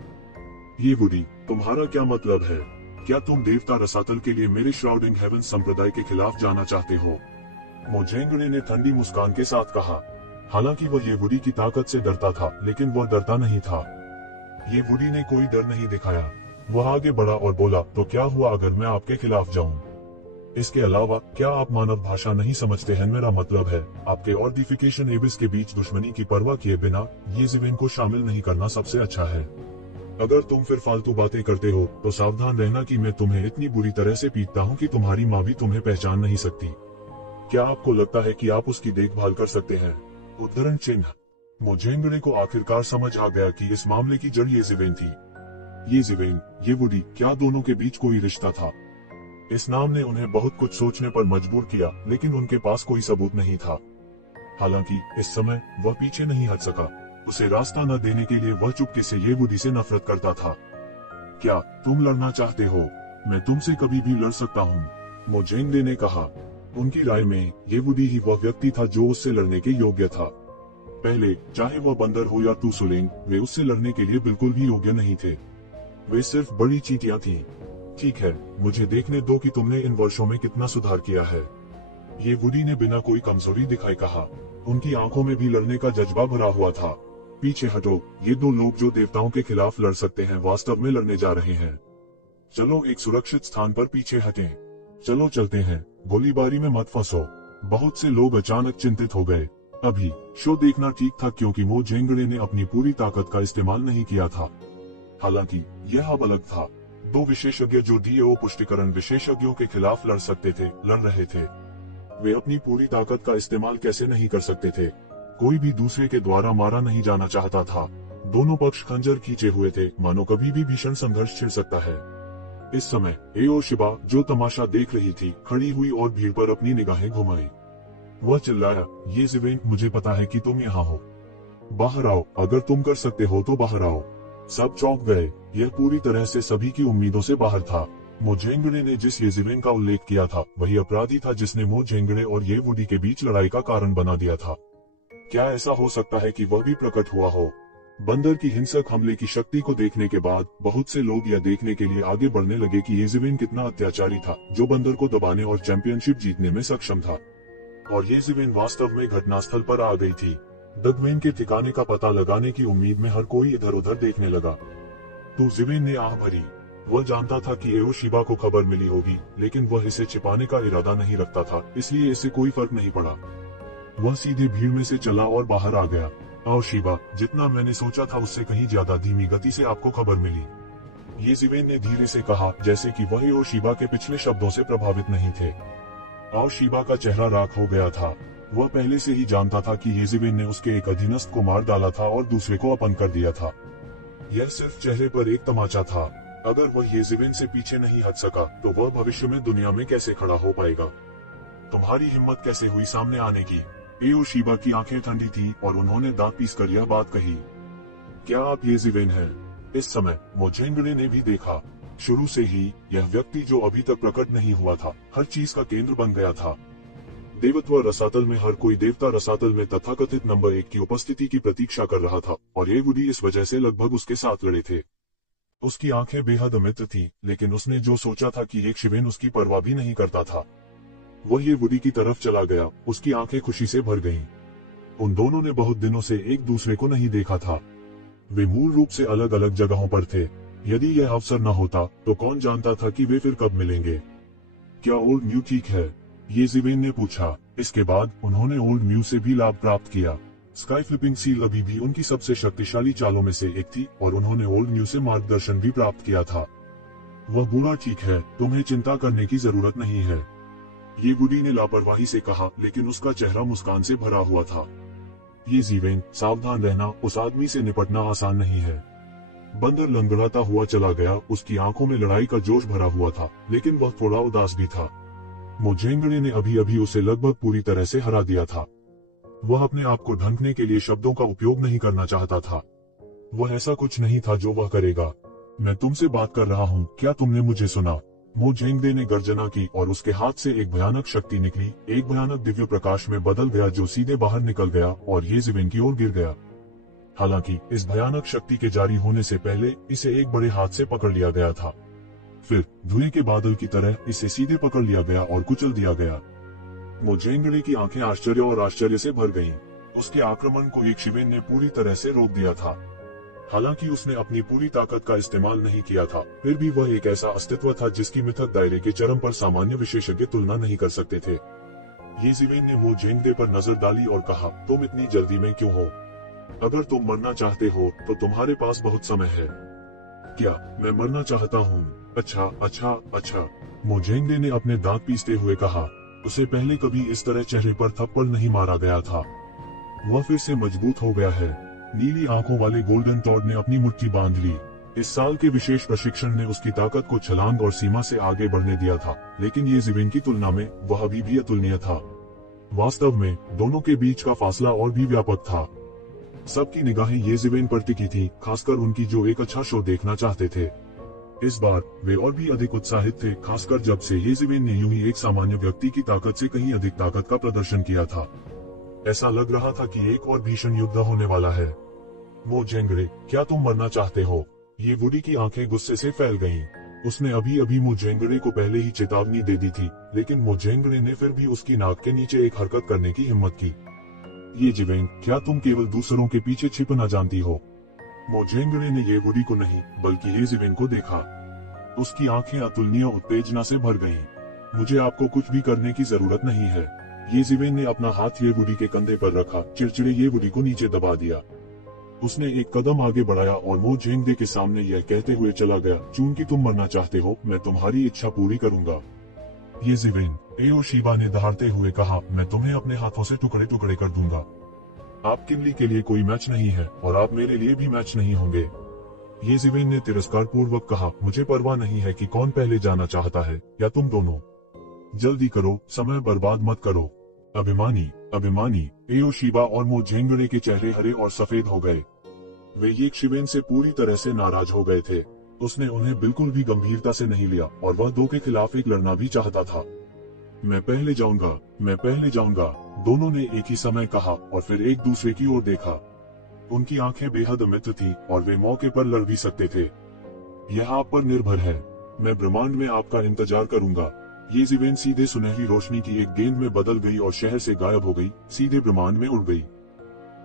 येवुडी, तुम्हारा क्या मतलब है? क्या तुम देवता रसातल के लिए मेरे श्राउडिंग हेवन संप्रदाय के खिलाफ जाना चाहते हो? मोजेंगड़े ने ठंडी मुस्कान के साथ कहा। हालांकि वह येवुडी की ताकत से डरता था, लेकिन वह डरता नहीं था। येवुडी ने कोई डर नहीं दिखाया। वह आगे बढ़ा और बोला, तो क्या हुआ अगर मैं आपके खिलाफ जाऊं? इसके अलावा क्या आप मानव भाषा नहीं समझते हैं? मेरा मतलब है, आपके और डिफिकेशन एबिस के बीच दुश्मनी की परवाह किए बिना येज़िवेन को शामिल नहीं करना सबसे अच्छा है। अगर तुम फिर फालतू बातें करते हो तो सावधान रहना कि मैं तुम्हें इतनी बुरी तरह से पीटता हूँ कि तुम्हारी माँ भी तुम्हें पहचान नहीं सकती। क्या आपको लगता है कि आप उसकी देखभाल कर सकते हैं? उद्धरण चिन्ह। मोजेंगड़े को आखिरकार समझ आ गया कि इस मामले की जड़ ये ज़िवेन थी। ये ज़िवेन, ये वुडी, क्या दोनों के बीच कोई रिश्ता था? इस नाम ने उन्हें बहुत कुछ सोचने पर मजबूर किया, लेकिन उनके पास कोई सबूत नहीं था। हालांकि इस समय वह पीछे नहीं हट सका। उसे रास्ता न देने के लिए वह चुपके से ये वुडी से नफरत करता था। क्या तुम लड़ना चाहते हो? मैं तुमसे कभी भी लड़ सकता हूँ, मोजेंगड़े ने कहा। उनकी राय में ये वुडी ही वह व्यक्ति था जो उससे लड़ने के योग्य था। पहले चाहे वह बंदर हो या टूसुलेंग, वे उससे लड़ने के लिए बिल्कुल भी योग्य नहीं थे। वे सिर्फ बड़ी चींटियां थीं। ठीक है, मुझे देखने दो कि तुमने इन वर्षों में कितना सुधार किया है, ये वुडी ने बिना कोई कमजोरी दिखाए कहा। उनकी आंखों में भी लड़ने का जज्बा भरा हुआ था। पीछे हटो, ये दो लोग जो देवताओं के खिलाफ लड़ सकते हैं वास्तव में लड़ने जा रहे हैं। चलो एक सुरक्षित स्थान पर पीछे हटें। चलो चलते हैं, गोलीबारी में मत फंसो। बहुत से लोग अचानक चिंतित हो गए। अभी शो देखना ठीक था क्योंकि मोजेंगड़े ने अपनी पूरी ताकत का इस्तेमाल नहीं किया था। हालांकि यह अब अलग था। दो विशेषज्ञ जो डीएओ पुष्टिकरण विशेषज्ञों के खिलाफ लड़ सकते थे, लड़ रहे थे। वे अपनी पूरी ताकत का इस्तेमाल कैसे नहीं कर सकते थे? कोई भी दूसरे के द्वारा मारा नहीं जाना चाहता था। दोनों पक्ष खंजर खींचे हुए थे, मानो कभी भी भीषण संघर्ष छिड़ सकता है। इस समय एओ शिबा, जो तमाशा देख रही थी, खड़ी हुई और भीड़ पर अपनी निगाहें घुमाई। वह चिल्लाया, ये ज़िवेन, मुझे पता है कि तुम यहाँ हो। बाहर आओ, अगर तुम कर सकते हो तो बाहर आओ। सब चौंक गए। यह पूरी तरह से सभी की उम्मीदों से बाहर था। मोजेंगड़े ने जिस ये ज़िवेन का उल्लेख किया था, वही अपराधी था जिसने मोजेंगड़े और ये वुडी के बीच लड़ाई का कारण बना दिया था। क्या ऐसा हो सकता है कि वह भी प्रकट हुआ हो? बंदर की हिंसक हमले की शक्ति को देखने के बाद बहुत से लोग यह देखने के लिए आगे बढ़ने लगे कि ये ज़िवेन कितना अत्याचारी था, जो बंदर को दबाने और चैंपियनशिप जीतने में सक्षम था। और ये ज़िवेन वास्तव में घटनास्थल पर आ गई थी। डगमेन के ठिकाने का पता लगाने की उम्मीद में हर कोई इधर उधर देखने लगा। तो ज़िवेन ने आह भरी। वह जानता था कि एओ शिबा को खबर मिली होगी, लेकिन वह इसे छिपाने का इरादा नहीं रखता था, इसलिए इसे कोई फर्क नहीं पड़ा। वह सीधे भीड़ में से चला और बाहर आ गया। आओ शिबा, जितना मैंने सोचा था उससे कहीं ज्यादा धीमी गति से आपको खबर मिली, ये ज़िवेन ने धीरे से कहा, जैसे कि वह एओ शिबा के पिछले शब्दों से प्रभावित नहीं थे। आओ शिबा का चेहरा राख हो गया था। वह पहले से ही जानता था कि ये ज़िवेन ने उसके एक अधीनस्थ को मार डाला था और दूसरे को अपंग कर दिया था। यह सिर्फ चेहरे पर एक तमाचा था। अगर वह ये ज़िवेन से पीछे नहीं हट सका, तो वह भविष्य में दुनिया में कैसे खड़ा हो पाएगा? तुम्हारी हिम्मत कैसे हुई सामने आने की? एओ शिबा की आंखें ठंडी थी और उन्होंने दांत पीसकर यह बात कही, क्या आप ये ज़िवेन हैं? इस समय मोजेंगड़े ने भी देखा। शुरू से ही यह व्यक्ति जो अभी तक प्रकट नहीं हुआ था, हर चीज का केंद्र बन गया था। देवत्व रसातल में हर कोई देवता रसातल में तथाकथित नंबर 1 की उपस्थिति की प्रतीक्षा कर रहा था, और ये वुडी इस वजह से लगभग उसके साथ लड़े थे। उसकी आंखें बेहद अमित्र थी, लेकिन उसने जो सोचा था कि एक शिवेन उसकी परवाह भी नहीं करता था। वह ये वुडी की तरफ चला गया। उसकी आंखें खुशी से भर गईं। उन दोनों ने बहुत दिनों से एक दूसरे को नहीं देखा था। वे मूल रूप से अलग अलग जगहों पर थे। यदि यह अवसर न होता तो कौन जानता था कि वे फिर कब मिलेंगे। क्या ओल्ड म्यू ठीक है? ये ज़िवेन ने पूछा। इसके बाद उन्होंने ओल्ड म्यू से भी लाभ प्राप्त किया। स्काई फ्लिपिंग सील अभी भी उनकी सबसे शक्तिशाली चालों में से एक थी, और उन्होंने ओल्ड म्यू से मार्गदर्शन भी प्राप्त किया था। वह बूढ़ा ठीक है, तुम्हें चिंता करने की जरूरत नहीं है, ये वुडी ने लापरवाही से कहा, लेकिन उसका चेहरा मुस्कान से भरा हुआ था। ये ज़िवेन, सावधान रहना, उस आदमी से निपटना आसान नहीं है। बंदर लंगड़ाता हुआ चला गया। उसकी आंखों में लड़ाई का जोश भरा हुआ था, लेकिन वह थोड़ा उदास भी था। मोजेंगड़े ने अभी अभी उसे लगभग पूरी तरह से हरा दिया था। वह अपने आप को ढंकने के लिए शब्दों का उपयोग नहीं करना चाहता था। वह ऐसा कुछ नहीं था जो वह करेगा। मैं तुमसे बात कर रहा हूँ, क्या तुमने मुझे सुना? मोजेंगड़े ने गर्जना की और उसके हाथ से एक भयानक शक्ति निकली। एक भयानक दिव्य प्रकाश में बदल गया जो सीधे बाहर निकल गया और ये ज़िवेन की ओर गिर गया। हालांकि इस भयानक शक्ति के जारी होने से पहले इसे एक बड़े हाथ से पकड़ लिया गया था। फिर धुएं के बादल की तरह इसे सीधे पकड़ लिया गया और कुचल दिया गया। मोजेंगड़े की आंखें आश्चर्य और आश्चर्य से भर गईं। उसके आक्रमण को एक शिवेन ने पूरी तरह से रोक दिया था। हालांकि उसने अपनी पूरी ताकत का इस्तेमाल नहीं किया था, फिर भी वह एक ऐसा अस्तित्व था जिसकी मिथक दायरे के चरम पर सामान्य विशेषज्ञ तुलना नहीं कर सकते थे। ये ज़िवेन ने मोजेंगड़े पर नजर डाली और कहा, तुम इतनी जल्दी में क्यों हो? अगर तुम मरना चाहते हो तो तुम्हारे पास बहुत समय है। क्या मैं मरना चाहता हूँ? अच्छा अच्छा अच्छा, मोजेंगड़े ने अपने दांत पीसते हुए कहा। उसे पहले कभी इस तरह चेहरे पर थप्पड़ नहीं मारा गया था। वह फिर से मजबूत हो गया है। नीली आंखों वाले गोल्डन टॉड ने अपनी मुट्ठी बांध ली। इस साल के विशेष प्रशिक्षण ने उसकी ताकत को छलांग और सीमा से आगे बढ़ने दिया था, लेकिन ये ज़िवेन की तुलना में वह अभी भी अतुलनीय था। वास्तव में दोनों के बीच का फासला और भी व्यापक था। सबकी निगाहें ये ज़िवेन पर टिकी थी, खासकर उनकी जो एक अच्छा शो देखना चाहते थे। इस बार वे और भी अधिक उत्साहित थे, खासकर जब से ये ज़िवेन ने यूं ही एक सामान्य व्यक्ति की ताकत से कहीं अधिक ताकत का प्रदर्शन किया था। ऐसा लग रहा था कि एक और भीषण युद्ध होने वाला है। मो जेंगरे, क्या तुम मरना चाहते हो? ये वुडी की आंखें गुस्से से फैल गईं। उसने अभी अभी मो जेंगरे को पहले ही चेतावनी दे दी थी, लेकिन मो जेंगरे ने फिर भी उसकी नाक के नीचे एक हरकत करने की हिम्मत की। ये ज़िवेन, क्या तुम केवल दूसरों के पीछे छिपना जानती हो? मो जेंगरे ने ये वुडी को नहीं, बल्कि ये ज़िवेन को देखा। उसकी आंखें अतुलनीय उत्तेजना से भर गईं। मुझे आपको कुछ भी करने की जरूरत नहीं है। ये ज़िवेन ने अपना हाथ ये वुडी के कंधे पर रखा, चिड़चिड़े ये वुडी को नीचे दबा दिया। उसने एक कदम आगे बढ़ाया और मो जेंगरे के सामने यह कहते हुए चला गया, चूंकि तुम मरना चाहते हो, मैं तुम्हारी इच्छा पूरी करूंगा। ये ज़िवेन, एओशिबा ने दहाड़ते हुए कहा, मैं तुम्हें अपने हाथों से टुकड़े टुकड़े कर दूंगा। आप किमली के लिए कोई मैच नहीं है और आप मेरे लिए भी मैच नहीं होंगे। ये ज़िवेन ने तिरस्कार पूर्वक कहा, मुझे परवाह नहीं है कि कौन पहले जाना चाहता है, या तुम दोनों। जल्दी करो, समय बर्बाद मत करो। अभिमानी, अभिमानी। एओशिबा और मो जेंगरे के चेहरे हरे और सफेद हो गए। वे ये ज़िवेन से पूरी तरह से नाराज हो गए थे। उसने उन्हें बिल्कुल भी गंभीरता से नहीं लिया और वह दो के खिलाफ एक लड़ना भी चाहता था। मैं पहले जाऊंगा, मैं पहले जाऊंगा, दोनों ने एक ही समय कहा और फिर एक दूसरे की ओर देखा। उनकी आंखें बेहद मित्र थी और वे मौके पर लड़ भी सकते थे। यह आप पर निर्भर है। मैं ब्रह्मांड में आपका इंतजार करूंगा। ये ज़िवेन सीधे सुनहरी रोशनी की एक गेंद में बदल गई और शहर से गायब हो गई, सीधे ब्रह्मांड में उड़ गई।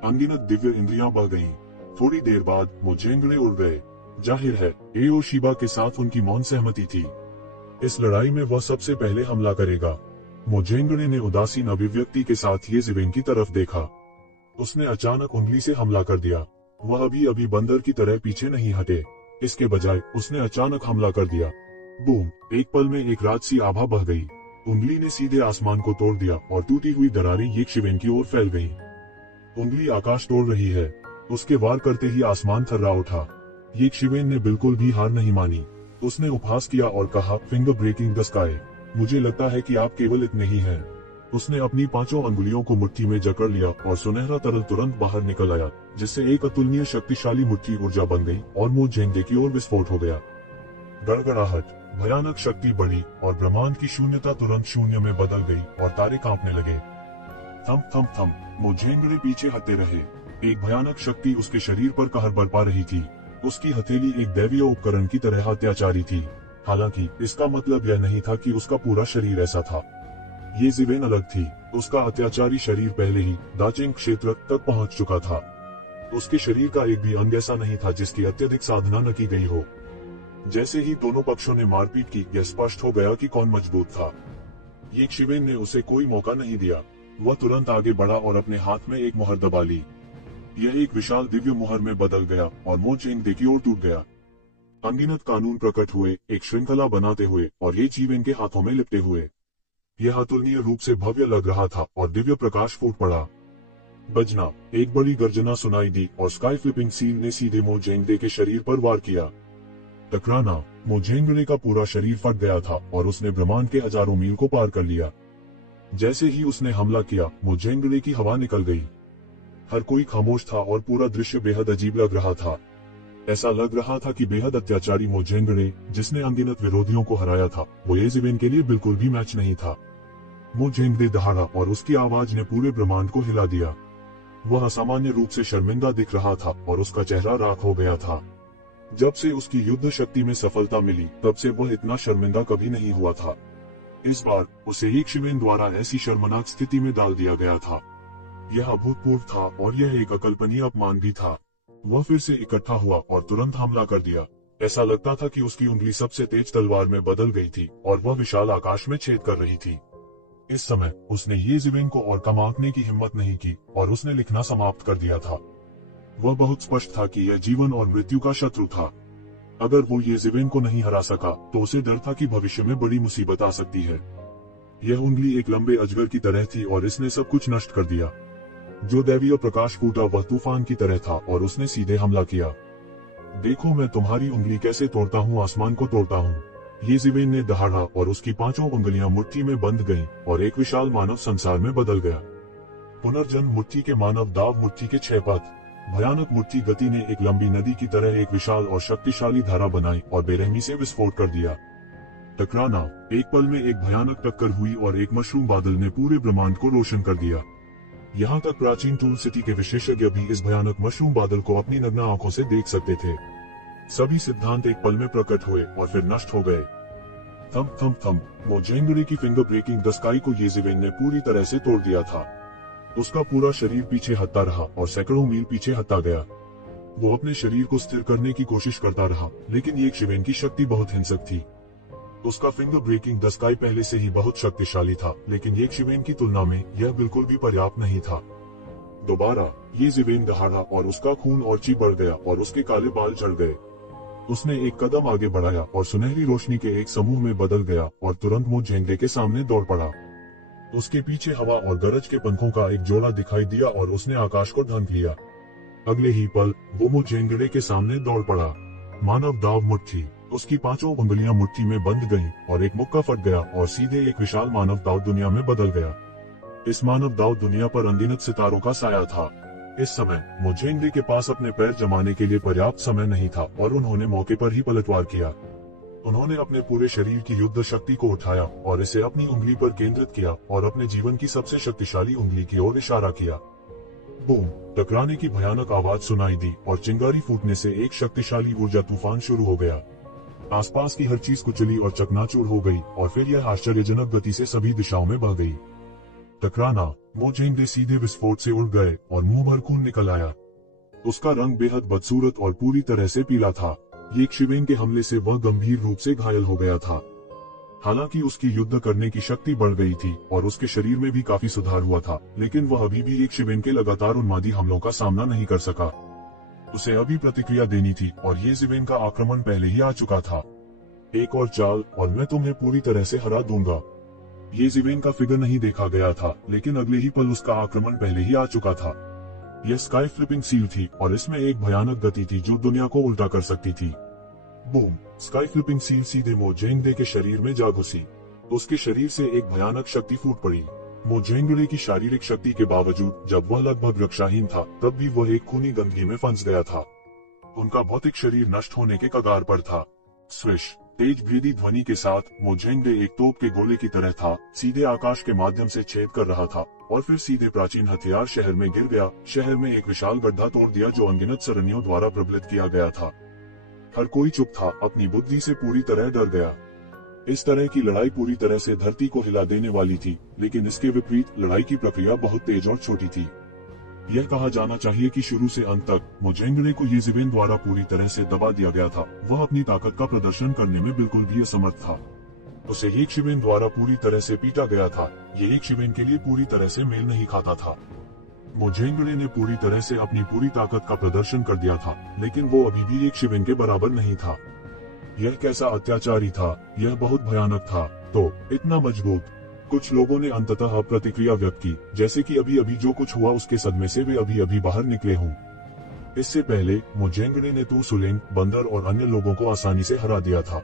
अनगिनत दिव्य इंद्रियां बह गईं। थोड़ी देर बाद मो जेंगरे उड़ गए। जाहिर है, एओशिबा के साथ उनकी मौन सहमति थी। इस लड़ाई में वह सबसे पहले हमला करेगा। मो जेंगरे ने उदासीन अभिव्यक्ति के साथ ये ज़िवेन की तरफ देखा। उसने अचानक उंगली से हमला कर दिया। वह अभी अभी बंदर की तरह पीछे नहीं हटे। इसके बजाय उसने अचानक हमला कर दिया। बूम! एक पल में एक राजसी आभा बह गई। उंगली ने सीधे आसमान को तोड़ दिया और टूटी हुई दरारें ये ज़िवेन की ओर फैल गईं। उंगली आकाश तोड़ रही है। उसके वार करते ही आसमान थर्रा उठा। ये ज़िवेन ने बिल्कुल भी हार नहीं मानी। उसने उपहास किया और कहा, फिंगर ब्रेकिंग द स्काई। मुझे लगता है कि आप केवल इतने ही हैं। उसने अपनी पांचों अंगुलियों को मुट्ठी में जकड़ लिया और सुनहरा तरल तुरंत बाहर निकल आया, जिससे एक अतुलनीय शक्तिशाली मुट्ठी ऊर्जा बन गई और मो जेंगरे की ओर विस्फोट हो गया। गड़गड़ाहट, भयानक शक्ति बढ़ी और ब्रह्मांड की शून्यता तुरंत शून्य में बदल गई और तारे कांपने लगे। थम थम थम, मो जेंगरे पीछे हटते रहे। एक भयानक शक्ति उसके शरीर पर कहर बरपा रही थी। उसकी हथेली एक दैवीय उपकरण की तरह अत्याचारी थी। हालांकि इसका मतलब यह नहीं था कि उसका पूरा शरीर ऐसा था। ये ज़िवेन अलग थी। उसका अत्याचारी शरीर पहले ही दाचिंग क्षेत्र तक पहुंच चुका था। उसके शरीर का एक भी अंग ऐसा नहीं था जिसकी अत्यधिक साधना न की गई हो। जैसे ही दोनों पक्षों ने मारपीट की, यह स्पष्ट हो गया कि कौन मजबूत था। ये ज़िवेन ने उसे कोई मौका नहीं दिया। वह तुरंत आगे बढ़ा और अपने हाथ में एक मुहर दबा ली। यह एक विशाल दिव्य मुहर में बदल गया और मो जेंगरे की ओर टूट गया। अनगिनत कानून प्रकट हुए, एक श्रृंखला बनाते हुए और ये ज़िवेन के हाथों में लिपटे हुए। यह अतुलनीय रूप से भव्य लग रहा था और दिव्य प्रकाश फूट पड़ा। बजना, एक बड़ी गर्जना सुनाई दी और स्काई फ्लिपिंग सील ने सीधे मो जेंगरे के शरीर पर वार किया। टकराना, मो जेंगरे का पूरा शरीर फट गया था और उसने ब्रह्मांड के हजारों मील को पार कर लिया। जैसे ही उसने हमला किया, मो जेंगरे की हवा निकल गई। हर कोई खामोश था और पूरा दृश्य बेहद अजीब लग रहा था। ऐसा लग रहा था कि बेहद अत्याचारी मो जेंगरे, जिसने अनगिनत विरोधियों को हराया था, वो ये ज़िवेन के लिए बिल्कुल भी मैच नहीं था। मो जेंगरे दहाड़ा और उसकी आवाज ने पूरे ब्रह्मांड को हिला दिया। वह असामान्य रूप से शर्मिंदा दिख रहा था और उसका चेहरा राख हो गया था। जब से उसकी युद्ध शक्ति में सफलता मिली, तब से वह इतना शर्मिंदा कभी नहीं हुआ था। इस बार उसे एक ज़िवेन द्वारा ऐसी शर्मनाक स्थिति में डाल दिया गया था। यह अभूतपूर्व था और यह एक अकल्पनीय अपमान भी था। वह फिर से इकट्ठा हुआ और तुरंत हमला कर दिया। ऐसा लगता था कि उसकी उंगली सबसे तेज तलवार में बदल गई थी और वह विशाल आकाश में छेद कर रही थी। इस समय उसने ये ज़िवेन को और कम आंकने की हिम्मत नहीं की और उसने लिखना समाप्त कर दिया था। वह बहुत स्पष्ट था कि यह जीवन और मृत्यु का शत्रु था। अगर वो ये ज़िवेन को नहीं हरा सका, तो उसे डर था कि भविष्य में बड़ी मुसीबत आ सकती है। यह उंगली एक लंबे अजगर की तरह थी और इसने सब कुछ नष्ट कर दिया। जो दैवीय प्रकाश फूटा वह तूफान की तरह था और उसने सीधे हमला किया। देखो मैं तुम्हारी उंगली कैसे तोड़ता हूँ, आसमान को तोड़ता हूँ। येज़ेबेल ने दहाड़ा और उसकी 5 उंगलियां मुट्ठी में बंध गईं और एक विशाल मानव संसार में बदल गया। पुनर्जन्म मुट्ठी के मानव दाव मुट्ठी के 6 पथ। भयानक मुट्ठी गति ने एक लंबी नदी की तरह एक विशाल और शक्तिशाली धारा बनाई और बेरहमी से विस्फोट कर दिया। टकराना। एक पल में एक भयानक टक्कर हुई और एक मशरूम बादल ने पूरे ब्रह्मांड को रोशन कर दिया। यहाँ तक प्राचीन टूल सिटी के विशेषज्ञ भी इस भयानक मशरूम बादल को अपनी नग्न आंखों से देख सकते थे। सभी सिद्धांत एक पल में प्रकट हुए और फिर नष्ट हो गए। थम थम थम। मोजेंगड़े की फिंगर ब्रेकिंग द स्काई को येज़ेबेल ने पूरी तरह से तोड़ दिया था। उसका पूरा शरीर पीछे हटता रहा और सैकड़ों मील पीछे हटता गया। वो अपने शरीर को स्थिर करने की कोशिश करता रहा, लेकिन येज़ेबेल की शक्ति बहुत हिंसक थी। उसका फिंगर ब्रेकिंग द स्काई पहले से ही बहुत शक्तिशाली था, लेकिन येज़ेबेल की तुलना में यह बिल्कुल भी पर्याप्त नहीं था। दोबारा येज़ेबेल दहाड़ा और उसका खून और ची बढ़ गया और उसके काले बाल झड़ गए। उसने एक कदम आगे बढ़ाया और सुनहरी रोशनी के एक समूह में बदल गया और तुरंत मोजेंगड़े के सामने दौड़ पड़ा। उसके पीछे हवा और गरज के पंखों का एक जोड़ा दिखाई दिया और उसने आकाश को ढंक लिया। अगले ही पल वो मोजेंगड़े के सामने दौड़ पड़ा। मानव दाव मुट्ठी। उसकी 5 उंगलियां मुट्ठी में बंध गईं और एक मुक्का फट गया और सीधे एक विशाल मानव दाव दुनिया में बदल गया। इस मानव दाव दुनिया पर अनगिनत सितारों का साया था। इस समय मोजेंगड़े के पास अपने पैर जमाने के लिए पर्याप्त समय नहीं था और उन्होंने मौके पर ही पलटवार किया। उन्होंने अपने पूरे शरीर की युद्ध शक्ति को उठाया और इसे अपनी उंगली पर केंद्रित किया और अपने जीवन की सबसे शक्तिशाली उंगली की ओर इशारा किया। बूम। टकराने की भयानक आवाज सुनाई दी और चिंगारी फूटने से एक शक्तिशाली ऊर्जा तूफान शुरू हो गया। आसपास की हर चीज कुचली और चकनाचूर हो गई और फिर यह आश्चर्यजनक गति से सभी दिशाओं में बह गई। टकराना। मोजेंगड़े सीधे विस्फोट से उड़ गए और मुंह भर खून निकल आया। उसका रंग बेहद बदसूरत और पूरी तरह से पीला था। येज़ेबेल के हमले से वह गंभीर रूप से घायल हो गया था। हालांकि उसकी युद्ध करने की शक्ति बढ़ गई थी और उसके शरीर में भी काफी सुधार हुआ था, लेकिन वह अभी भी येज़ेबेल के लगातार उन्मादी हमलों का सामना नहीं कर सका। उसे अभी प्रतिक्रिया देनी थी और येज़ेबेल का आक्रमण पहले ही आ चुका था। एक और चाल और मैं तुम्हें पूरी तरह से हरा दूंगा। येज़ेबेल का फिगर नहीं देखा गया था, लेकिन अगले ही पल उसका आक्रमण पहले ही आ चुका था। यह स्काई फ्लिपिंग सील थी और इसमें एक भयानक गति थी जो दुनिया को उल्टा कर सकती थी। बूम। स्काई फ्लिपिंग सील सीधे मोजेंगड़े के शरीर में जा घुसी। उसके शरीर से एक भयानक शक्ति फूट पड़ी। मोजेंगड़े की शारीरिक शक्ति के बावजूद जब वह लगभग रक्षाहीन था, तब भी वह एक खूनी गंदगी में फंस गया था। उनका भौतिक शरीर नष्ट होने के कगार पर था। स्विश। तेज भेदी ध्वनि के साथ मोजेंगड़े एक तोप के गोले की तरह था, सीधे आकाश के माध्यम से छेद कर रहा था और फिर सीधे प्राचीन हथियार शहर में गिर गया। शहर में एक विशाल गड्ढा तोड़ दिया जो अनगिनत सरणियों द्वारा प्रबलित किया गया था। हर कोई चुप था, अपनी बुद्धि से पूरी तरह डर गया। इस तरह की लड़ाई पूरी तरह से धरती को हिला देने वाली थी, लेकिन इसके विपरीत लड़ाई की प्रक्रिया बहुत तेज और छोटी थी। यह कहा जाना चाहिए कि शुरू से अंत तक मोजेंगड़े को येज़ेबेल द्वारा पूरी तरह से दबा दिया गया था। वह अपनी ताकत का प्रदर्शन करने में बिल्कुल भी असमर्थ था। उसे येज़ेबेल द्वारा पूरी तरह से पीटा गया था। ये येज़ेबेल के लिए पूरी तरह से मेल नहीं खाता था। मोजेंगड़े ने पूरी तरह से अपनी पूरी ताकत का प्रदर्शन कर दिया था, लेकिन वो अभी भी येज़ेबेल के बराबर नहीं था। यह कैसा अत्याचारी था, यह बहुत भयानक था। तो इतना मजबूत। कुछ लोगों ने अंततः प्रतिक्रिया व्यक्त की, जैसे कि अभी अभी जो कुछ हुआ उसके सदमे से वे अभी अभी बाहर निकले हों। इससे पहले मोजेंगड़े ने तू सुलेंग, बंदर और अन्य लोगों को आसानी से हरा दिया था।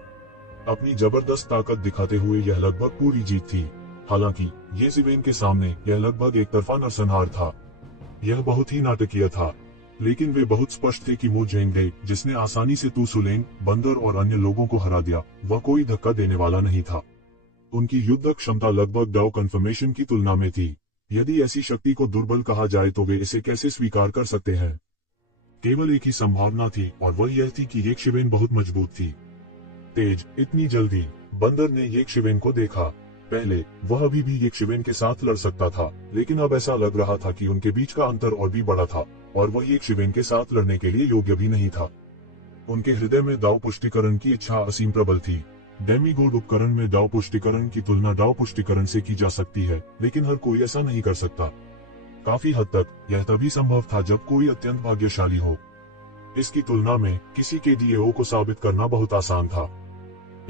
अपनी जबरदस्त ताकत दिखाते हुए यह लगभग पूरी जीत थी। हालांकि येज़ेबेल के सामने यह लगभग एक तरफा नरसंहार था। यह बहुत ही नाटकीय था, लेकिन वे बहुत स्पष्ट थे कि मोजेंगड़े, जिसने आसानी से तू सुलेंग, बंदर और अन्य लोगों को हरा दिया, वह कोई धक्का देने वाला नहीं था। उनकी युद्ध क्षमता लगभग डाउ कन्फर्मेशन की तुलना में थी। यदि ऐसी शक्ति को दुर्बल कहा जाए तो वे इसे कैसे स्वीकार कर सकते हैं? केवल एक ही संभावना थी और वह यह थी कि येज़ेबेल बहुत मजबूत थी। तेज। इतनी जल्दी। बंदर ने येज़ेबेल को देखा। पहले वह अभी भी येज़ेबेल के साथ लड़ सकता था, लेकिन अब ऐसा लग रहा था कि उनके बीच का अंतर और भी बड़ा था और वह येज़ेबेल के साथ लड़ने के लिए योग्य भी नहीं था। उनके हृदय में दाव पुष्टिकरण की इच्छा असीम प्रबल थी। डेमीगोड उपकरण में दाव पुष्टिकरण की तुलना दाव पुष्टिकरण से की जा सकती है, लेकिन हर कोई ऐसा नहीं कर सकता। काफी हद तक यह तभी संभव था जब कोई अत्यंत भाग्यशाली हो। इसकी तुलना में किसी के डीएओ को साबित करना बहुत आसान था।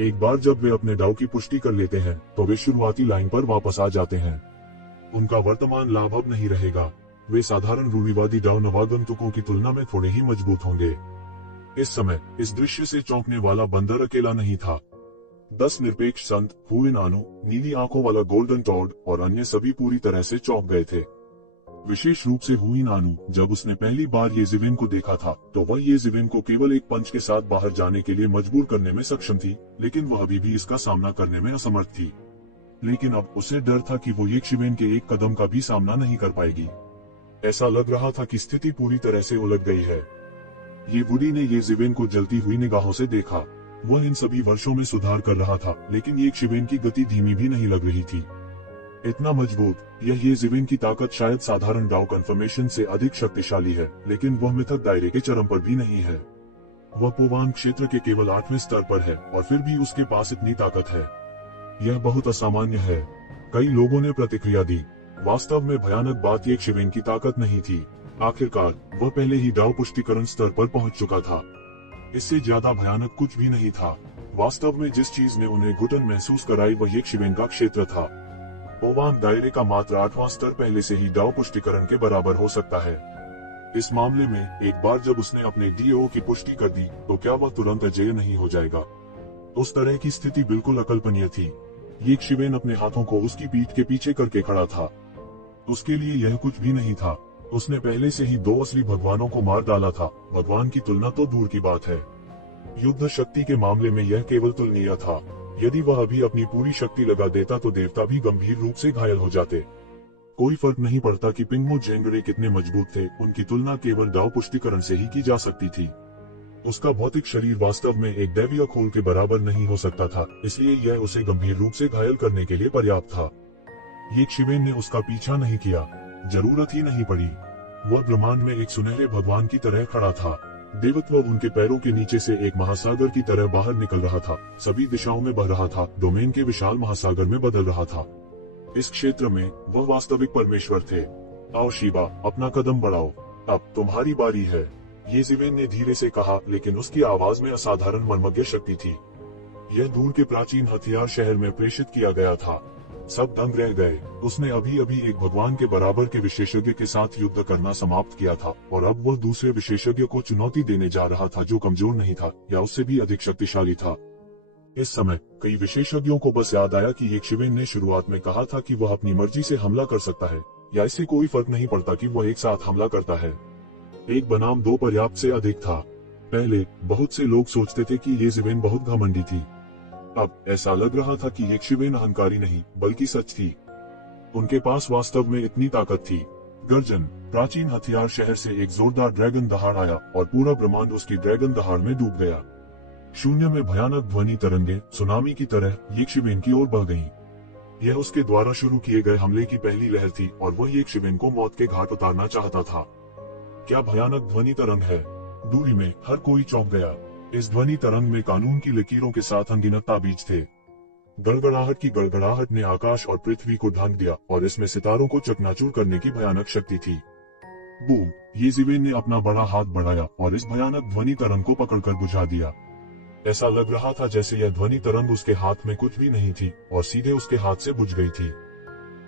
एक बार जब वे अपने दाव की पुष्टि कर लेते हैं, तो वे शुरुआती लाइन पर वापस आ जाते हैं। उनका वर्तमान लाभ अब नहीं रहेगा। वे साधारण रूढ़िवादी डाउ नवागंतुकों की तुलना में थोड़े ही मजबूत होंगे। इस समय इस दृश्य से चौंकने वाला बंदर अकेला नहीं था। 10 निरपेक्ष संत, हुइन आनु, नीली आंखों वाला गोल्डन टॉड और अन्य सभी पूरी तरह से चौंक गए थे। विशेष रूप से हुइन आनु, जब उसने पहली बार येजिविन को देखा था तो वह येजिविन को केवल एक पंच के साथ बाहर जाने के लिए मजबूर करने में सक्षम थी, लेकिन वह अभी भी इसका सामना करने में असमर्थ थी। लेकिन अब उसे डर था कि वो येशिवेन के एक कदम का भी सामना नहीं कर पाएगी। ऐसा लग रहा था कि स्थिति पूरी तरह से उलट गई है। ये वुडी ने येजिवेन को जलती हुई निगाहों से देखा। वह इन सभी वर्षों में सुधार कर रहा था, लेकिन येशिवेन की गति धीमी भी नहीं लग रही थी। इतना मजबूत, यह येजिवेन की ताकत शायद साधारण डाउ कन्फर्मेशन से अधिक शक्तिशाली है, लेकिन वह मिथक दायरे के चरम पर भी नहीं है। वह पोवान क्षेत्र के केवल 8वें स्तर पर है और फिर भी उसके पास इतनी ताकत है। यह बहुत असामान्य है। कई लोगों ने प्रतिक्रिया दी। वास्तव में भयानक बात येशिवेन की ताकत नहीं थी। आखिरकार वह पहले ही डाउ पुष्टिकरण स्तर पर पहुंच चुका था। इससे ज्यादा भयानक कुछ भी नहीं था। वास्तव में जिस चीज ने उन्हें घुटन महसूस कराई वह येशिवेन का क्षेत्र था। पोवान दायरे का मात्र 8वां स्तर पहले से ही डाउ पुष्टिकरण के बराबर हो सकता है। इस मामले में एक बार जब उसने अपने डीओ की पुष्टि कर दी तो क्या वह तुरंत अजेय नहीं हो जाएगा? उस तरह की स्थिति बिल्कुल अकल्पनीय थी। येशिवेन अपने हाथों को उसकी पीठ के पीछे करके खड़ा था। उसके लिए यह कुछ भी नहीं था। उसने पहले से ही 2 असली भगवानों को मार डाला था। भगवान की तुलना तो दूर की बात है। युद्ध शक्ति के मामले में यह केवल तुलनीय था। यदि वह अभी अपनी पूरी शक्ति लगा देता तो देवता भी गंभीर रूप से घायल हो जाते। कोई फर्क नहीं पड़ता कि पिंगमो जेंगरे कितने मजबूत थे, उनकी तुलना केवल डाउ पुष्टिकरण से ही की जा सकती थी। उसका भौतिक शरीर वास्तव में एक दैवीय खोल के बराबर नहीं हो सकता था, इसलिए यह उसे गंभीर रूप से घायल करने के लिए पर्याप्त था। येशिवेन ने उसका पीछा नहीं किया। जरूरत ही नहीं पड़ी। वह ब्रह्मांड में एक सुनहरे भगवान की तरह खड़ा था। देवत्व उनके पैरों के नीचे से एक महासागर की तरह बाहर निकल रहा था, सभी दिशाओं में बह रहा था, डोमेन के विशाल महासागर में बदल रहा था। इस क्षेत्र में वह वास्तविक परमेश्वर थे। आओ शिबा, अपना कदम बढ़ाओ, अब तुम्हारी बारी है, येजिवेन ने धीरे से कहा, लेकिन उसकी आवाज में असाधारण मर्मज्ञ शक्ति थी। यह दूर के प्राचीन हथियार शहर में प्रेषित किया गया था। सब दंग रह गए। उसने अभी अभी एक भगवान के बराबर के विशेषज्ञ के साथ युद्ध करना समाप्त किया था और अब वह दूसरे विशेषज्ञ को चुनौती देने जा रहा था जो कमजोर नहीं था या उससे भी अधिक शक्तिशाली था। इस समय कई विशेषज्ञों को बस याद आया कि येशिवेन ने शुरुआत में कहा था कि वह अपनी मर्जी से हमला कर सकता है, या इससे कोई फर्क नहीं पड़ता कि वह एक साथ हमला करता है। 1 बनाम 2 पर्याप्त से अधिक था। पहले बहुत से लोग सोचते थे कि येजिवेन बहुत घमंडी थी। अब ऐसा लग रहा था कि येशिवेन अहंकारी नहीं बल्कि सच थी। उनके पास वास्तव में इतनी ताकत थी। गर्जन, प्राचीन हथियार शहर से एक जोरदार ड्रैगन दहाड़ आया और पूरा ब्रह्मांड उसकी ड्रैगन दहाड़ में डूब गया। शून्य में भयानक ध्वनि तरंगे सुनामी की तरह येशिवेन की ओर बह गईं। यह उसके द्वारा शुरू किए गए हमले की पहली लहर थी और वह येशिवेन को मौत के घाट उतारना चाहता था। क्या भयानक ध्वनि तरंग है! दूरी में हर कोई चौंक गया। इस ध्वनि तरंग में कानून की लकीरों के साथ अनगिनत ताबीज थे। गड़गड़ाहट की गड़गड़ाहट ने आकाश और पृथ्वी को ढांक दिया और इसमें सितारों को चकनाचूर करने की भयानक शक्ति थी। बूम! येजिवेन ने अपना बड़ा हाथ बढ़ाया और इस भयानक ध्वनि तरंग को पकड़कर बुझा दिया। ऐसा लग रहा था जैसे यह ध्वनि तरंग उसके हाथ में कुछ भी नहीं थी और सीधे उसके हाथ से बुझ गई थी।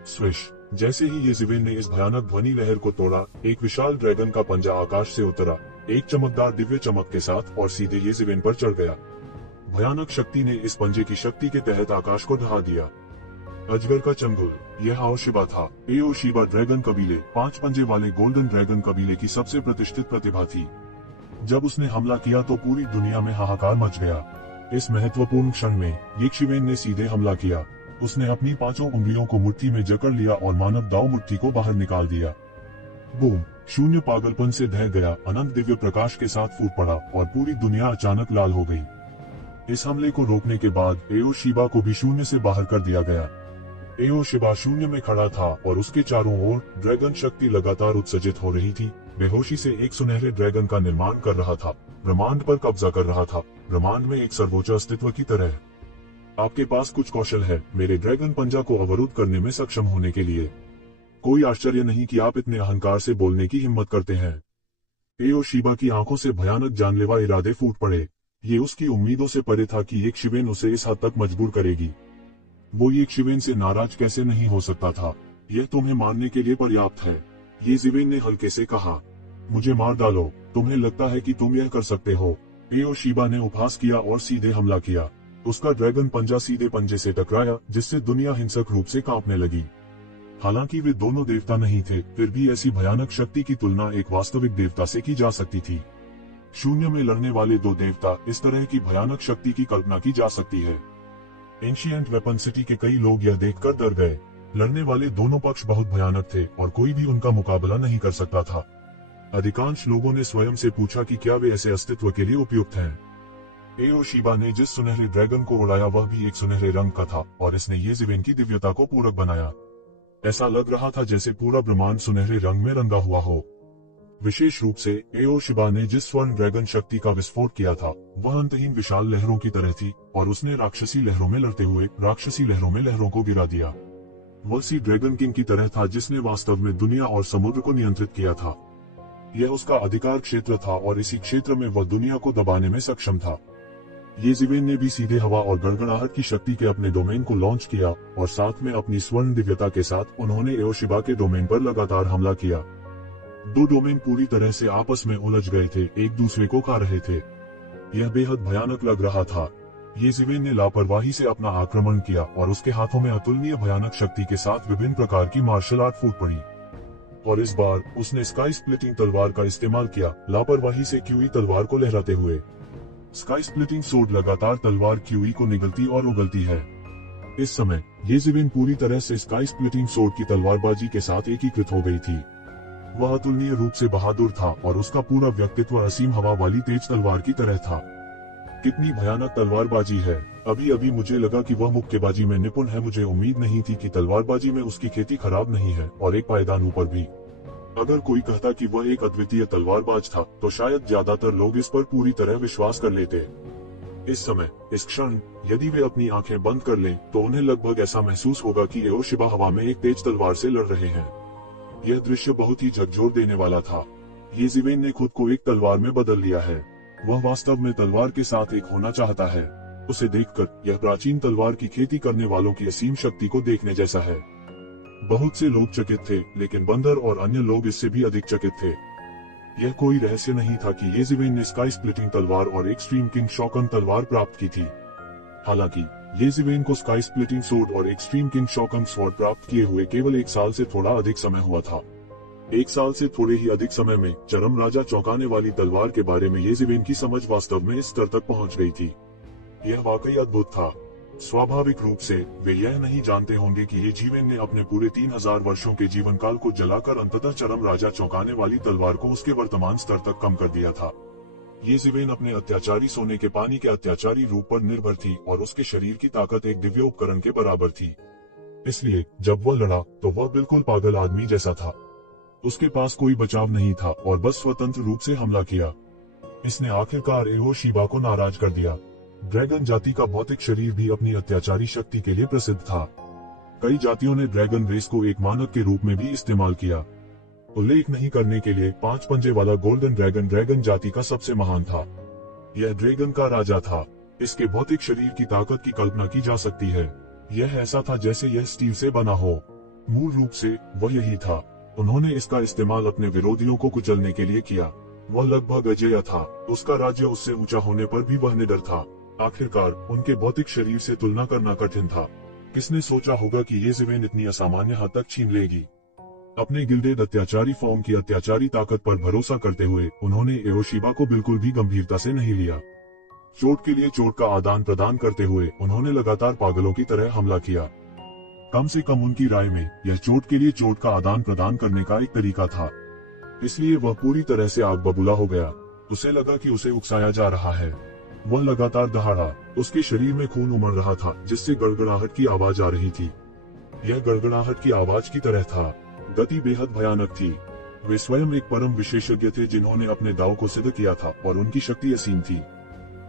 स्विश! जैसे ही येजिवेन ने इस भयानक ध्वनि लहर को तोड़ा, एक विशाल ड्रैगन का पंजा आकाश से उतरा, एक चमकदार दिव्य चमक के साथ, और सीधे येजिवेन पर चढ़ गया। भयानक शक्ति ने इस पंजे की शक्ति के तहत आकाश को ढहा दिया। अजगर का चंगुल, यह आओशिबा था। एओशिबा ड्रैगन कबीले, 5 पंजे वाले गोल्डन ड्रैगन कबीले की सबसे प्रतिष्ठित प्रतिभा थी। जब उसने हमला किया तो पूरी दुनिया में हाहाकार मच गया। इस महत्वपूर्ण क्षण में येशिवेन ने सीधे हमला किया। उसने अपनी 5 उंगलियों को मुट्ठी में जकड़ लिया और मानव दाव मुट्ठी को बाहर निकाल दिया। बूम! शून्य पागलपन से ढह गया, अनंत दिव्य प्रकाश के साथ फूट पड़ा और पूरी दुनिया अचानक लाल हो गई। इस हमले को रोकने के बाद एओशिबा को भी शून्य से बाहर कर दिया गया। एओशिबा शून्य में खड़ा था और उसके चारों ओर ड्रैगन शक्ति लगातार उत्सर्जित हो रही थी। बेहोशी से एक सुनहरे ड्रैगन का निर्माण कर रहा था, ब्रह्मांड पर कब्जा कर रहा था, ब्रह्मांड में एक सर्वोच्च अस्तित्व की तरह। आपके पास कुछ कौशल है मेरे ड्रैगन पंजा को अवरुद्ध करने में सक्षम होने के लिए। कोई आश्चर्य नहीं कि आप इतने अहंकार से बोलने की हिम्मत करते हैं। एओशिबा की आंखों से भयानक जानलेवा इरादे फूट पड़े। ये उसकी उम्मीदों से परे था कि येशिवेन उसे इस हद तक मजबूर करेगी। वो येशिवेन से नाराज कैसे नहीं हो सकता था। यह तुम्हें मारने के लिए पर्याप्त है। येज़िवेन ने हल्के से कहा, मुझे मार डालो, तुम्हें लगता है कि तुम यह कर सकते हो। एओशिबा ने उपहास किया और सीधे हमला किया। उसका ड्रैगन पंजा सीधे पंजे से टकराया, जिससे दुनिया हिंसक रूप से कांपने लगी। हालांकि वे दोनों देवता नहीं थे, फिर भी ऐसी भयानक शक्ति की तुलना एक वास्तविक देवता से की जा सकती थी। शून्य में लड़ने वाले दो देवता, इस तरह की भयानक शक्ति की कल्पना की जा सकती है। एंशिएंट वेपन सिटी के कई लोग यह देखकर डर गए। लड़ने वाले दोनों पक्ष बहुत भयानक थे और कोई भी उनका मुकाबला नहीं कर सकता था। अधिकांश लोगों ने स्वयं से पूछा कि क्या वे ऐसे अस्तित्व के लिए उपयुक्त हैं। एओशिबा ने जिस सुनहरे ड्रैगन को उड़ाया वह भी एक सुनहरे रंग का था और इसने येज़िवेन की दिव्यता को पूरक बनाया। ऐसा लग रहा था जैसे पूरा ब्रह्मांड सुनहरे रंग में रंगा हुआ हो। विशेष रूप से एओशिबा ने जिस स्वर्ण ड्रैगन शक्ति का विस्फोट किया था वह अंतहीन विशाल लहरों की तरह थी और उसने राक्षसी लहरों में लड़ते हुए राक्षसी लहरों में लहरों को गिरा दिया। वह सी ड्रैगन किंग की तरह था जिसने वास्तव में दुनिया और समुद्र को नियंत्रित किया था। यह उसका अधिकार क्षेत्र था और इसी क्षेत्र में वह दुनिया को दबाने में सक्षम था। येज़िवेन ने भी सीधे हवा और गड़गड़ाहट की शक्ति के अपने डोमेन को लॉन्च किया और साथ में अपनी स्वर्ण दिव्यता के साथ उन्होंने एओशिबा के डोमेन पर लगातार हमला किया। दो डोमेन पूरी तरह से आपस में उलझ गए थे, एक दूसरे को खा रहे थे। यह बेहद भयानक लग रहा था। येज़िवेन ने लापरवाही से अपना आक्रमण किया और उसके हाथों में अतुलनीय भयानक शक्ति के साथ विभिन्न प्रकार की मार्शल आर्ट फूट पड़ी। और इस बार उसने स्काई स्प्लिटिंग तलवार का इस्तेमाल किया, लापरवाही से क्यूई तलवार को लहराते हुए। स्काई स्प्लिटिंग सोर्ड लगातार तलवार क्यूई को निगलती और उगलती है। इस समय येज़िवेन पूरी तरह से स्काई स्प्लिटिंग सोर्ड की तलवारबाजी के साथ एकीकृत हो गई थी। वह अतुलनीय रूप से बहादुर था और उसका पूरा व्यक्तित्व असीम हवा वाली तेज तलवार की तरह था। कितनी भयानक तलवारबाजी है। अभी अभी मुझे लगा कि वह मुक्केबाजी में निपुण है। मुझे उम्मीद नहीं थी कि तलवारबाजी में उसकी खेती खराब नहीं है और एक पायदान ऊपर भी। अगर कोई कहता कि वह एक अद्वितीय तलवारबाज था तो शायद ज्यादातर लोग इस पर पूरी तरह विश्वास कर लेते। इस समय, इस क्षण, यदि वे अपनी आंखें बंद कर लें तो उन्हें लगभग ऐसा महसूस होगा कि एओशिबा हवा में एक तेज तलवार से लड़ रहे हैं। यह दृश्य बहुत ही झकझोर देने वाला था। येज़िवेन ने खुद को एक तलवार में बदल लिया है। वह वास्तव में तलवार के साथ एक होना चाहता है। उसे देखकर यह प्राचीन तलवार की खेती करने वालों की असीम शक्ति को देखने जैसा है। बहुत से लोग चकित थे, लेकिन बंदर और अन्य लोग इससे भी अधिक चकित थे। यह कोई रहस्य नहीं था कि येज़िवेन ने स्काई स्प्लिटिंग तलवार और एक्सट्रीम किंग शॉकन तलवार प्राप्त की थी। हालांकि येज़िवेन को स्काई स्प्लिटिंग सोर्ड और एक्सट्रीम किंग शॉकन स्वॉर्ड प्राप्त किए हुए केवल 1 साल से थोड़ा अधिक समय हुआ था। 1 साल से थोड़े ही अधिक समय में चरम राजा चौंकाने वाली तलवार के बारे में येज़िवेन की समझ वास्तव में इस स्तर तक पहुंच गई थी। यह वाकई अद्भुत था। स्वाभाविक रूप से वे यह नहीं जानते होंगे कि येज़िवेन ने अपने पूरे 3000 वर्षों के जीवन काल को जलाकर अंततः चरम राजा चौंकाने वाली तलवार को उसके वर्तमान स्तर तक कम कर दिया था। येज़िवेन अपने अत्याचारी सोने के पानी के अत्याचारी रूप पर निर्भर थी और उसके शरीर की ताकत एक दिव्य उपकरण के बराबर थी। इसलिए जब वह लड़ा तो वह बिल्कुल पागल आदमी जैसा था। उसके पास कोई बचाव नहीं था और बस स्वतंत्र रूप से हमला किया। इसने आखिरकार एओशिबा को नाराज कर दिया। ड्रैगन जाति का भौतिक शरीर भी अपनी अत्याचारी शक्ति के लिए प्रसिद्ध था। कई जातियों ने ड्रैगन रेस को एक मानक के रूप में भी इस्तेमाल किया। उल्लेख नहीं करने के लिए 5 पंजे वाला गोल्डन ड्रैगन ड्रैगन जाति का सबसे महान था। यह ड्रैगन का राजा था। इसके भौतिक शरीर की ताकत की कल्पना की जा सकती है। यह ऐसा था जैसे यह स्टील से बना हो। मूल रूप से वह यही था। उन्होंने इसका इस्तेमाल अपने विरोधियों को कुचलने के लिए किया। वह लगभग अजेय था। उसका राज्य उससे ऊंचा होने पर भी वह निडर था। आखिरकार उनके भौतिक शरीर से तुलना करना कठिन था। किसने सोचा होगा कि येज़िवेन इतनी असामान्य हद तक छीन लेगी। अपने गिल्डेड अत्याचारी फॉर्म की अत्याचारी ताकत पर भरोसा करते हुए उन्होंने एओशिबा को बिल्कुल भी गंभीरता से नहीं लिया। चोट के लिए चोट का आदान प्रदान करते हुए उन्होंने लगातार पागलों की तरह हमला किया। कम से कम उनकी राय में यह चोट के लिए चोट का आदान प्रदान करने का एक तरीका था। इसलिए वह पूरी तरह से आग बबूला हो गया। उसे लगा कि उसे उकसाया जा रहा है। वह लगातार दहाड़ा। उसके शरीर में खून उमड़ रहा था जिससे गड़गड़ाहट की आवाज आ रही थी। यह गड़गड़ाहट की आवाज की तरह था। गति बेहद भयानक थी। वे स्वयं एक परम विशेषज्ञ थे जिन्होंने अपने दाव को सिद्ध किया था और उनकी शक्ति असीम थी।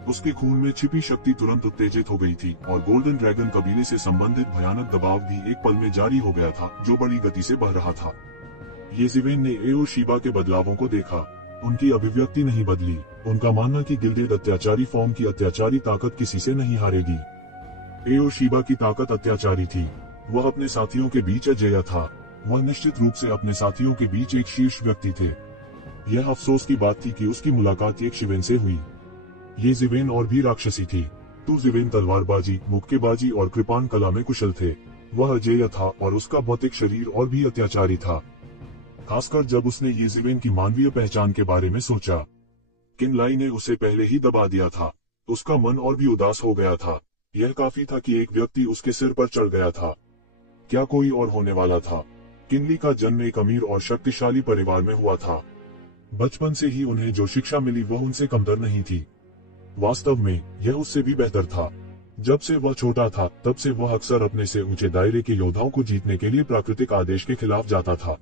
उसके खून में छिपी शक्ति तुरंत उत्तेजित हो गई थी और गोल्डन ड्रैगन कबीले से संबंधित भयानक दबाव भी एक पल में जारी हो गया था जो बड़ी गति से बढ़ रहा था। येज़िवेन ने एओशिबा के बदलावों को देखा। उनकी अभिव्यक्ति नहीं बदली। उनका मानना कि गिल्डेड अत्याचारी फॉर्म की अत्याचारी ताकत किसी से नहीं हारेगी। एओशिबा की ताकत अत्याचारी थी। वह अपने साथियों के बीच अजेय था। वह निश्चित रूप से अपने साथियों के बीच एक शीर्ष व्यक्ति थे। यह अफसोस की बात थी कि उसकी मुलाकात एक शिवेन से हुई। ये शिवेन और भी राक्षसी थी। तो शिवेन तलवारबाजी, मुक्केबाजी और कृपाण कला में कुशल थे। वह अजेय था और उसका भौतिक शरीर और भी अत्याचारी था, खासकर जब उसने ये शिवेन की मानवीय पहचान के बारे में सोचा। किनलाई ने उसे पहले ही दबा दिया था। उसका मन और भी उदास हो गया था। यह काफी था कि एक व्यक्ति उसके सिर पर चढ़ गया था। क्या कोई और होने वाला था? किनली का जन्म एक अमीर और शक्तिशाली परिवार में हुआ था। बचपन से ही उन्हें जो शिक्षा मिली वह उनसे कमतर नहीं थी। वास्तव में यह उससे भी बेहतर था। जब से वह छोटा था तब से वह अक्सर अपने से ऊंचे दायरे के योद्धाओं को जीतने के लिए प्राकृतिक आदेश के खिलाफ जाता था।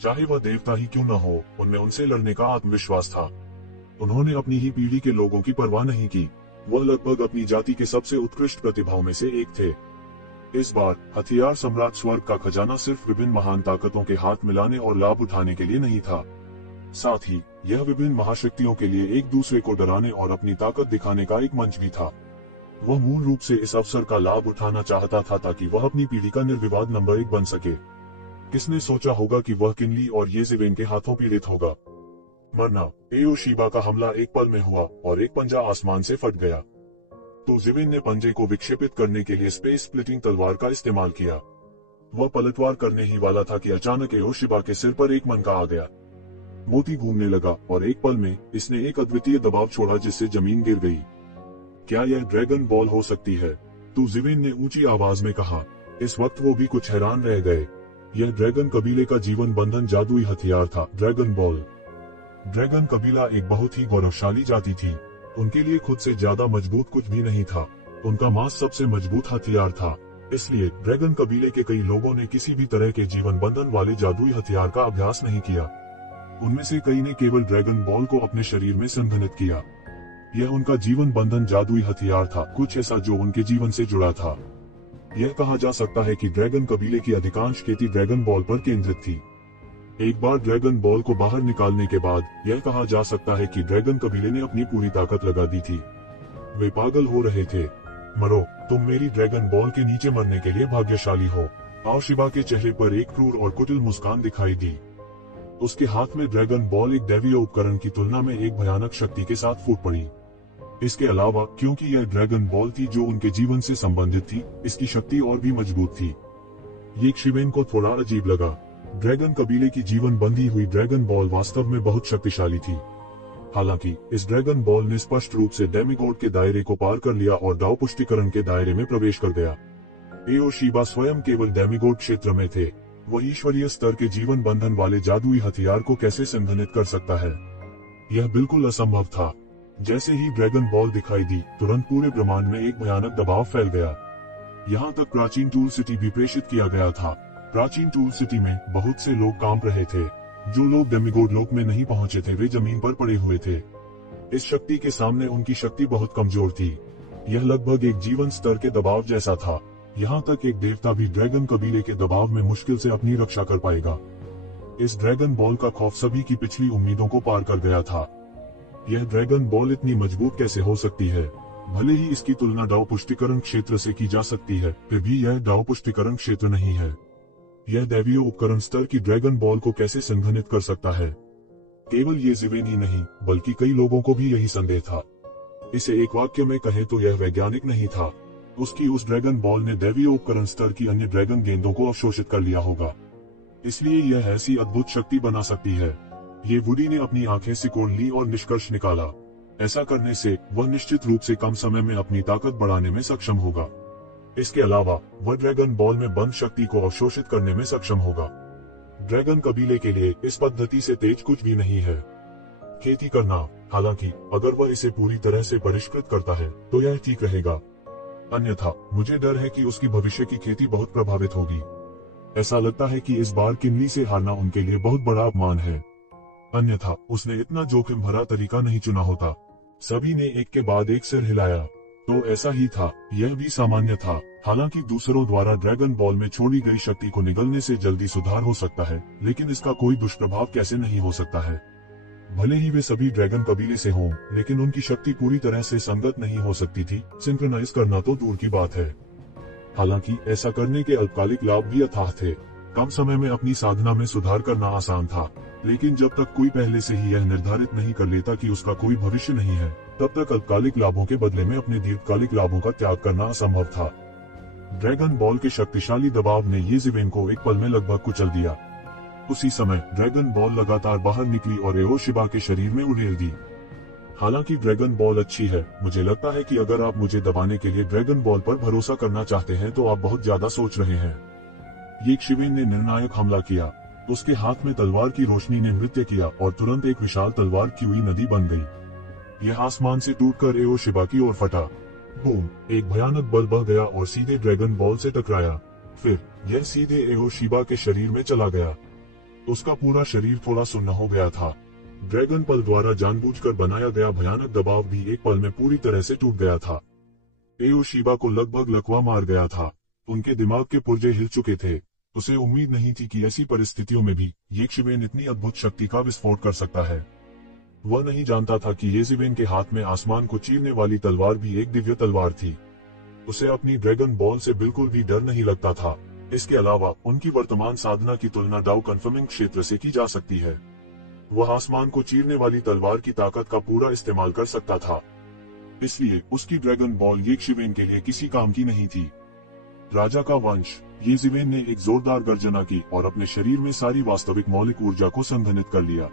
चाहे वह देवता ही क्यों न हो, उनमें उनसे लड़ने का आत्मविश्वास था। उन्होंने अपनी ही पीढ़ी के लोगों की परवाह नहीं की। वह लगभग अपनी जाति के सबसे उत्कृष्ट प्रतिभाओं में से एक थे। इस बार हथियार सम्राट स्वर्ग का खजाना सिर्फ विभिन्न महान ताकतों के हाथ मिलाने और लाभ उठाने के लिए नहीं था, साथ ही यह विभिन्न महाशक्तियों के लिए एक दूसरे को डराने और अपनी ताकत दिखाने का एक मंच भी था। वह मूल रूप से इस अवसर का लाभ उठाना चाहता था ताकि वह अपनी पीढ़ी का निर्विवाद नंबर 1 बन सके। किसने सोचा होगा कि वह किनली और ये शिवेन के हाथों पीड़ित होगा। मरना। एओशिबा का हमला एक पल में हुआ और एक पंजा आसमान से फट गया। तो शिवेन ने पंजे को विक्षेपित करने के लिए स्पेस स्प्लिटिंग तलवार का इस्तेमाल किया। वह पलटवार करने ही वाला था कि अचानक एओशिबा के सिर पर एक मनका आ गया। मोती घूमने लगा और एक पल में इसने एक अद्वितीय दबाव छोड़ा जिससे जमीन गिर गई। क्या यह ड्रैगन बॉल हो सकती है? तो शिवेन ने ऊंची आवाज में कहा। इस वक्त वो भी कुछ हैरान रह गए। यह ड्रैगन कबीले का जीवन बंधन जादुई हथियार था, ड्रैगन बॉल। ड्रैगन कबीला एक बहुत ही गौरवशाली जाति थी। उनके लिए खुद से ज्यादा मजबूत कुछ भी नहीं था। उनका मांस सबसे मजबूत हथियार था। इसलिए ड्रैगन कबीले के कई लोगों ने किसी भी तरह के जीवन बंधन वाले जादुई हथियार का अभ्यास नहीं किया। उनमें से कई ने केवल ड्रैगन बॉल को अपने शरीर में संघनित किया। यह उनका जीवन बंधन जादुई हथियार था, कुछ ऐसा जो उनके जीवन से जुड़ा था। यह कहा जा सकता है कि ड्रैगन कबीले की अधिकांश खेती ड्रैगन बॉल पर केंद्रित थी। एक बार ड्रैगन बॉल को बाहर निकालने के बाद यह कहा जा सकता है कि ड्रैगन कबीले ने अपनी पूरी ताकत लगा दी थी। वे पागल हो रहे थे। मरो, तुम मेरी ड्रैगन बॉल के नीचे मरने के लिए भाग्यशाली हो। एओशिबा के चेहरे पर एक क्रूर और कुटिल मुस्कान दिखाई दी। उसके हाथ में ड्रैगन बॉल एक दैवीय उपकरण की तुलना में एक भयानक शक्ति के साथ फूट पड़ी। इसके अलावा क्योंकि यह ड्रैगन बॉल थी जो उनके जीवन से संबंधित थी, इसकी शक्ति और भी मजबूत थी। ये शिवेन को थोड़ा अजीब लगा। ड्रैगन कबीले की जीवन बंधी हुई ड्रैगन बॉल वास्तव में बहुत शक्तिशाली थी। हालांकि इस ड्रैगन बॉल ने स्पष्ट रूप से डेमिगॉड के दायरे को पार कर लिया और दाव पुष्टिकरण के दायरे में प्रवेश कर गया। एओशिबा स्वयं केवल डेमिगॉड क्षेत्र में थे। वह ईश्वरीय स्तर के जीवन बंधन वाले जादुई हथियार को कैसे संघनित कर सकता है? यह बिल्कुल असंभव था। जैसे ही ड्रैगन बॉल दिखाई दी, तुरंत पूरे ब्रह्मांड में एक भयानक दबाव फैल गया। यहाँ तक प्राचीन टूल सिटी भी प्रेषित किया गया था। प्राचीन टूल सिटी में बहुत से लोग काम रहे थे। जो लोग डेमिगॉड लोक में नहीं पहुंचे थे वे जमीन पर पड़े हुए थे। इस शक्ति के सामने उनकी शक्ति बहुत कमजोर थी। यह लगभग एक जीवन स्तर के दबाव जैसा था। यहाँ तक एक देवता भी ड्रैगन कबीले के दबाव में मुश्किल से अपनी रक्षा कर पाएगा। इस ड्रैगन बॉल का खौफ सभी की पिछली उम्मीदों को पार कर गया था। यह ड्रैगन बॉल इतनी मजबूत कैसे हो सकती है? भले ही इसकी तुलना दाव पुष्टिकरण क्षेत्र से की जा सकती है, फिर भी यह दाव पुष्टिकरण क्षेत्र नहीं है। यह दैवीय उपकरण स्तर की ड्रैगन बॉल को कैसे संघनित कर सकता है? केवल ये शिवेन ही नहीं बल्कि कई लोगों को भी यही संदेह था। इसे एक वाक्य में कहे तो यह वैज्ञानिक नहीं था। उसकी उस ड्रैगन बॉल ने दैवीय उपकरण स्तर की अन्य ड्रैगन गेंदों को अवशोषित कर लिया होगा। इसलिए यह ऐसी अद्भुत शक्ति बना सकती है। ये वुडी ने अपनी आंखें सिकोड़ ली और निष्कर्ष निकाला। ऐसा करने से वह निश्चित रूप से कम समय में अपनी ताकत बढ़ाने में सक्षम होगा। इसके अलावा वह ड्रैगन बॉल में बंद शक्ति को अवशोषित करने में सक्षम होगा। ड्रैगन कबीले के लिए इस पद्धति से तेज कुछ भी नहीं है। खेती करना, हालांकि अगर वह इसे पूरी तरह से परिष्कृत करता है तो यह ठीक रहेगा। अन्यथा मुझे डर है कि उसकी भविष्य की खेती बहुत प्रभावित होगी। ऐसा लगता है कि इस बार किनली से हारना उनके लिए बहुत बड़ा अपमान है। अन्यथा उसने इतना जोखिम भरा तरीका नहीं चुना होता। सभी ने एक के बाद एक सिर हिलाया। तो ऐसा ही था, यह भी सामान्य था। हालांकि दूसरों द्वारा ड्रैगन बॉल में छोड़ी गई शक्ति को निगलने से जल्दी सुधार हो सकता है, लेकिन इसका कोई दुष्प्रभाव कैसे नहीं हो सकता है? भले ही वे सभी ड्रैगन कबीले से हों, लेकिन उनकी शक्ति पूरी तरह से संगत नहीं हो सकती थी। सिंक्रोनाइज करना तो दूर की बात है। हालांकि ऐसा करने के अल्पकालिक लाभ भी अथाह थे। कम समय में अपनी साधना में सुधार करना आसान था, लेकिन जब तक कोई पहले से ही यह निर्धारित नहीं कर लेता कि उसका कोई भविष्य नहीं है, तब तक अल्पकालिक लाभों के बदले में अपने दीर्घकालिक लाभों का त्याग करना असंभव था। ड्रैगन बॉल के शक्तिशाली दबाव ने येज़िवेन को एक पल में लगभग कुचल दिया। उसी समय ड्रैगन बॉल लगातार बाहर निकली और एओशिबा के शरीर में उड़ेल दी। हालांकि ड्रैगन बॉल अच्छी है, मुझे लगता है कि अगर आप मुझे दबाने के लिए ड्रैगन बॉल पर भरोसा करना चाहते हैं तो आप बहुत ज्यादा सोच रहे हैं। येज़िवेन ने निर्णायक हमला किया। उसके हाथ में तलवार की रोशनी ने नृत्य किया और तुरंत एक विशाल तलवार की हुई नदी बन गई। यह आसमान से टूटकर एओशिबा की ओर फटा। बूम! एक भयानक बल बह गया और सीधे ड्रैगन बॉल से टकराया। फिर यह सीधे एओशिबा के शरीर में चला गया। उसका पूरा शरीर थोड़ा सुन्न हो गया था। ड्रैगन बल द्वारा जानबूझकर बनाया गया भयानक दबाव भी एक पल में पूरी तरह से टूट गया था। एओशिबा को लगभग लकवा मार गया था। उनके दिमाग के पुर्जे हिल चुके थे। उसे उम्मीद नहीं थी कि ऐसी परिस्थितियों में भी येज़िवेन इतनी अद्भुत शक्ति का विस्फोट कर सकता है। वह नहीं जानता था कि येज़िवेन के हाथ में आसमान को चीरने वाली तलवार भी एक दिव्य तलवार थी। उसे अपनी ड्रैगन बॉल से बिल्कुल भी डर नहीं लगता था। इसके अलावा उनकी वर्तमान साधना की तुलना डाउ कन्फर्मिंग क्षेत्र से की जा सकती है। वह आसमान को चीरने वाली तलवार की ताकत का पूरा इस्तेमाल कर सकता था, इसलिए उसकी ड्रैगन बॉल येज़िवेन के लिए किसी काम की नहीं थी। राजा का वंश। येज़िवेन ने एक जोरदार गर्जना की और अपने शरीर में सारी वास्तविक मौलिक ऊर्जा को संघनित कर लिया।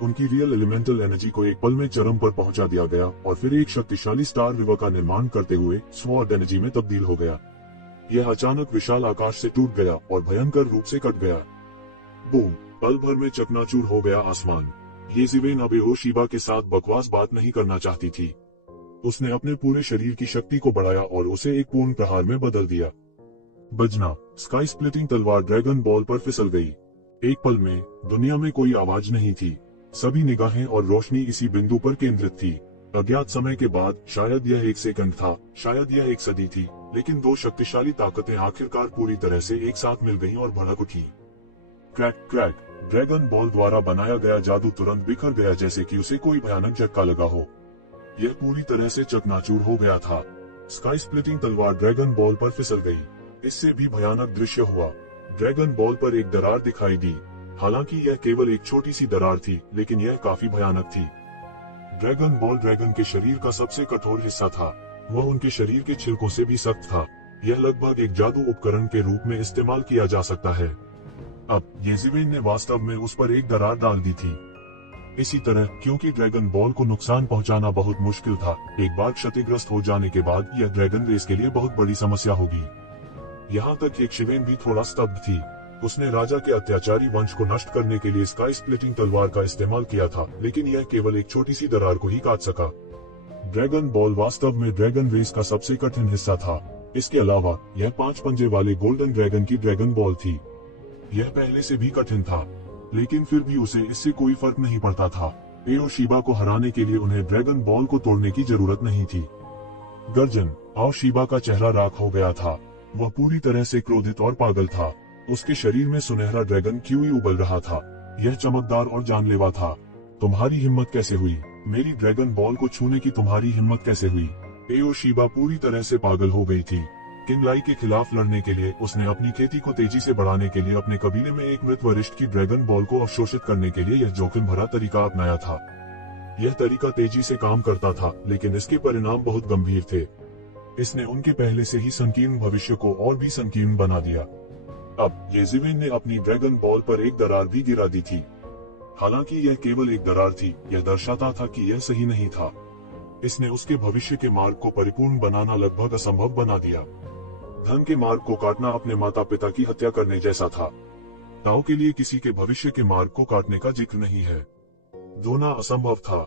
उनकी रियल एलिमेंटल एनर्जी को एक पल में चरम पर पहुंचा दिया गया और फिर एक शक्तिशाली स्टार रिवर का निर्माण करते हुए स्वॉर्ड एनर्जी में तब्दील हो गया। यह अचानक विशाल आकाश से टूट गया और भयंकर रूप से कट गया। बूम! पल भर में चकनाचूर हो गया आसमान। येज़िवेन अब एओशिबा के साथ बकवास बात नहीं करना चाहती थी। उसने अपने पूरे शरीर की शक्ति को बढ़ाया और उसे एक पूर्ण प्रहार में बदल दिया। बजना! स्काई स्प्लिटिंग तलवार ड्रैगन बॉल पर फिसल गई। एक पल में दुनिया में कोई आवाज नहीं थी। सभी निगाहें और रोशनी इसी बिंदु पर केंद्रित थी। अज्ञात समय के बाद, शायद यह एक सेकंड था, शायद यह एक सदी थी, लेकिन दो शक्तिशाली ताकतें आखिरकार पूरी तरह से एक साथ मिल गईं और भड़क उठी। Crack crack! ड्रैगन बॉल द्वारा बनाया गया जादू तुरंत बिखर गया जैसे कि उसे कोई भयानक झटका लगा हो। यह पूरी तरह से चकनाचूर हो गया था। स्काई स्प्लिटिंग तलवार ड्रैगन बॉल पर फिसल गई। इससे भी भयानक दृश्य हुआ। ड्रैगन बॉल पर एक दरार दिखाई दी। हालांकि यह केवल एक छोटी सी दरार थी, लेकिन यह काफी भयानक थी। ड्रैगन बॉल ड्रैगन के शरीर का सबसे कठोर हिस्सा था। वह उनके शरीर के छिलकों से भी सख्त था। यह लगभग एक जादू उपकरण के रूप में इस्तेमाल किया जा सकता है। अब येज़िवेन ने वास्तव में उस पर एक दरार डाल दी थी। इसी तरह, क्योंकि ड्रैगन बॉल को नुकसान पहुंचाना बहुत मुश्किल था, एक बार क्षतिग्रस्त हो जाने के बाद यह ड्रैगन रेस के लिए बहुत बड़ी समस्या होगी। यहाँ तक येज़िवेन भी थोड़ा स्तब्ध थी। उसने राजा के अत्याचारी वंश को नष्ट करने के लिए स्काई स्प्लिटिंग तलवार का इस्तेमाल किया था, लेकिन यह केवल एक छोटी सी दरार को ही काट सका। ड्रैगन बॉल वास्तव में ड्रैगन रेस का सबसे कठिन हिस्सा था। इसके अलावा यह 5 पंजे वाले गोल्डन ड्रैगन की ड्रैगन बॉल थी। यह पहले से भी कठिन था, लेकिन फिर भी उसे इससे कोई फर्क नहीं पड़ता था। एओशिबा को हराने के लिए उन्हें ड्रैगन बॉल को तोड़ने की जरूरत नहीं थी। गर्जन! एओशिबा का चेहरा राख हो गया था। वह पूरी तरह से क्रोधित और पागल था। उसके शरीर में सुनहरा ड्रैगन क्यूई उबल रहा था। यह चमकदार और जानलेवा था। तुम्हारी हिम्मत कैसे हुई? मेरी ड्रैगन बॉल को छूने की तुम्हारी हिम्मत कैसे हुई? एओशिबा पूरी तरह से पागल हो गई थी। किंगलाई के खिलाफ लड़ने के लिए उसने अपनी खेती को तेजी से बढ़ाने के लिए अपने कबीले में एक मृत वरिष्ठ की ड्रैगन बॉल को अवशोषित करने के लिए यह जोखिम भरा तरीका अपनाया था। यह तरीका तेजी से काम करता था, लेकिन इसके परिणाम बहुत गंभीर थे। इसने उनके पहले से ही संकीर्ण भविष्य को और भी संकीर्ण बना दिया। अब येज़िवेन ने अपनी ड्रैगन बॉल पर एक दरार भी गिरा दी थी। हालांकि यह केवल एक दरार थी, यह दर्शाता था कि यह सही नहीं था। इसने उसके भविष्य के मार्ग को परिपूर्ण बनाना लगभग असंभव बना दिया। धन के मार्ग को काटना अपने माता पिता की हत्या करने जैसा था। ताओ के लिए किसी के भविष्य के मार्ग को काटने का जिक्र नहीं है। धोना असंभव था।